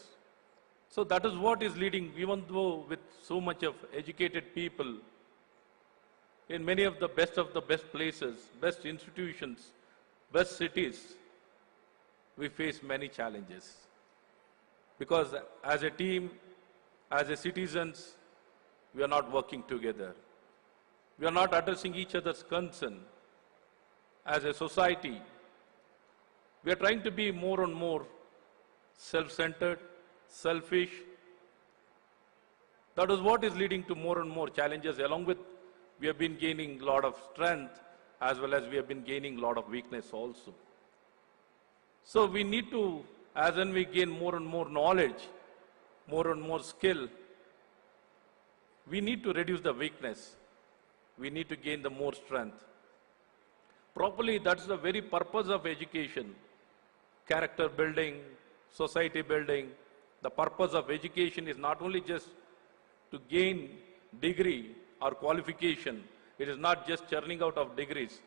So that is what is leading, even though with so much of educated people, in many of the best places, best institutions, best cities, we face many challenges. Because as a team, as a citizens, we are not working together. We are not addressing each other's concern. As a society, we are trying to be more and more self-centered, selfish. That is what is leading to more and more challenges. Along with, we have been gaining a lot of strength as well as we have been gaining a lot of weakness also. So we need to, as when we gain more and more knowledge, more and more skill, we need to reduce the weakness. We need to gain the more strength. Properly, that's the very purpose of education. Character building, society building. The purpose of education is not only just to gain degree or qualification. It is not just churning out of degrees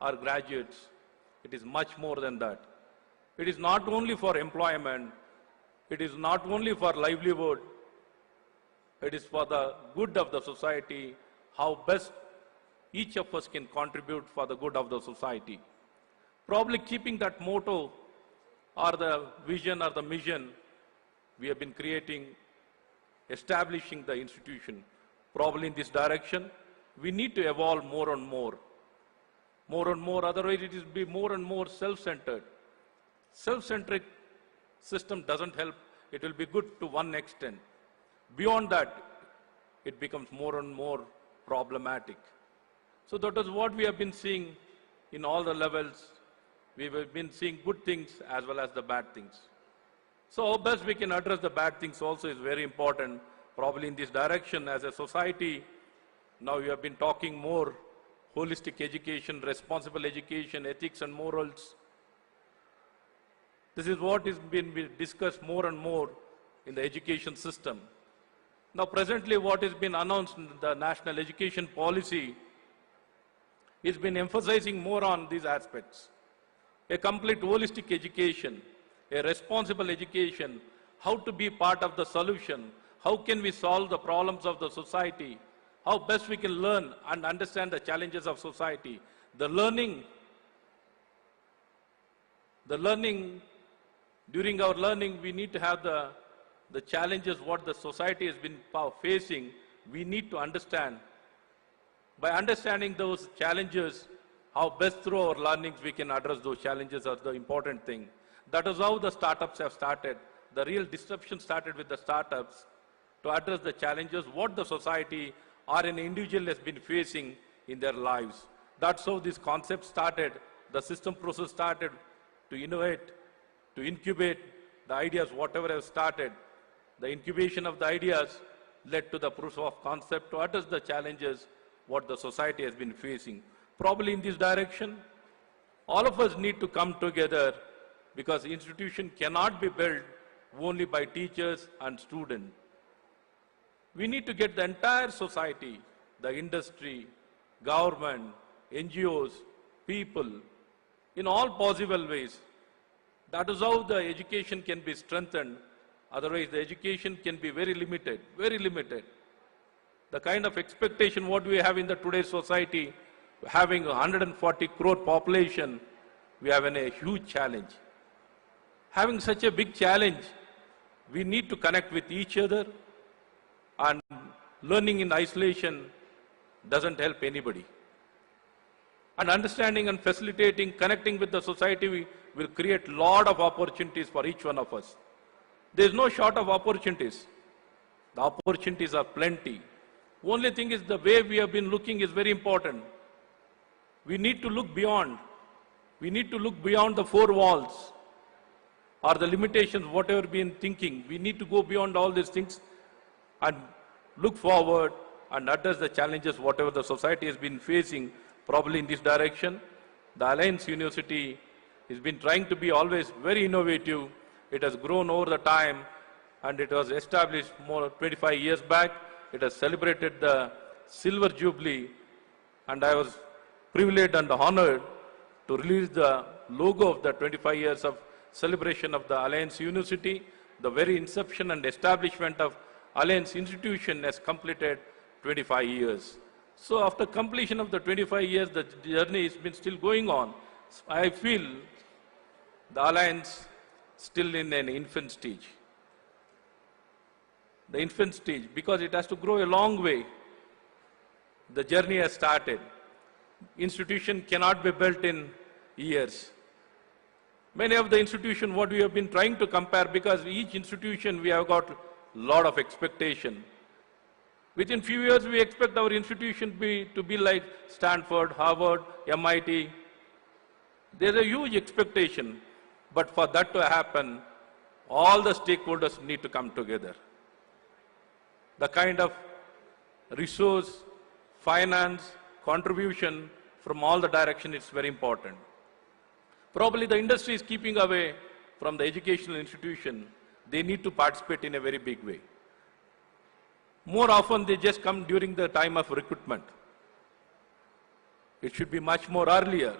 or graduates. It is much more than that. It is not only for employment. It is not only for livelihood. It is for the good of the society, how best each of us can contribute for the good of the society. Probably keeping that motto or the vision or the mission, we have been creating, establishing the institution. Probably in this direction, we need to evolve more and more. More and more, otherwise it will be more and more self-centered. Self-centric system doesn't help. It will be good to one extent. Beyond that, it becomes more and more problematic. So that is what we have been seeing in all the levels. We have been seeing good things as well as the bad things. So how best we can address the bad things also is very important. Probably in this direction as a society, now we have been talking more holistic education, responsible education, ethics and morals. This is what is being discussed more and more in the education system. Now presently what has been announced in the national education policy has been emphasizing more on these aspects. A complete holistic education, a responsible education, how to be part of the solution, how can we solve the problems of the society, how best we can learn and understand the challenges of society. The learning, during our learning, we need to have the challenges what the society has been facing, we need to understand. By understanding those challenges, how best through our learnings we can address those challenges are the important thing. That is how the startups have started. The real disruption started with the startups to address the challenges what the society or an individual has been facing in their lives. That's how this concept started, the system process started to innovate, to incubate the ideas, whatever has started. The incubation of the ideas led to the proof of concept to address the challenges what the society has been facing. Probably in this direction, all of us need to come together because institution cannot be built only by teachers and students. We need to get the entire society, the industry, government, NGOs, people, in all possible ways. That is how the education can be strengthened. Otherwise, the education can be very limited, very limited. The kind of expectation what we have in the today's society, having 140 crore population, we have a huge challenge. Having such a big challenge, we need to connect with each other, and learning in isolation doesn't help anybody. And understanding and facilitating, connecting with the society will create a lot of opportunities for each one of us. There is no short of opportunities. The opportunities are plenty. Only thing is the way we have been looking is very important. We need to look beyond. We need to look beyond the four walls or the limitations, whatever we've been thinking. We need to go beyond all these things and look forward and address the challenges, whatever the society has been facing, probably in this direction. The Alliance University has been trying to be always very innovative. It has grown over the time, and it was established more 25 years back. It has celebrated the Silver Jubilee, and I was privileged and honored to release the logo of the 25 years of celebration of the Alliance University. The very inception and establishment of Alliance Institution has completed 25 years. So after completion of the 25 years, the journey has been still going on. I feel the Alliance still in an infant stage. The infant stage, because it has to grow a long way. The journey has started. Institution cannot be built in years. Many of the institutions, what we have been trying to compare, because each institution we have got a lot of expectation. Within few years, we expect our institution to be like Stanford, Harvard, MIT. There's a huge expectation. But for that to happen, all the stakeholders need to come together. The kind of resource, finance, contribution from all the direction is very important. Probably the industry is keeping away from the educational institution. They need to participate in a very big way. More often, they just come during the time of recruitment. It should be much more earlier.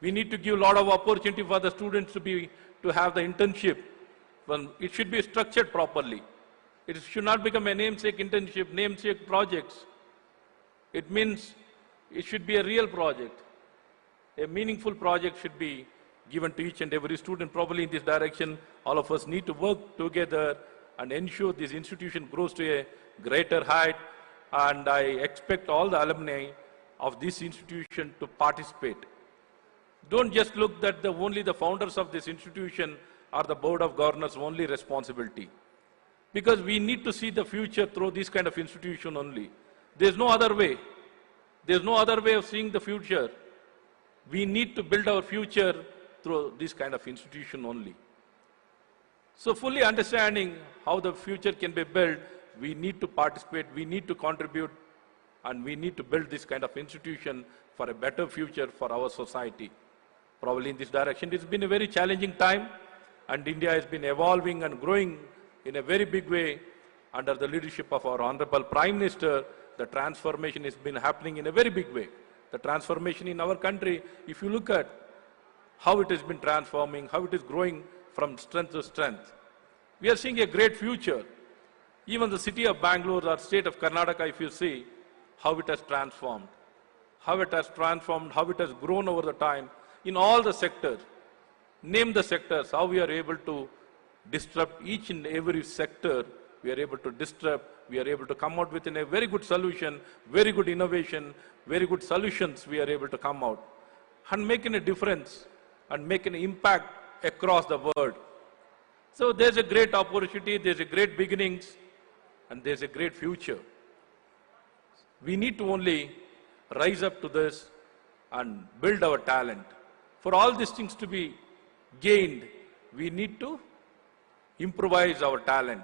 We need to give a lot of opportunity for the students to have the internship. It should be structured properly. It should not become a namesake internship, namesake projects. It means it should be a real project. A meaningful project should be given to each and every student. Probably in this direction, all of us need to work together and ensure this institution grows to a greater height. And I expect all the alumni of this institution to participate. Don't just look that only the founders of this institution or the board of governors only responsibility. Because we need to see the future through this kind of institution only. There's no other way. There's no other way of seeing the future. We need to build our future through this kind of institution only. So fully understanding how the future can be built, we need to participate, we need to contribute, and we need to build this kind of institution for a better future for our society. Probably in this direction, it's been a very challenging time, and India has been evolving and growing in a very big way under the leadership of our Honorable Prime Minister. The transformation has been happening in a very big way. The transformation in our country, if you look at how it has been transforming, how it is growing from strength to strength, we are seeing a great future. Even the city of Bangalore or state of Kannada, if you see how it has transformed, how it has grown over the time in all the sectors. Name the sectors, how we are able to disrupt each and every sector. We are able to disrupt, we are able to come out with a very good solution, very good innovation, very good solutions we are able to come out and making a difference and make an impact across the world. So there's a great opportunity, there's a great beginnings, and there's a great future. We need to only rise up to this and build our talent. For all these things to be gained, we need to improvise our talent,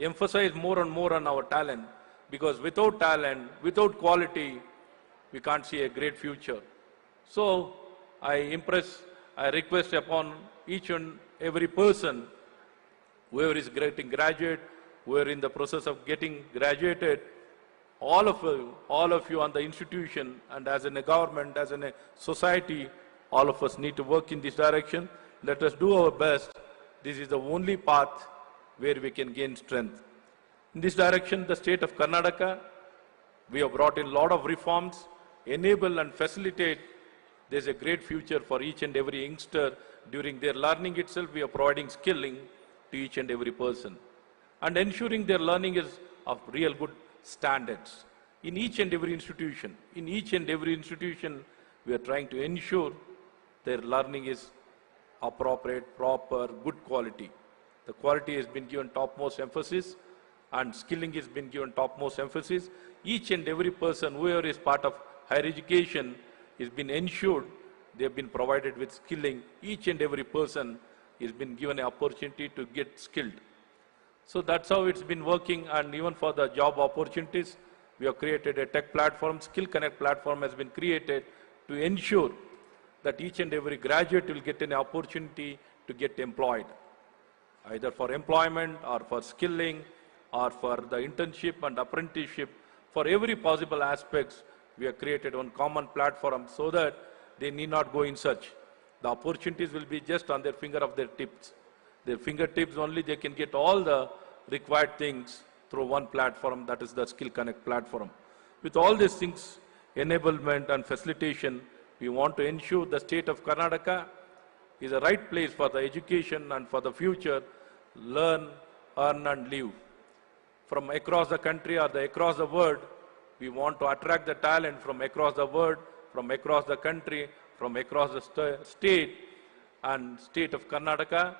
emphasize more and more on our talent, because without talent, without quality, we can't see a great future. So I request upon each and every person, whoever is getting graduate, whoever in the process of getting graduated, all of you on the institution and as in a government, as in a society, all of us need to work in this direction. Let us do our best. This is the only path where we can gain strength. In this direction, the state of Karnataka, we have brought in a lot of reforms, enable and facilitate. There's a great future for each and every youngster. During their learning itself, we are providing skilling to each and every person and ensuring their learning is of real good standards. In each and every institution, we are trying to ensure their learning is appropriate, proper, good quality. The quality has been given topmost emphasis and skilling has been given topmost emphasis. Each and every person, whoever is part of higher education, has been ensured they have been provided with skilling. Each and every person has been given an opportunity to get skilled. So that's how it's been working, and even for the job opportunities, we have created a tech platform, Skill Connect platform has been created to ensure that each and every graduate will get an opportunity to get employed, either for employment or for skilling or for the internship and apprenticeship. For every possible aspects, we have created one common platform so that they need not go in search. The opportunities will be just on their fingertips only. They can get all the required things through one platform, that is the Skill Connect platform. With all these things, enablement and facilitation, we want to ensure the state of Karnataka is the right place for the education and for the future, learn, earn and live. From across the country or across the world, we want to attract the talent from across the world, from across the country, from across the state, and state of Karnataka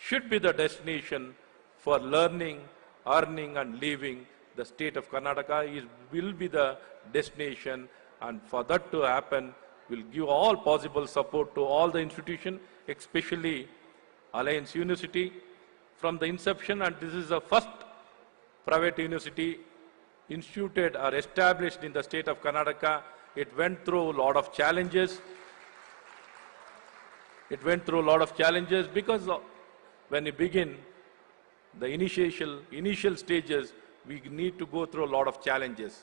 should be the destination for learning, earning and living. The state of Karnataka will be the destination, and for that to happen, we'll give all possible support to all the institutions, especially Alliance University from the inception, and this is the first private university instituted or established in the state of Karnataka. It went through a lot of challenges. Because when you begin the initial stages, we need to go through a lot of challenges.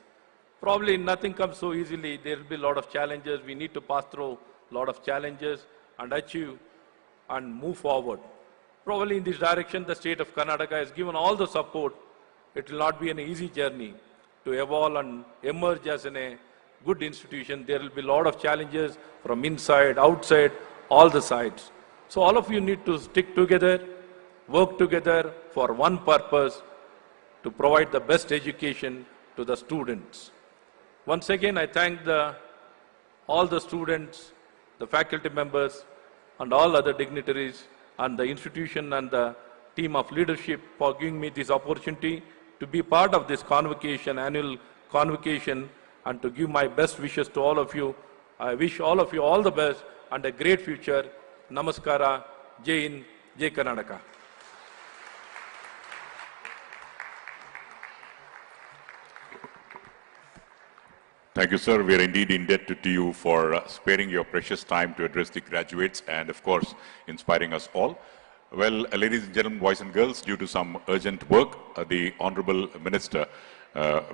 Probably nothing comes so easily. There will be a lot of challenges. We need to pass through a lot of challenges and achieve and move forward. Probably in this direction, the state of Karnataka has given all the support. It will not be an easy journey to evolve and emerge as a good institution. There will be a lot of challenges from inside, outside, all the sides. So all of you need to stick together, work together for one purpose, to provide the best education to the students. Once again, I thank all the students, the faculty members, and all other dignitaries, and the institution and the team of leadership for giving me this opportunity to be part of this convocation, annual convocation, and to give my best wishes to all of you. I wish all of you all the best and a great future. Namaskara, Jai Hind, Jai Karnataka. Thank you, sir. We are indeed indebted to you for sparing your precious time to address the graduates and, of course, inspiring us all. Well, ladies and gentlemen, boys and girls, due to some urgent work, the Honorable Minister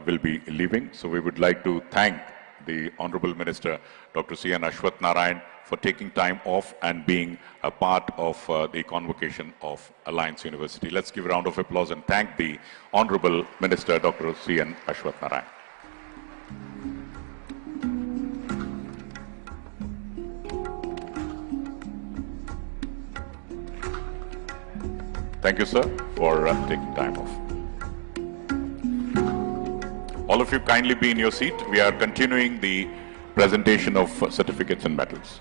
will be leaving. So we would like to thank the Honorable Minister, Dr. C.N. Ashwath Narayan, for taking time off and being a part of the convocation of Alliance University. Let's give a round of applause and thank the Honorable Minister, Dr. C.N. Ashwath Narayan. Thank you, sir, for taking time off. All of you kindly be in your seat. We are continuing the presentation of certificates and medals.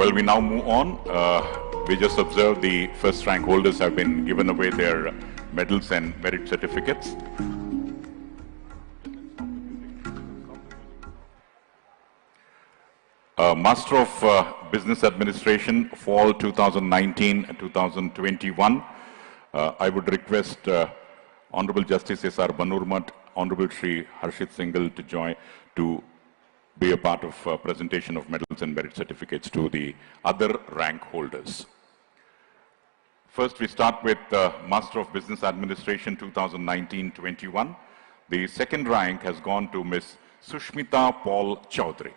Well, we now move on. We just observed the first rank holders have been given away their medals and merit certificates. Master of Business Administration, Fall 2019-2021. I would request Honorable Justice S.R. Banurmat, Honorable Shri Harshit Singhal to join to be a part of presentation of medals and merit certificates to the other rank holders. First, we start with Master of Business Administration 2019-21. The second rank has gone to Ms. Sushmita Paul Chowdhury.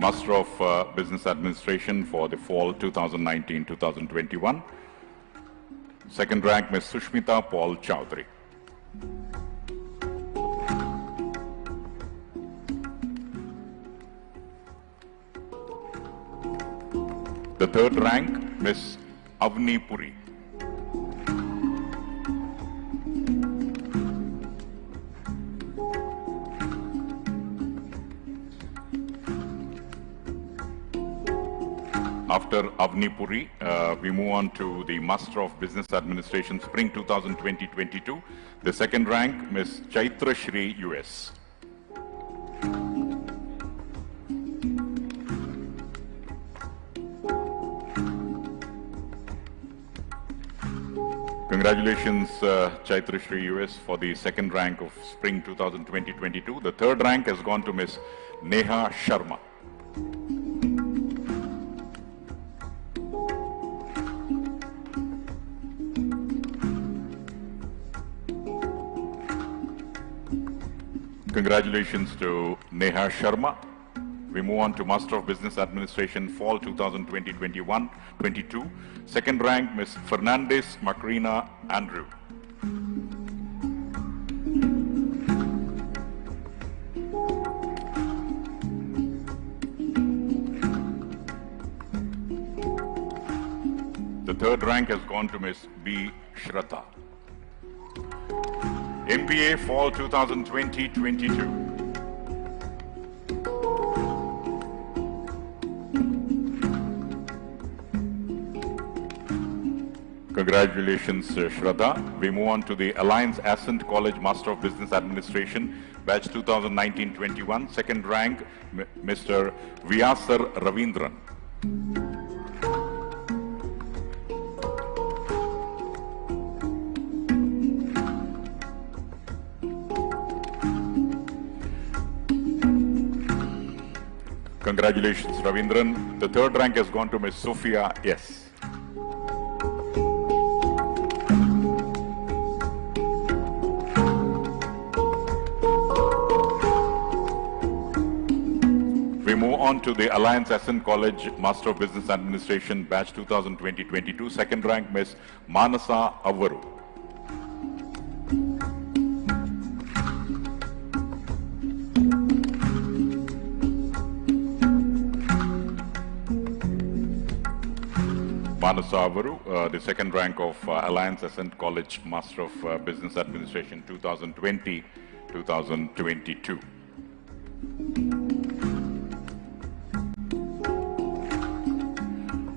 Master of Business Administration for the Fall 2019-2021. Second rank, Ms. Sushmita Paul Chowdhury. The third rank, Ms. Avni Puri. After Avni Puri, we move on to the Master of Business Administration Spring 2020-22. The second rank, Ms. Chaitra Shri US. Congratulations, Chaitra Shri US, for the second rank of Spring 2020-22. The third rank has gone to Ms. Neha Sharma. Congratulations to Neha Sharma. We move on to Master of Business Administration Fall 2020-21-22. Second rank, Ms. Fernandez Macrina Andrew. The third rank has gone to Ms. B. Shraddha. MBA Fall 2020-22. Congratulations, Shraddha. We move on to the Alliance Ascent College Master of Business Administration, batch 2019-21. Second rank, Mr. Vyasar Ravindran. Congratulations, Ravindran. The third rank has gone to Ms. Sophia S. We move on to the Alliance Ascent College Master of Business Administration batch 2020-22. Second rank, Ms. Manasa Avaru. Manasa Avaru, the second rank of Alliance Ascent College Master of Business Administration 2020-2022.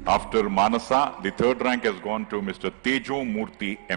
After Manasa, the third rank has gone to Mr. Tejo Murthy M.